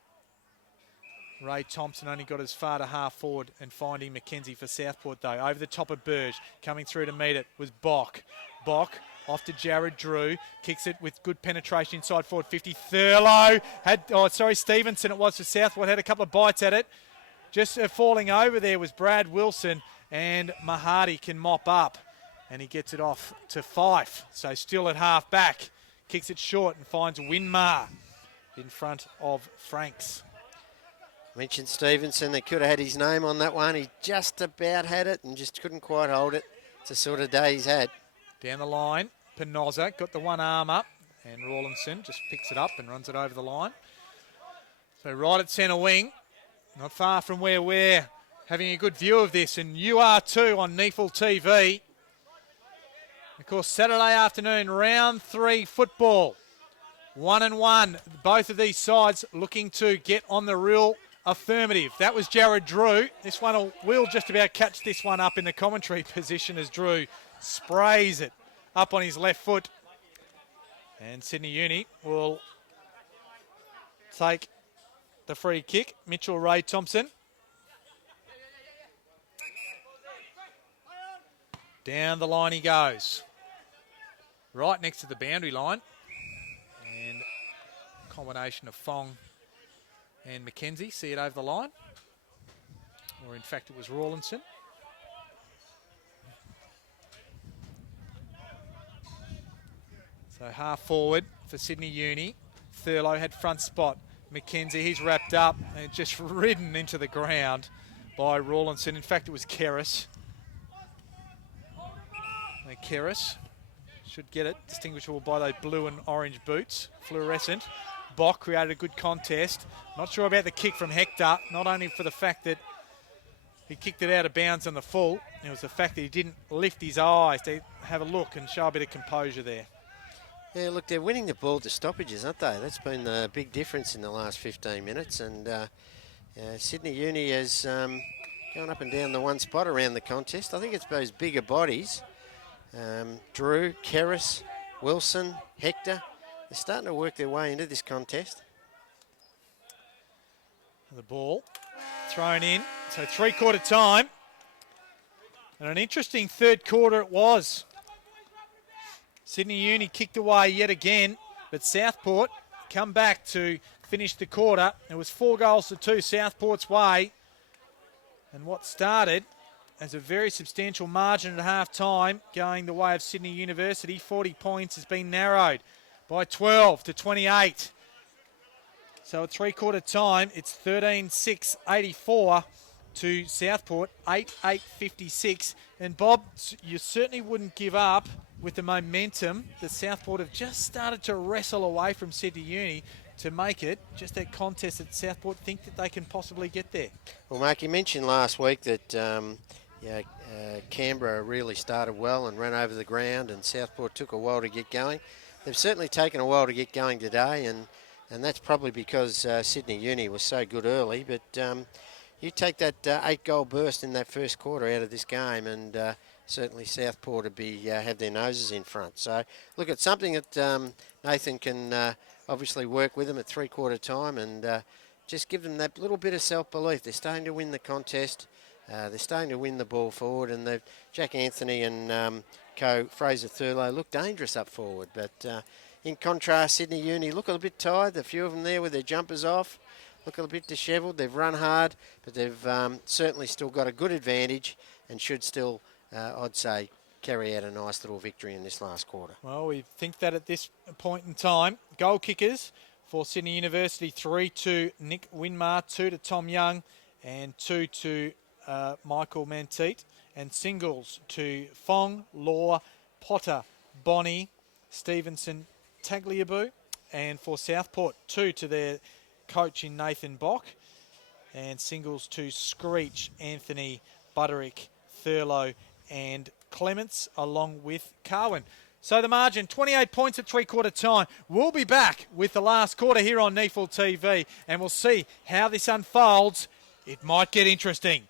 Ray Thompson only got as far to half forward and finding Mackenzie for Southport though. Over the top of Burge. Coming through to meet it was Bock. Bock off to Jared Drew. Kicks it with good penetration inside forward 50. Thurlow Stevenson it was for Southport. Had a couple of bites at it. Just falling over there was Brad Wilson, and Mahadi can mop up. And he gets it off to Fife. So still at half back. Kicks it short and finds Winmar in front of Franks. Mentioned Stevenson, they could have had his name on that one. He just about had it and just couldn't quite hold it. It's the sort of day he's had. Down the line, Penoza got the one arm up, and Rawlinson just picks it up and runs it over the line. So right at centre wing, not far from where we're having a good view of this, and you are too on NEAFL TV. Of course, Saturday afternoon, round 3 football. 1-1. Both of these sides looking to get on the real affirmative. That was Jared Drew. This one will just about catch this one up in the commentary position as Drew sprays it up on his left foot. And Sydney Uni will take the free kick. Mitchell Ray Thompson. Down the line he goes. Right next to the boundary line. And combination of Fong and Mackenzie see it over the line. Or in fact it was Rawlinson. So half forward for Sydney Uni. Thurlow had front spot. Mackenzie, he's wrapped up and just ridden into the ground by Rawlinson. In fact, it was Keris. Keris should get it, distinguishable by those blue and orange boots, fluorescent. Bock created a good contest. Not sure about the kick from Hector, not only for the fact that he kicked it out of bounds on the full, it was the fact that he didn't lift his eyes to have a look and show a bit of composure there. Yeah, look, they're winning the ball to stoppages, aren't they? That's been the big difference in the last 15 minutes. And Sydney Uni has gone up and down the one spot around the contest. I think it's those bigger bodies. Drew, Keris, Wilson, Hector. They're starting to work their way into this contest. The ball thrown in. So three-quarter time. And an interesting third quarter it was. Sydney Uni kicked away yet again, but Southport come back to finish the quarter. It was 4-2 Southport's way. And what started as a very substantial margin at half-time going the way of Sydney University, 40 points, has been narrowed by 12 to 28. So at three-quarter time, it's 13-6-84 to Southport, 8-8-56. And Bob, you certainly wouldn't give up with the momentum that Southport have just started to wrestle away from Sydney Uni to make it. Just that contest at Southport, think that they can possibly get there. Well, Mark, you mentioned last week that Canberra really started well and ran over the ground, and Southport took a while to get going. They've certainly taken a while to get going today, and that's probably because Sydney Uni was so good early. But you take that 8-goal burst in that first quarter out of this game, and certainly Southport would be have their noses in front. So look, it's something that Nathan can obviously work with them at three-quarter time, and just give them that little bit of self-belief. They're starting to win the contest. They're starting to win the ball forward, and Jack Anthony and Fraser Thurlow look dangerous up forward. But in contrast, Sydney Uni look a little bit tired. A few of them there with their jumpers off, look a little bit dishevelled. They've run hard, but they've certainly still got a good advantage and should still, I'd say, carry out a nice little victory in this last quarter. Well, we think that at this point in time. Goal kickers for Sydney University, 3 to Nick Winmar, 2 to Tom Young, and 2 to Michael Manteet. And singles to Fong, Law, Potter, Bonnie, Stevenson, Tagliabue. And for Southport, 2 to their coach in Nathan Bock. And singles to Screech, Anthony, Butterick, Thurlow, and Clements, along with Carwin. So the margin, 28 points at three-quarter time. We'll be back with the last quarter here on NEAFL TV, and we'll see how this unfolds. It might get interesting.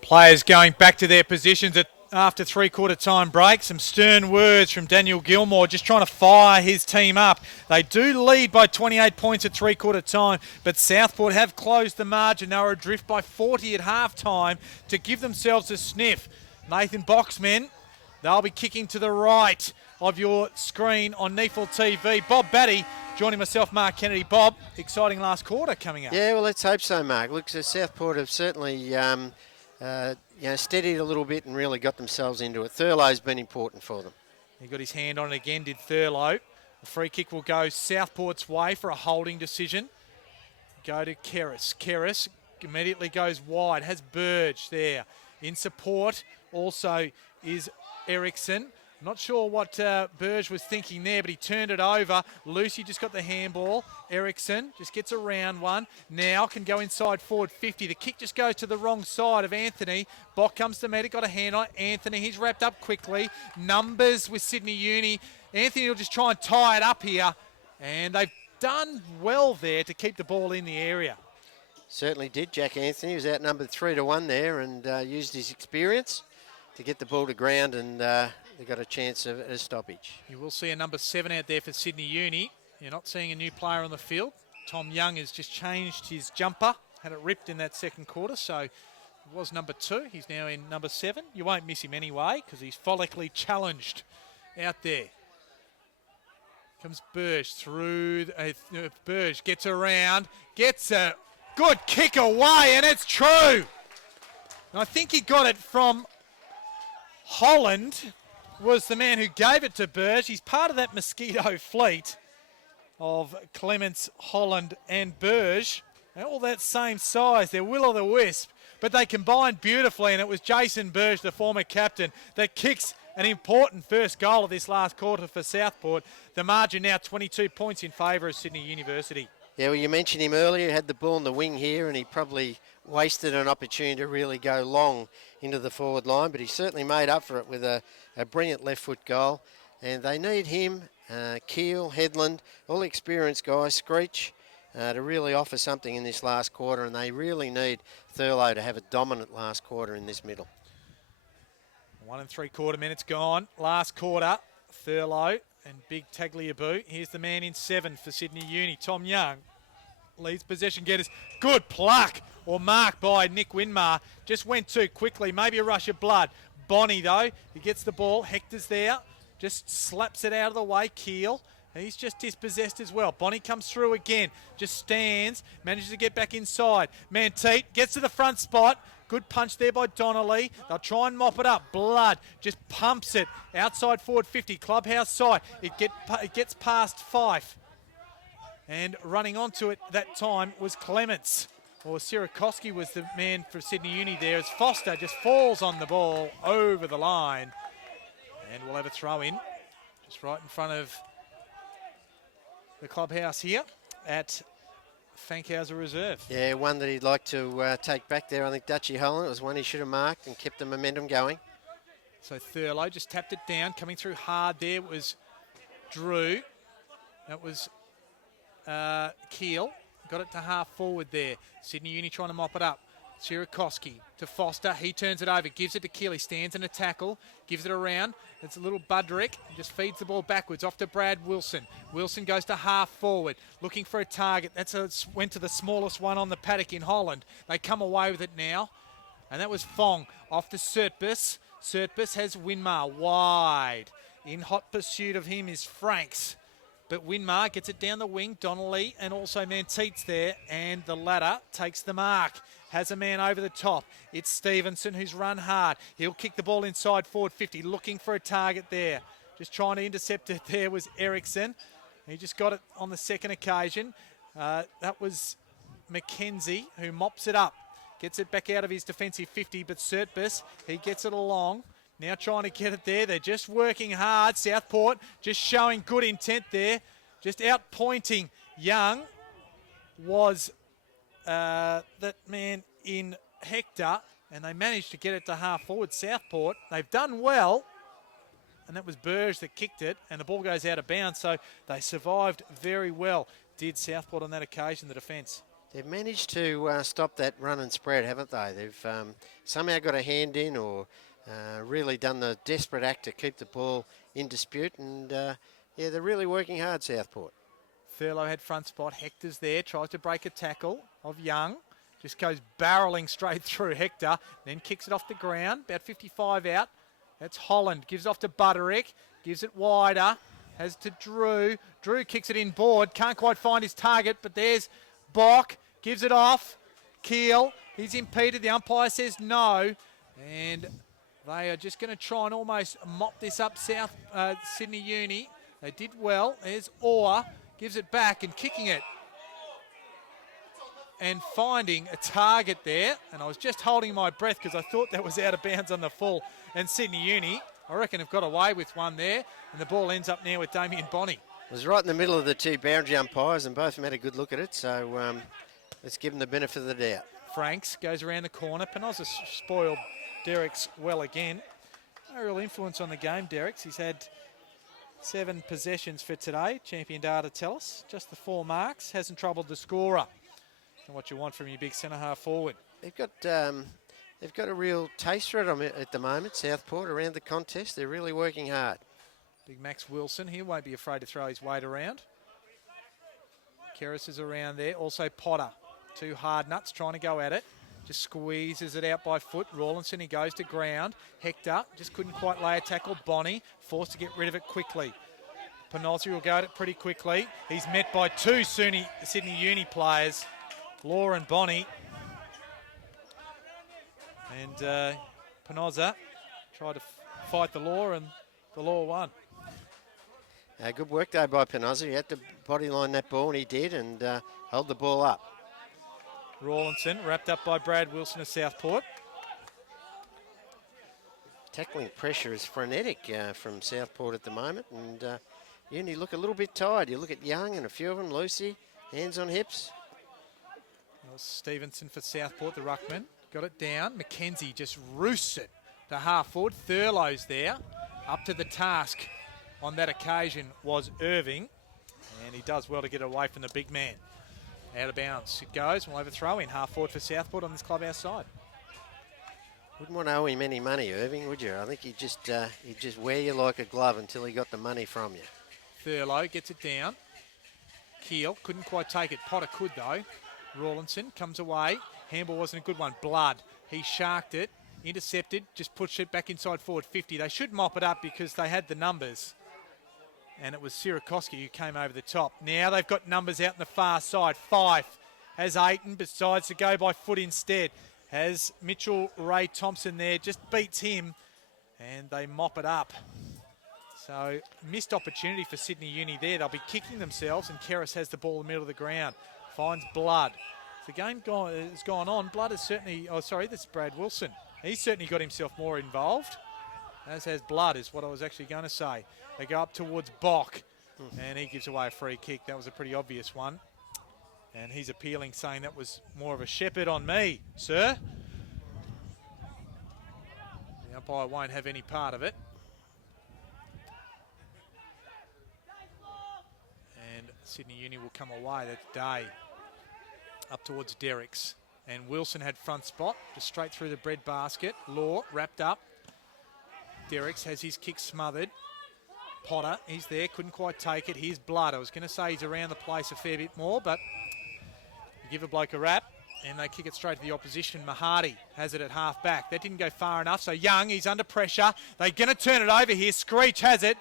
Players going back to their positions at after three-quarter time break. Some stern words from Daniel Gilmore, just trying to fire his team up. They do lead by 28 points at three-quarter time, but Southport have closed the margin. They were adrift by 40 at half-time to give themselves a sniff. Nathan Boxman, they'll be kicking to the right of your screen on NEAFL TV. Bob Batty joining myself, Mark Kennedy. Bob, exciting last quarter coming up. Yeah, well, let's hope so, Mark. Look, so Southport have certainly steadied a little bit and really got themselves into it. Thurlow's been important for them. He got his hand on it again, did Thurlow. The free kick will go Southport's way for a holding decision. Go to Keris. Keris immediately goes wide, has Burge there. In support also is Ericsson. Not sure what Burge was thinking there, but he turned it over. Lucy just got the handball. Ericsson just gets around one. Now can go inside forward 50. The kick just goes to the wrong side of Anthony. Bock comes to meet it, got a hand on it. Anthony, he's wrapped up quickly. Numbers with Sydney Uni. Anthony will just try and tie it up here. And they've done well there to keep the ball in the area. Certainly did. Jack Anthony was outnumbered 3-1 there and used his experience to get the ball to ground, and they got a chance of a stoppage. You will see a number 7 out there for Sydney Uni. You're not seeing a new player on the field. Tom Young has just changed his jumper, had it ripped in that second quarter, so it was number 2. He's now in number 7. You won't miss him anyway because he's follically challenged out there. Comes Burge through. Burge gets around, gets a good kick away, and it's true. And I think he got it from Holland, was the man who gave it to Burge. He's part of that mosquito fleet of Clements, Holland and Burge. They're all that same size. They're will-o'-the-wisp, but they combined beautifully, and it was Jason Burge, the former captain, that kicks an important first goal of this last quarter for Southport. The margin now 22 points in favour of Sydney University. Yeah, well, you mentioned him earlier. He had the ball in the wing here, and he probably wasted an opportunity to really go long into the forward line, but he certainly made up for it with a brilliant left foot goal. And they need him, Keel, Headland, all experienced guys, Screech, to really offer something in this last quarter, and they really need Thurlow to have a dominant last quarter in this middle. 1 3/4 minutes gone. Last quarter, Thurlow and big Tagliabue. Here's the man in 7 for Sydney Uni, Tom Young. Leads possession getters. Good pluck or mark by Nick Winmar. Just went too quickly. Maybe a rush of blood. Bonnie, though, he gets the ball. Hector's there. Just slaps it out of the way. Keel. He's just dispossessed as well. Bonnie comes through again. Just stands. Manages to get back inside. Manteet gets to the front spot. Good punch there by Donnelly. They'll try and mop it up. Blood just pumps it. Outside forward 50. Clubhouse side. It gets past Fife. And running onto it that time was Clements. Or Sirakoski was the man for Sydney Uni there as Foster just falls on the ball over the line. And we'll have a throw in just right in front of the clubhouse here at Fankhauser Reserve. Yeah, one that he'd like to take back there. I think Dutchy Holland, it was one he should have marked and kept the momentum going. So Thurlow just tapped it down. Coming through hard there was Drew. That was Keel. Got it to half forward there. Sydney Uni trying to mop it up. Sirakoski to Foster. He turns it over. Gives it to Keel. He stands in a tackle. Gives it around. It's a little Budrick. Just feeds the ball backwards. Off to Brad Wilson. Wilson goes to half forward. Looking for a target. Went to the smallest one on the paddock in Holland. They come away with it now. And that was Fong. Off to Surtbus. Surtbus has Winmar wide. In hot pursuit of him is Franks. But Winmar gets it down the wing. Donnelly and also Manteet's there. And the latter takes the mark. Has a man over the top. It's Stevenson who's run hard. He'll kick the ball inside forward 50. Looking for a target there. Just trying to intercept it there was Ericsson. He just got it on the second occasion. That was McKenzie who mops it up. Gets it back out of his defensive 50. But Surtbus, he gets it along. Now trying to get it there. They're just working hard. Southport just showing good intent there. Just outpointing Young was that man in Hector. And they managed to get it to half forward. Southport, they've done well. And that was Burge that kicked it. And the ball goes out of bounds. So they survived very well. Did Southport on that occasion, the defence. They've managed to stop that run and spread, haven't they? They've somehow got a hand in or really done the desperate act to keep the ball in dispute, and yeah, they're really working hard, Southport. Thurlow had front spot. Hector's there, tries to break a tackle of Young. Just goes barreling straight through Hector, then kicks it off the ground, about 55 out. That's Holland, gives off to Butterick, gives it wider, has to Drew. Drew kicks it in board, can't quite find his target, but there's Bock, gives it off. Keel, he's impeded, the umpire says no, and they are just going to try and almost mop this up, South Sydney Uni. They did well. There's Orr, gives it back and kicking it and finding a target there. And I was just holding my breath because I thought that was out of bounds on the full. And Sydney Uni, I reckon, have got away with one there. And the ball ends up now with Damien Bonney. It was right in the middle of the two boundary umpires, and both of them had a good look at it. So let's give them the benefit of the doubt. Franks goes around the corner. Penosa spoiled Derrick's well again. No real influence on the game, Derrick's. He's had 7 possessions for today. Champion data tell us. Just the 4 marks. Hasn't troubled the scorer. And what you want from your big centre half forward. They've got a real taste for it at the moment, Southport, around the contest. They're really working hard. Big Max Wilson, he won't be afraid to throw his weight around. Keris is around there. Also Potter. 2 hard nuts trying to go at it. Just squeezes it out by foot. Rawlinson, he goes to ground. Hector just couldn't quite lay a tackle. Bonney forced to get rid of it quickly. Panozzi will go at it pretty quickly. He's met by 2 Sydney Uni players, Law and Bonney. And Panozza tried to fight the Law, and the Law won. Good work though by Panozza. He had to bodyline that ball, and he did, and hold the ball up. Rawlinson wrapped up by Brad Wilson of Southport. Tackling pressure is frenetic from Southport at the moment, and Uni look a little bit tired. You look at Young and a few of them, Lucy, hands on hips. Well, Stevenson for Southport, the ruckman, got it down. McKenzie just roosts it to half forward. Thurlow's there. Up to the task on that occasion was Irving, and he does well to get away from the big man. Out of bounds it goes. We'll have a throw in half forward for Southport on this clubhouse side. Wouldn't want to owe him any money, Irving, would you? I think he'd just wear you like a glove until he got the money from you. Thurlow gets it down. Keel couldn't quite take it. Potter could though. Rawlinson comes away. Handball wasn't a good one. Blood. He sharked it. Intercepted. Just pushed it back inside forward 50. They should mop it up because they had the numbers. And it was Sirakoski who came over the top. Now they've got numbers out on the far side. Fife has Aiton, decides to go by foot instead. Has Mitchell Ray Thompson there, just beats him, and they mop it up. So missed opportunity for Sydney Uni there. They'll be kicking themselves, and Keris has the ball in the middle of the ground. Finds Blood. The game has gone on. Blood is certainly, this is Brad Wilson. He's certainly got himself more involved, as has Blood, is what I was actually going to say. They go up towards Bock, and he gives away a free kick. That was a pretty obvious one. And he's appealing, saying that was more of a shepherd on me, sir. The umpire won't have any part of it. And Sydney Uni will come away that day. Up towards Derrick's. And Wilson had front spot, just straight through the bread basket. Law wrapped up. Derrick's has his kick smothered. Potter, he's there, couldn't quite take it. Here's Blood. I was going to say he's around the place a fair bit more, but you give a bloke a wrap, and they kick it straight to the opposition. Mahadi has it at half back. That didn't go far enough, so Young, he's under pressure. They're going to turn it over here. Screech has it,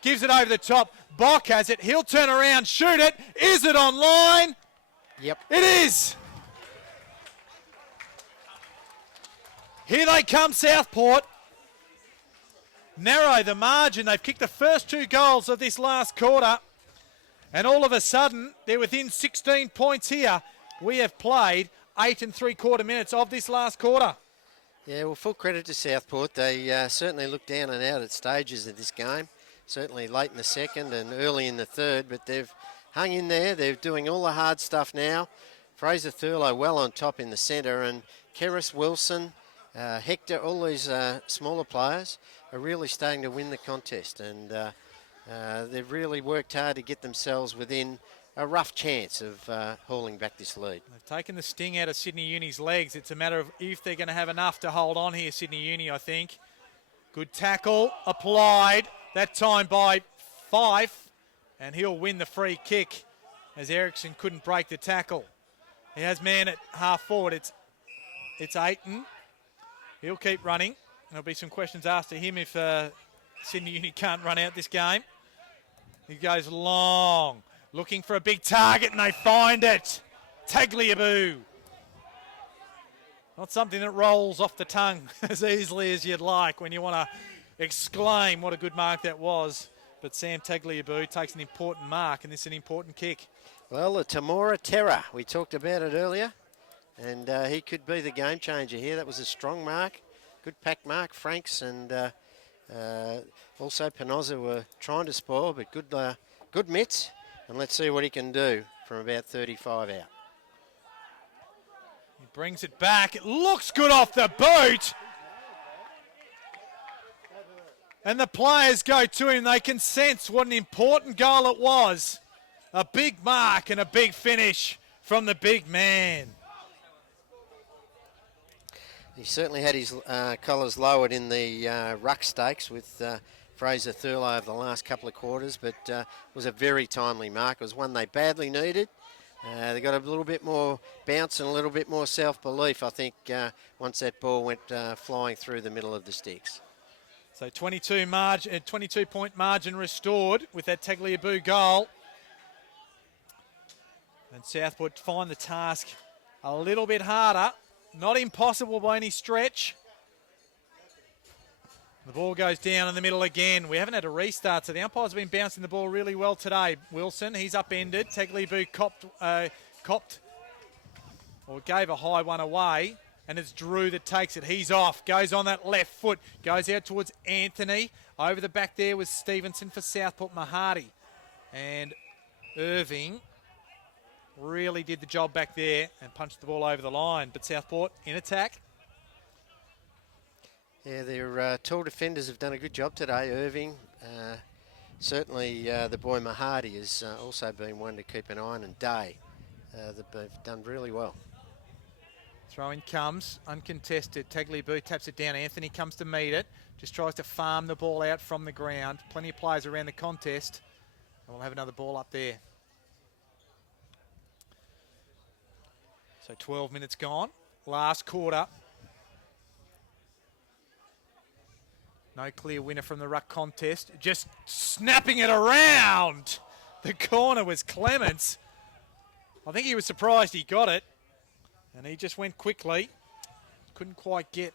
gives it over the top. Bock has it. He'll turn around, shoot it. Is it online? Yep. It is. Here they come, Southport. Narrow the margin. They've kicked the first 2 goals of this last quarter. And all of a sudden, they're within 16 points here. We have played 8 3/4 minutes of this last quarter. Yeah, well, full credit to Southport. They certainly looked down and out at stages of this game. Certainly late in the second and early in the third, but they've hung in there. They're doing all the hard stuff now. Fraser Thurlow well on top in the centre, and Keris Wilson, Hector, all these smaller players are really starting to win the contest, and they've really worked hard to get themselves within a rough chance of hauling back this lead. They've taken the sting out of Sydney Uni's legs. It's a matter of if they're going to have enough to hold on here, Sydney Uni, I think. Good tackle applied, that time by Fife, and he'll win the free kick as Ericsson couldn't break the tackle. He has man at half forward. It's Aiton. He'll keep running. There'll be some questions asked to him if Sydney Uni can't run out this game. He goes long, looking for a big target, and they find it. Tagliabue. Not something that rolls off the tongue as easily as you'd like when you want to exclaim what a good mark that was. But Sam Tagliabue takes an important mark, and this is an important kick. Well, the Tamora Terror, we talked about it earlier, and he could be the game changer here. That was a strong mark, good pack mark. Franks and also Penoza were trying to spoil, but good mitts, and let's see what he can do from about 35 out. He brings it back. It looks good off the boot. And the players go to him. They can sense what an important goal it was. A big mark and a big finish from the big man. He certainly had his colours lowered in the ruck stakes with Fraser Thurlow over the last couple of quarters, but it was a very timely mark. It was one they badly needed. They got a little bit more bounce and a little bit more self-belief, I think, once that ball went flying through the middle of the sticks. So 22-point margin restored with that Tagliabue goal. And Southport find the task a little bit harder. Not impossible by any stretch. The ball goes down in the middle again. We haven't had a restart, so the umpires have been bouncing the ball really well today. Wilson, he's upended. Tagliabue copped or gave a high one away, and it's Drew that takes it. He's off, goes on that left foot, goes out towards Anthony. Over the back there was Stevenson for Southport. Mahadi and Irving really did the job back there and punched the ball over the line. But Southport in attack. Yeah, their tall defenders have done a good job today. Irving, certainly the boy Mahadi has also been one to keep an eye on, and Day. They've done really well. Throw-in comes, uncontested. Tagliabue taps it down. Anthony comes to meet it. Just tries to farm the ball out from the ground. Plenty of players around the contest. And we'll have another ball up there. So 12 minutes gone. Last quarter. No clear winner from the ruck contest. Just snapping it around. The corner was Clements. I think he was surprised he got it. And he just went quickly. Couldn't quite get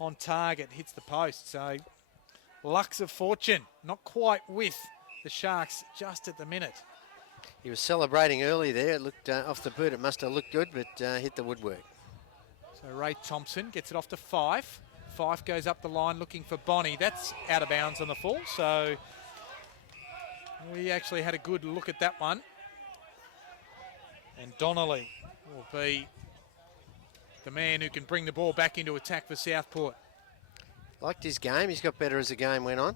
on target. Hits the post. So lucks of fortune. Not quite with the Sharks just at the minute. He was celebrating early there. It looked off the boot. It must have looked good, but hit the woodwork. So Ray Thompson gets it off to Fife. Fife goes up the line looking for Bonnie. That's out of bounds on the full. So we actually had a good look at that one. And Donnelly will be the man who can bring the ball back into attack for Southport. Liked his game. He's got better as the game went on.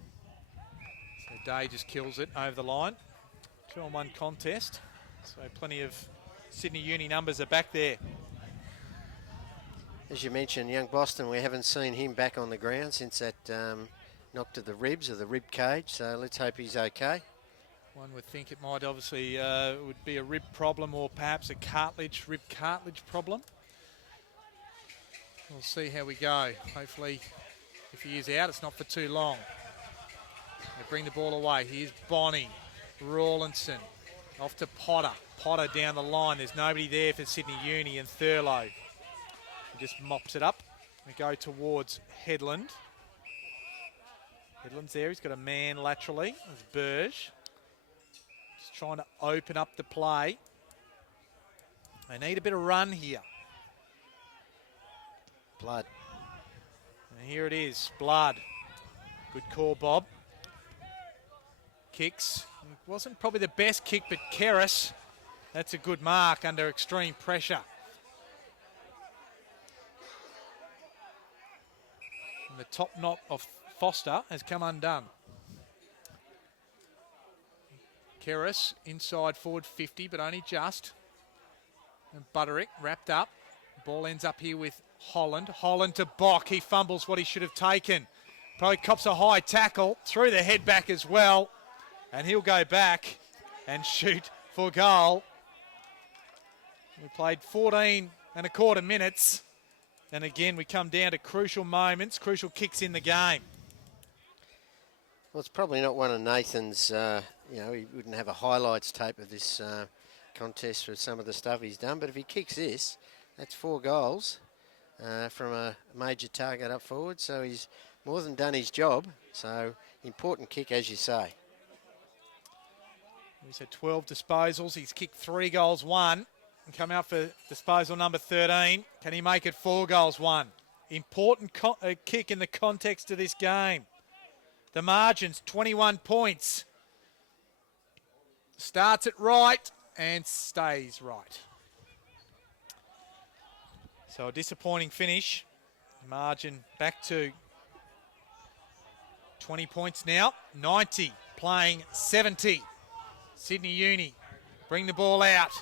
So Day just kills it over the line. 2-on-1 contest. So plenty of Sydney Uni numbers are back there. As you mentioned, young Boston, we haven't seen him back on the ground since that knock to the ribs or the rib cage. So let's hope he's okay. One would think it might obviously would be a rib problem or perhaps a rib cartilage problem. We'll see how we go. Hopefully, if he is out, it's not for too long. They bring the ball away. Here's Bonnie, Rawlinson, off to Potter. Potter down the line. There's nobody there for Sydney Uni, and Thurlow. He just mops it up. We go towards Headland. Headland's there. He's got a man laterally. There's Burge. Just trying to open up the play. They need a bit of run here. Blood. And here it is. Blood. Good call, Bob. Kicks. It wasn't probably the best kick, but Keris. That's a good mark under extreme pressure. And the top knot of Foster has come undone. Keris inside forward 50, but only just. And Butterick wrapped up. Ball ends up here with Holland. Holland to Bock. He fumbles what he should have taken. Probably cops a high tackle, through the head back as well. And he'll go back and shoot for goal. We played 14 and a quarter minutes. And again, we come down to crucial moments, crucial kicks in the game. Well, it's probably not one of Nathan's, he wouldn't have a highlights tape of this contest for some of the stuff he's done. But if he kicks this, that's 4 goals from a major target up forward. So he's more than done his job. So important kick, as you say. He's had 12 disposals. He's kicked 3 goals, 1. And come out for disposal number 13. Can he make it 4 goals, 1? Important kick in the context of this game. The margin's 21 points. Starts it right and stays right. So a disappointing finish. Margin back to 20 points now. 90 playing 70. Sydney Uni bring the ball out.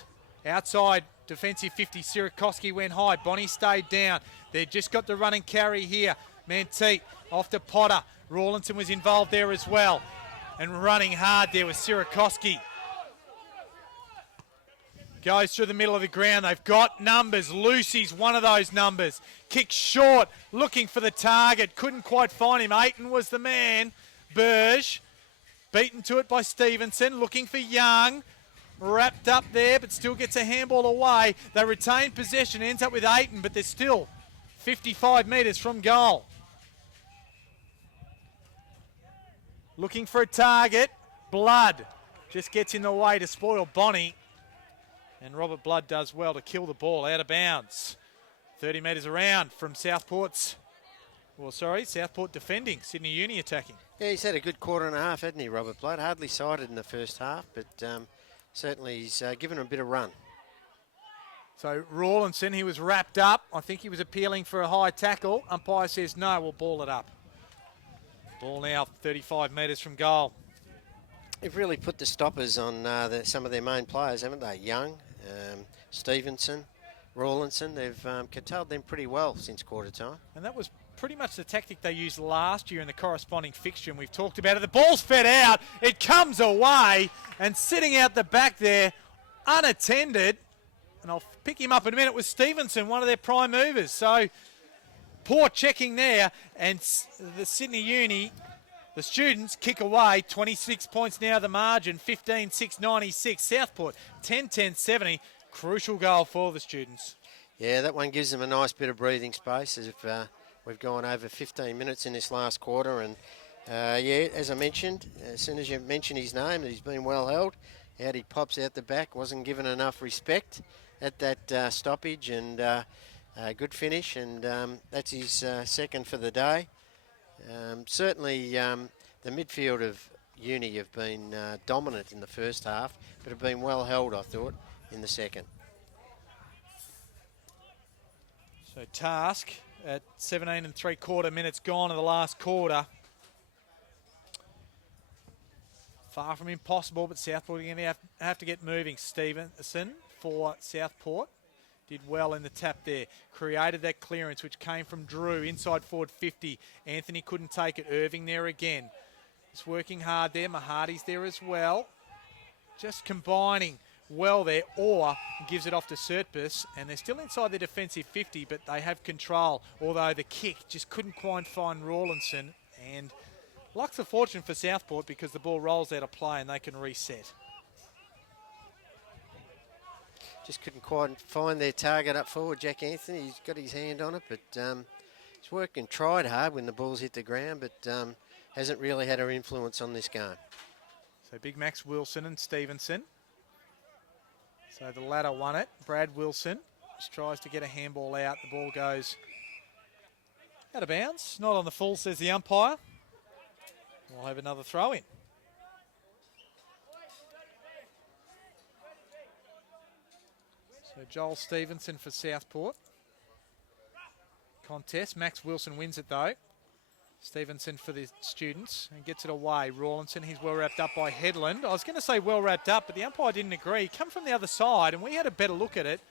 Outside defensive 50, Sirakoski went high. Bonnie stayed down. They've just got the run and carry here. Manteet off to Potter. Rawlinson was involved there as well. And running hard there was Sirakoski. Goes through the middle of the ground. They've got numbers. Lucy's one of those numbers. Kick short, looking for the target. Couldn't quite find him. Ayton was the man. Burge beaten to it by Stevenson. Looking for Young. Wrapped up there, but still gets a handball away. They retain possession, ends up with Ayton, but they're still 55 metres from goal. Looking for a target. Blood just gets in the way to spoil Bonnie. And Robert Blood does well to kill the ball out of bounds. 30 metres around from Southport defending, Sydney Uni attacking. Yeah, he's had a good quarter and a half, hasn't he, Robert Blood? Hardly sided in the first half, but certainly he's given him a bit of run. So Rawlinson, he was wrapped up. I think he was appealing for a high tackle. Umpire says no, we'll ball it up. Ball now 35 metres from goal. They've really put the stoppers on some of their main players, haven't they? Young, Stevenson, Rawlinson. They've curtailed them pretty well since quarter time. And that was pretty much the tactic they used last year in the corresponding fixture, and we've talked about it. The ball's fed out. It comes away, and sitting out the back there, unattended, and I'll pick him up in a minute, was Stevenson, one of their prime movers. So poor checking there, and the Sydney Uni, the students, kick away. 26 points now the margin, 15-6, 96. Southport, 10-10, 70. Crucial goal for the students. Yeah, that one gives them a nice bit of breathing space as if we've gone over 15 minutes in this last quarter. And, as I mentioned, as soon as you mention his name, that he's been well held. Out he pops out the back, wasn't given enough respect at that stoppage, and good finish, and that's his second for the day. Certainly the midfield of Uni have been dominant in the first half, but have been well held, I thought, in the second. So Task at 17 3/4 minutes gone in the last quarter. Far from impossible, but Southport are going to have to get moving. Stevenson for Southport did well in the tap there. Created that clearance, which came from Drew, inside forward 50. Anthony couldn't take it. Irving there again. He's working hard there. Mahadi's there as well. Just combining well there, or gives it off to Surtbus, and they're still inside their defensive 50, but they have control, although the kick just couldn't quite find Rawlinson, and luck's a fortune for Southport because the ball rolls out of play and they can reset. Just couldn't quite find their target up forward, Jack Anthony. He's got his hand on it, but he's worked and tried hard when the ball's hit the ground, but hasn't really had an influence on this game. So Big Max Wilson and Stevenson. So the latter won it. Brad Wilson just tries to get a handball out. The ball goes out of bounds. Not on the full, says the umpire. We'll have another throw in. So Joel Stevenson for Southport. Contest. Max Wilson wins it though. Stevenson for the students and gets it away. Rawlinson, he's well wrapped up by Headland. I was going to say well wrapped up, but the umpire didn't agree. Come from the other side, and we had a better look at it.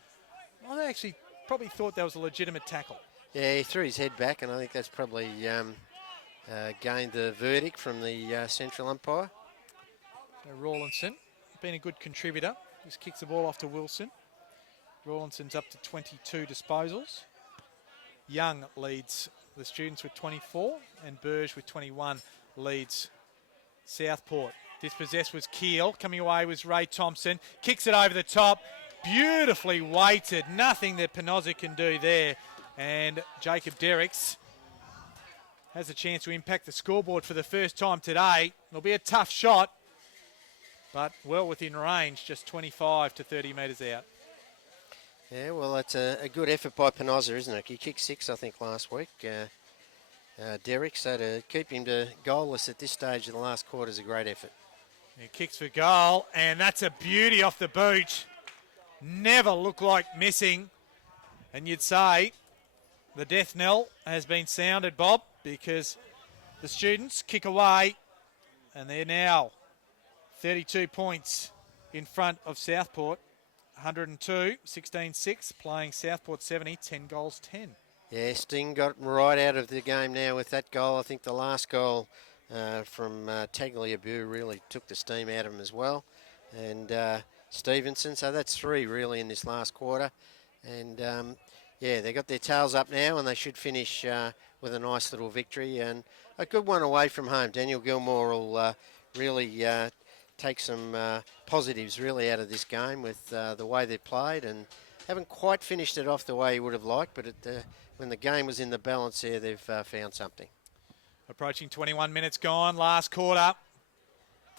I actually probably thought that was a legitimate tackle. Yeah, he threw his head back, and I think that's probably gained the verdict from the central umpire. So Rawlinson, been a good contributor. Just kicks the ball off to Wilson. Rawlinson's up to 22 disposals. Young leads the students with 24, and Burge with 21 leads Southport. Dispossessed was Keel. Coming away was Ray Thompson. Kicks it over the top. Beautifully weighted. Nothing that Penoza can do there. And Jacob Derricks has a chance to impact the scoreboard for the first time today. It'll be a tough shot, but well within range, just 25 to 30 metres out. Yeah, well, that's a good effort by Penoza, isn't it? He kicked 6, I think, last week. Derrick, so to keep him to goalless at this stage of the last quarter is a great effort. He kicks for goal, and that's a beauty off the boot. Never looked like missing. And you'd say the death knell has been sounded, Bob, because the students kick away, and they're now 32 points in front of Southport. 102, 16-6, playing Southport 70, 10 goals, 10. Yeah, Sting got right out of the game now with that goal. I think the last goal from Tagliabue really took the steam out of him as well. And Stevenson, so that's 3 really in this last quarter. And yeah, they got their tails up now, and they should finish with a nice little victory. And a good one away from home. Daniel Gilmore will really take some positives really out of this game with the way they played, and haven't quite finished it off the way he would have liked, but when the game was in the balance there, they've found something. Approaching 21 minutes gone, last quarter.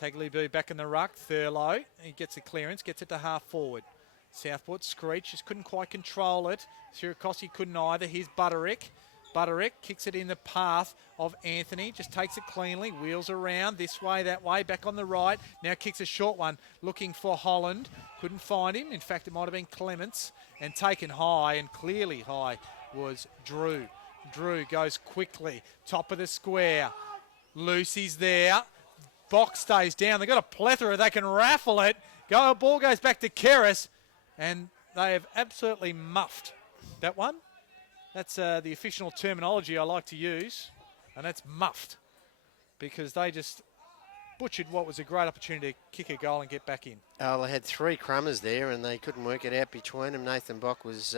Tagliabue back in the ruck, Thurlow. He gets a clearance, gets it to half forward. Southport Screech just couldn't quite control it. Sirakoski couldn't either. Here's Butterick. Butterick kicks it in the path of Anthony, just takes it cleanly, wheels around this way, that way, back on the right. Now kicks a short one, looking for Holland. Couldn't find him. In fact, it might have been Clements. And taken high, and clearly high, was Drew. Drew goes quickly, top of the square. Lucy's there. Box stays down. They've got a plethora. They can raffle it. Ball goes back to Keris, and they have absolutely muffed that one. That's the official terminology I like to use, and that's muffed, because they just butchered what was a great opportunity to kick a goal and get back in. Oh, they had 3 crummers there, and they couldn't work it out between them. Nathan Bock was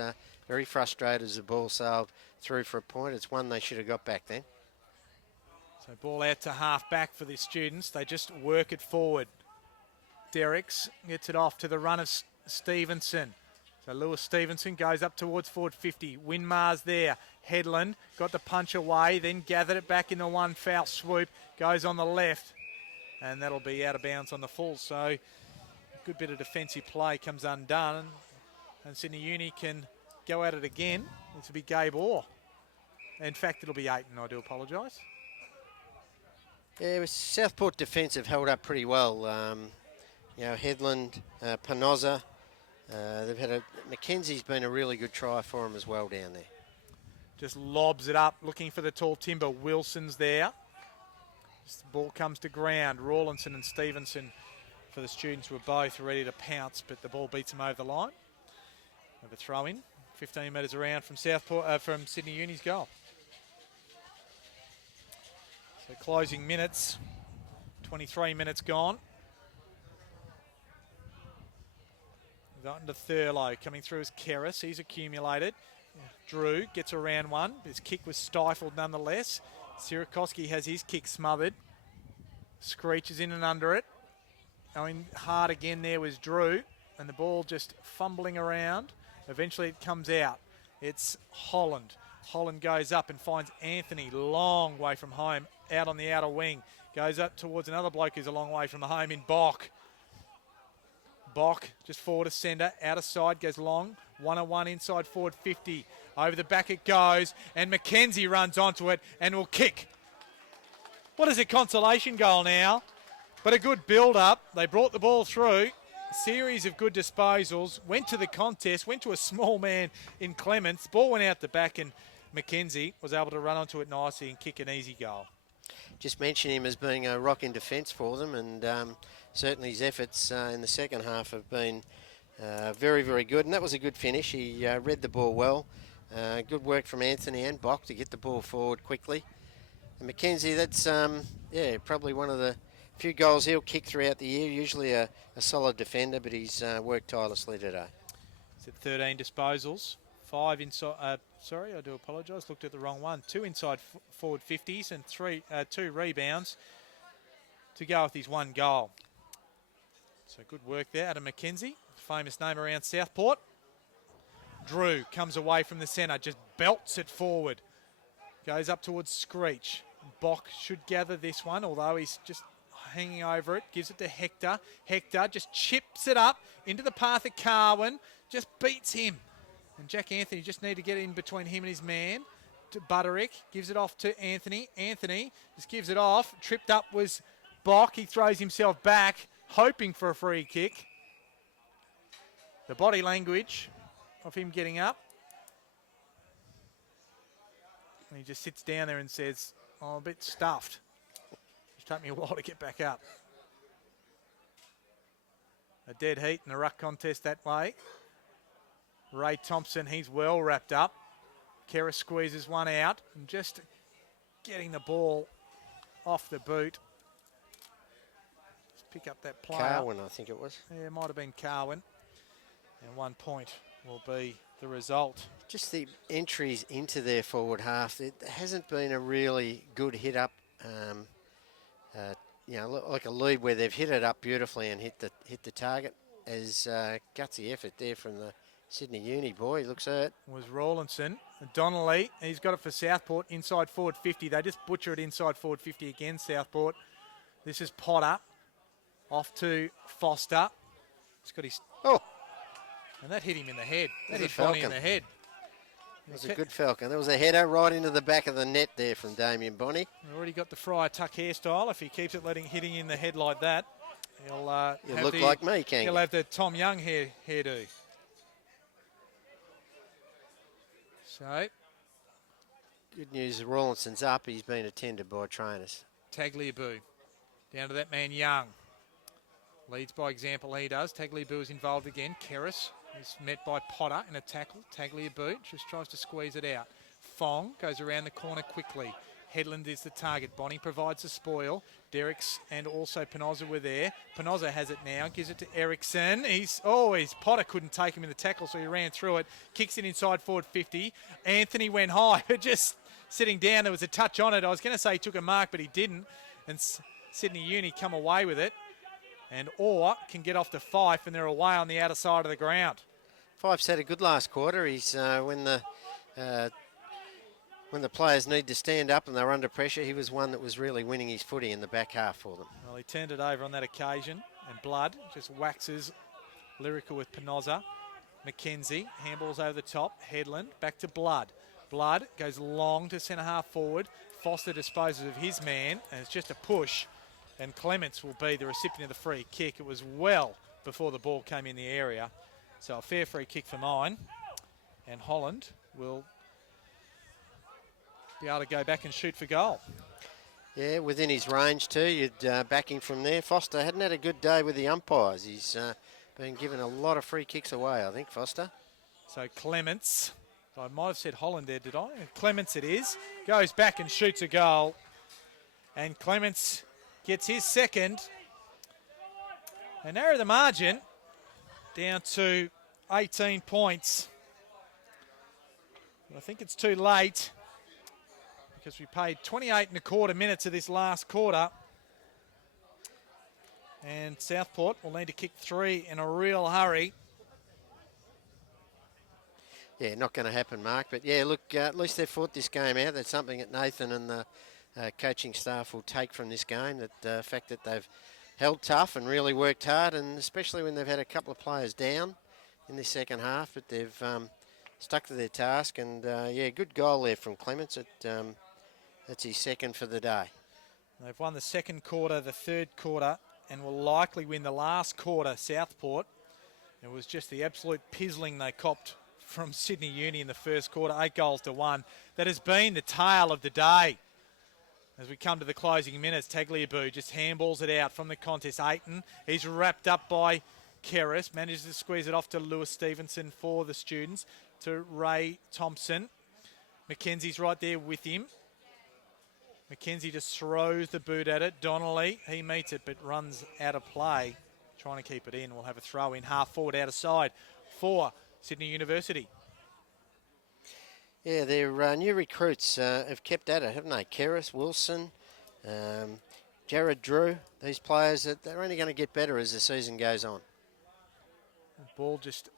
very frustrated as the ball sailed through for a point. It's one they should have got back then. So ball out to half back for the students. They just work it forward. Derricks gets it off to the run of Stevenson. So Lewis Stevenson goes up towards forward 50. Winmar's there. Headland got the punch away, then gathered it back in the one foul swoop. Goes on the left, and that'll be out of bounds on the full. So a good bit of defensive play comes undone, and Sydney Uni can go at it again. This will be Gabe Orr. In fact, it'll be 8, and I do apologise. Yeah, Southport defence have held up pretty well. Headland, Penoza. They've had Mackenzie's been a really good try for them as well down there. Just lobs it up, looking for the tall timber. Wilson's there. Just the ball comes to ground. Rawlinson and Stevenson for the students were both ready to pounce, but the ball beats them over the line. Have a throw in, 15 metres around from from Sydney Uni's goal. So closing minutes, 23 minutes gone. Gotten to Thurlow, coming through as Keris. He's accumulated. Drew gets around one. His kick was stifled nonetheless. Sirakoski has his kick smothered. Screeches in and under it. Going hard again there was Drew. And the ball just fumbling around. Eventually it comes out. It's Holland. Holland goes up and finds Anthony, long way from home, out on the outer wing. Goes up towards another bloke who's a long way from home in Bock. Bock just forward to centre, out of side, goes long, 1-on-1 inside forward 50. Over the back it goes, and Mackenzie runs onto it and will kick. What is a consolation goal now? But a good build-up. They brought the ball through. A series of good disposals. Went to the contest, went to a small man in Clements. Ball went out the back, and Mackenzie was able to run onto it nicely and kick an easy goal. Just mention him as being a rock in defence for them, and certainly his efforts in the second half have been very, very good. And that was a good finish. He read the ball well. Good work from Anthony and Bock to get the ball forward quickly. And Mackenzie, that's probably one of the few goals he'll kick throughout the year. Usually a solid defender, but he's worked tirelessly today. He's at 13 disposals, 5 inside. Sorry, I do apologise. Looked at the wrong one. 2 inside forward 50s and 2 rebounds to go with his 1 goal. So good work there, Adam McKenzie, famous name around Southport. Drew comes away from the centre, just belts it forward. Goes up towards Screech. Bock should gather this one, although he's just hanging over it. Gives it to Hector. Hector just chips it up into the path of Carwin. Just beats him. And Jack Anthony just need to get in between him and his man. To Butterick. Gives it off to Anthony. Anthony just gives it off. Tripped up was Bock. He throws himself back, hoping for a free kick. The body language of him getting up. And he just sits down there and says, "Oh, I'm a bit stuffed. It's taken me a while to get back up." A dead heat in the ruck contest that way. Ray Thompson, he's well wrapped up. Kera squeezes one out and just getting the ball off the boot. Let's pick up that player. Carwin, I think it was. Yeah, it might have been Carwin. And 1 point will be the result. Just the entries into their forward half. It hasn't been a really good hit up. Like a lead where they've hit it up beautifully and hit the target. As gutsy effort there from the Sydney Uni boy. He looks hurt. Was Rawlinson. Donnelly, he's got it for Southport, inside forward 50. They just butcher it inside forward 50 again, Southport. This is Potter. Off to Foster. He's got his... Oh! And that hit him in the head. That hit Falcon. Bonnie in the head. It was a good Falcon. There was a header right into the back of the net there from Damien Bonney. Already got the Friar Tuck hairstyle. If he keeps it hitting in the head like that, he'll look like me, can't he'll you? have the Tom Young hairdo. So, good news, Rawlinson's up. He's been attended by trainers. Tagliabue down to that man Young. Leads by example, he does. Tagliabue is involved again. Keris is met by Potter in a tackle. Tagliabue just tries to squeeze it out. Fong goes around the corner quickly. Headland is the target. Bonnie provides the spoil. Derricks and also Penoza were there. Penoza has it now. Gives it to Ericsson. Potter couldn't take him in the tackle, so he ran through it. Kicks it inside forward 50. Anthony went high. Just sitting down. There was a touch on it. I was going to say he took a mark, but he didn't. And Sydney Uni come away with it. And Orr can get off to Fife, and they're away on the outer side of the ground. Fife's had a good last quarter. He's when the players need to stand up and they're under pressure, he was one that was really winning his footy in the back half for them. Well, he turned it over on that occasion, and Blood just waxes lyrical with Penoza. McKenzie handballs over the top. Headland back to Blood. Blood goes long to centre half forward. Foster disposes of his man, and it's just a push. And Clements will be the recipient of the free kick. It was well before the ball came in the area. So a fair free kick for mine. And Holland will be able to go back and shoot for goal. Yeah, within his range too. You'd back him from there. Foster hadn't had a good day with the umpires. He's been given a lot of free kicks away, I think, Foster. So Clements, I might have said Holland there, did I? Clements it is. Goes back and shoots a goal. And Clements gets his second. And narrow the margin down to 18 points. I think it's too late because we paid 28.25 minutes of this last quarter. And Southport will need to kick 3 in a real hurry. Yeah, not going to happen, Mark. But yeah, look, at least they've fought this game out. That's something that Nathan and the coaching staff will take from this game, that the fact that they've held tough and really worked hard, and especially when they've had a couple of players down in this second half, but they've stuck to their task. And yeah, good goal there from Clements. That's his second for the day. They've won the second quarter, the third quarter, and will likely win the last quarter, Southport. It was just the absolute pizzling they copped from Sydney Uni in the first quarter, 8-1. That has been the tale of the day. As we come to the closing minutes, Tagliabue just handballs it out from the contest. Ayton, he's wrapped up by Keris, manages to squeeze it off to Lewis Stevenson for the students, to Ray Thompson. Mackenzie's right there with him. McKenzie just throws the boot at it. Donnelly, he meets it but runs out of play. Trying to keep it in. We'll have a throw in half forward out of side for Sydney University. Yeah, their new recruits have kept at it, haven't they? Keris, Wilson, Jared Drew. These players, they're only going to get better as the season goes on. The ball just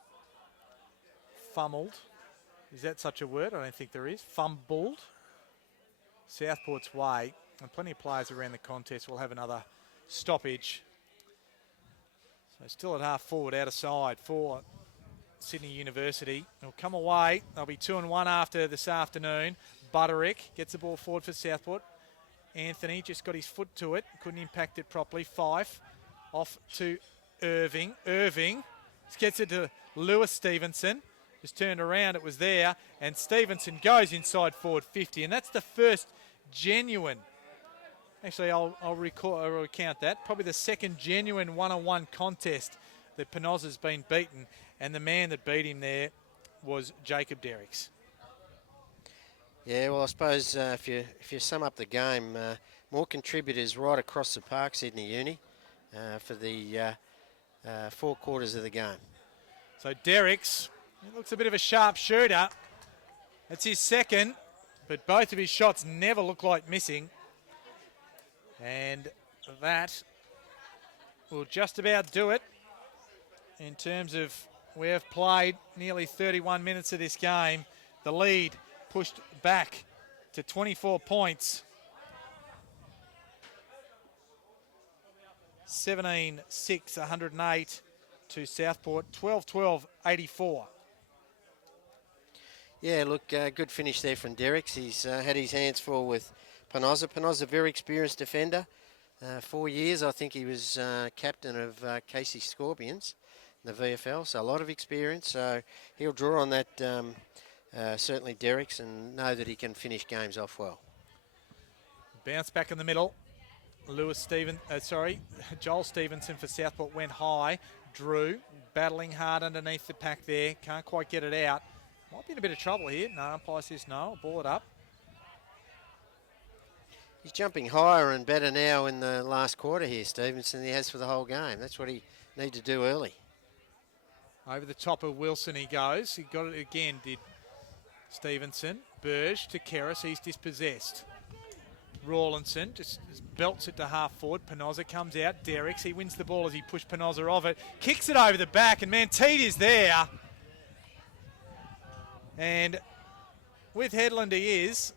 fumbled. Is that such a word? I don't think there is. Fumbled. Southport's way. And plenty of players around the contest. We'll have another stoppage. So still at half forward out of side for Sydney University. They'll come away. They'll be 2-1 after this afternoon. Butterick gets the ball forward for Southport. Anthony just got his foot to it. Couldn't impact it properly. Fife off to Irving. Irving gets it to Lewis Stevenson. Just turned around, it was there. And Stevenson goes inside forward 50. And that's the first genuine, actually I'll recount that, probably the second genuine one-on-one contest that Penozza's been beaten. And the man that beat him there was Jacob Derricks. Yeah, well, I suppose if you sum up the game, more contributors right across the park, Sydney Uni, for the 4 quarters of the game. So Derricks, he looks a bit of a sharp shooter. That's his second, but both of his shots never look like missing. And that will just about do it in terms of we have played nearly 31 minutes of this game. The lead pushed back to 24 points. 17-6, 108 to Southport, 12-12, 84. Yeah, look, good finish there from Derricks. He's had his hands full with Penozza. Penozza, a very experienced defender. 4 years, I think he was captain of Casey Scorpions in the VFL, so a lot of experience. So he'll draw on that, certainly Derricks, and know that he can finish games off well. Bounce back in the middle. Joel Stevenson for Southport went high. Drew battling hard underneath the pack there. Can't quite get it out. Might be in a bit of trouble here. No, umpire says no. I'll ball it up. He's jumping higher and better now in the last quarter here, Stevenson, than he has for the whole game. That's what he needed to do early. Over the top of Wilson he goes. He got it again, did Stevenson. Burge to Keris. He's dispossessed. Rawlinson just belts it to half forward. Penozza comes out. Derricks, he wins the ball as he pushed Penozza off it. Kicks it over the back, and Manteed is there. And with Headland he is.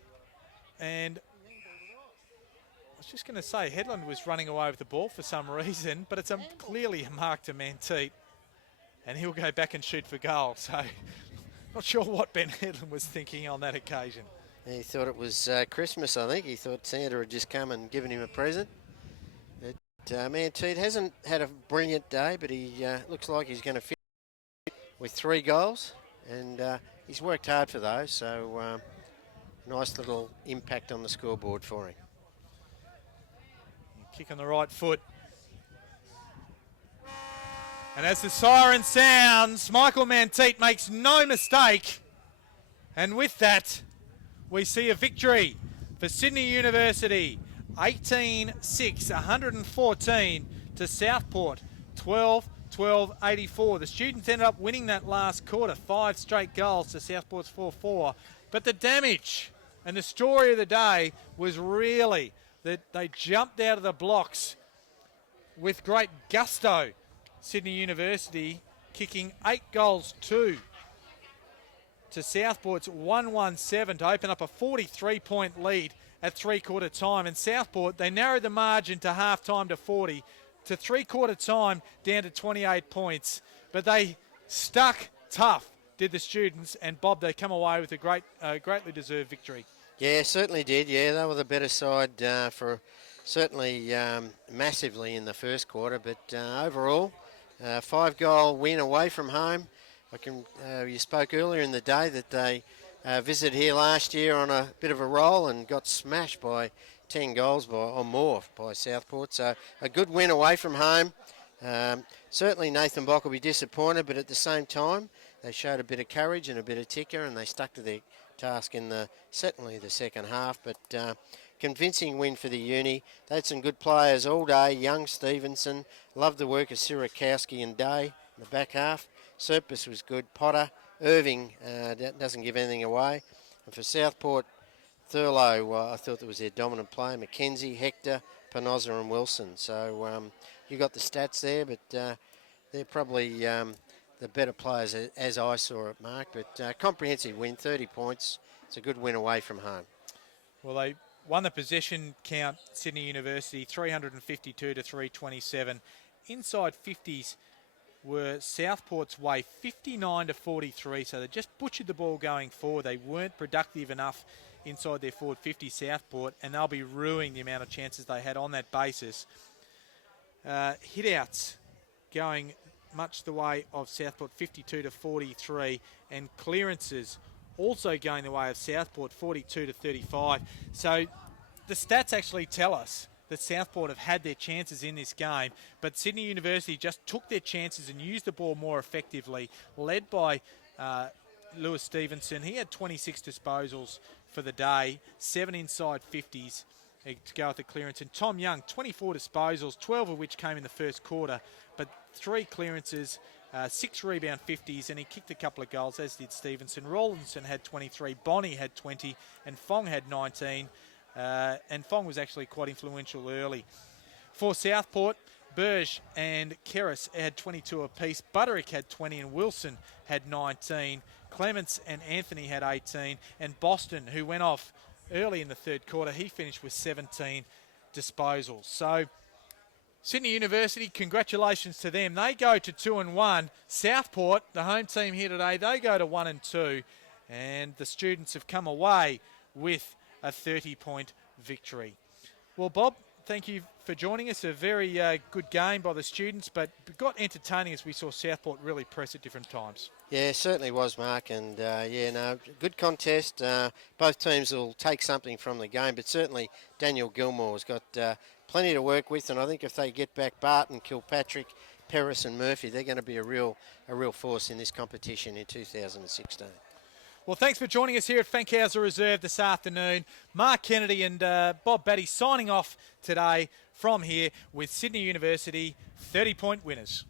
And I was just going to say, Headland was running away with the ball for some reason, but it's clearly a mark to Manteed. And he'll go back and shoot for goal. So not sure what Ben Headland was thinking on that occasion. He thought it was Christmas, I think. He thought Santa had just come and given him a present. But Manteed hasn't had a brilliant day, but he looks like he's going to finish with 3 goals. And he's worked hard for those, so nice little impact on the scoreboard for him. Kick on the right foot. And as the siren sounds, Michael Manteed makes no mistake. And with that, we see a victory for Sydney University. 18-6, 114 to Southport, 12-12-84. The students ended up winning that last quarter, 5 straight goals to Southport's 4-4. But the damage and the story of the day was really that they jumped out of the blocks with great gusto. Sydney University kicking 8 goals to Southport's 117 to open up a 43-point lead at 3-quarter time. And Southport, they narrowed the margin to half-time to 40, to 3-quarter time down to 28 points. But they stuck tough, did the students, and Bob, they come away with a greatly deserved victory. Yeah, certainly did. Yeah, they were the better side for certainly massively in the first quarter. But overall, 5-goal win away from home. You spoke earlier in the day that they visited here last year on a bit of a roll and got smashed by 10 goals or more by Southport. So a good win away from home. Certainly Nathan Bock will be disappointed, but at the same time, they showed a bit of courage and a bit of ticker, and they stuck to their task in certainly the second half. But convincing win for the Uni. They had some good players all day. Young, Stevenson, loved the work of Sirakowski and Day in the back half. Serpus was good. Potter, Irving doesn't give anything away. And for Southport, Thurlow, I thought that was their dominant player. Mackenzie, Hector, Panoza and Wilson. So you got the stats there, but they're probably the better players as I saw it, Mark. But comprehensive win, 30 points. It's a good win away from home. Well, they won the possession count, Sydney University, 352 to 327. Inside 50s were Southport's way, 59 to 43. So they just butchered the ball going forward. They weren't productive enough inside their forward 50, Southport, and they'll be ruining the amount of chances they had on that basis. Hit-outs going much the way of Southport, 52 to 43, and clearances also going the way of Southport, 42 to 35. So the stats actually tell us that Southport have had their chances in this game, but Sydney University just took their chances and used the ball more effectively, led by Lewis Stevenson. He had 26 disposals for the day, 7 inside 50s to go with the clearance. And Tom Young, 24 disposals, 12 of which came in the first quarter, but 3 clearances, 6 rebound 50s, and he kicked a couple of goals, as did Stevenson. Rawlinson had 23, Bonnie had 20, and Fong had 19. And Fong was actually quite influential early. For Southport, Burge and Keris had 22 apiece. Butterick had 20 and Wilson had 19. Clements and Anthony had 18. And Boston, who went off early in the third quarter, he finished with 17 disposals. So Sydney University, congratulations to them. They go to 2-1. Southport, the home team here today, they go to 1-2. And the students have come away with a 30-point victory. Well, Bob, thank you for joining us. A very good game by the students, but got entertaining as we saw Southport really press at different times. Yeah, certainly was, Mark, and good contest. Both teams will take something from the game, but certainly Daniel Gilmore's got plenty to work with, and I think if they get back Barton, Kilpatrick, Peris and Murphy, they're going to be a real force in this competition in 2016. Well, thanks for joining us here at Fankhauser Reserve this afternoon. Mark Kennedy and Bob Batty signing off today from here with Sydney University 30-point winners.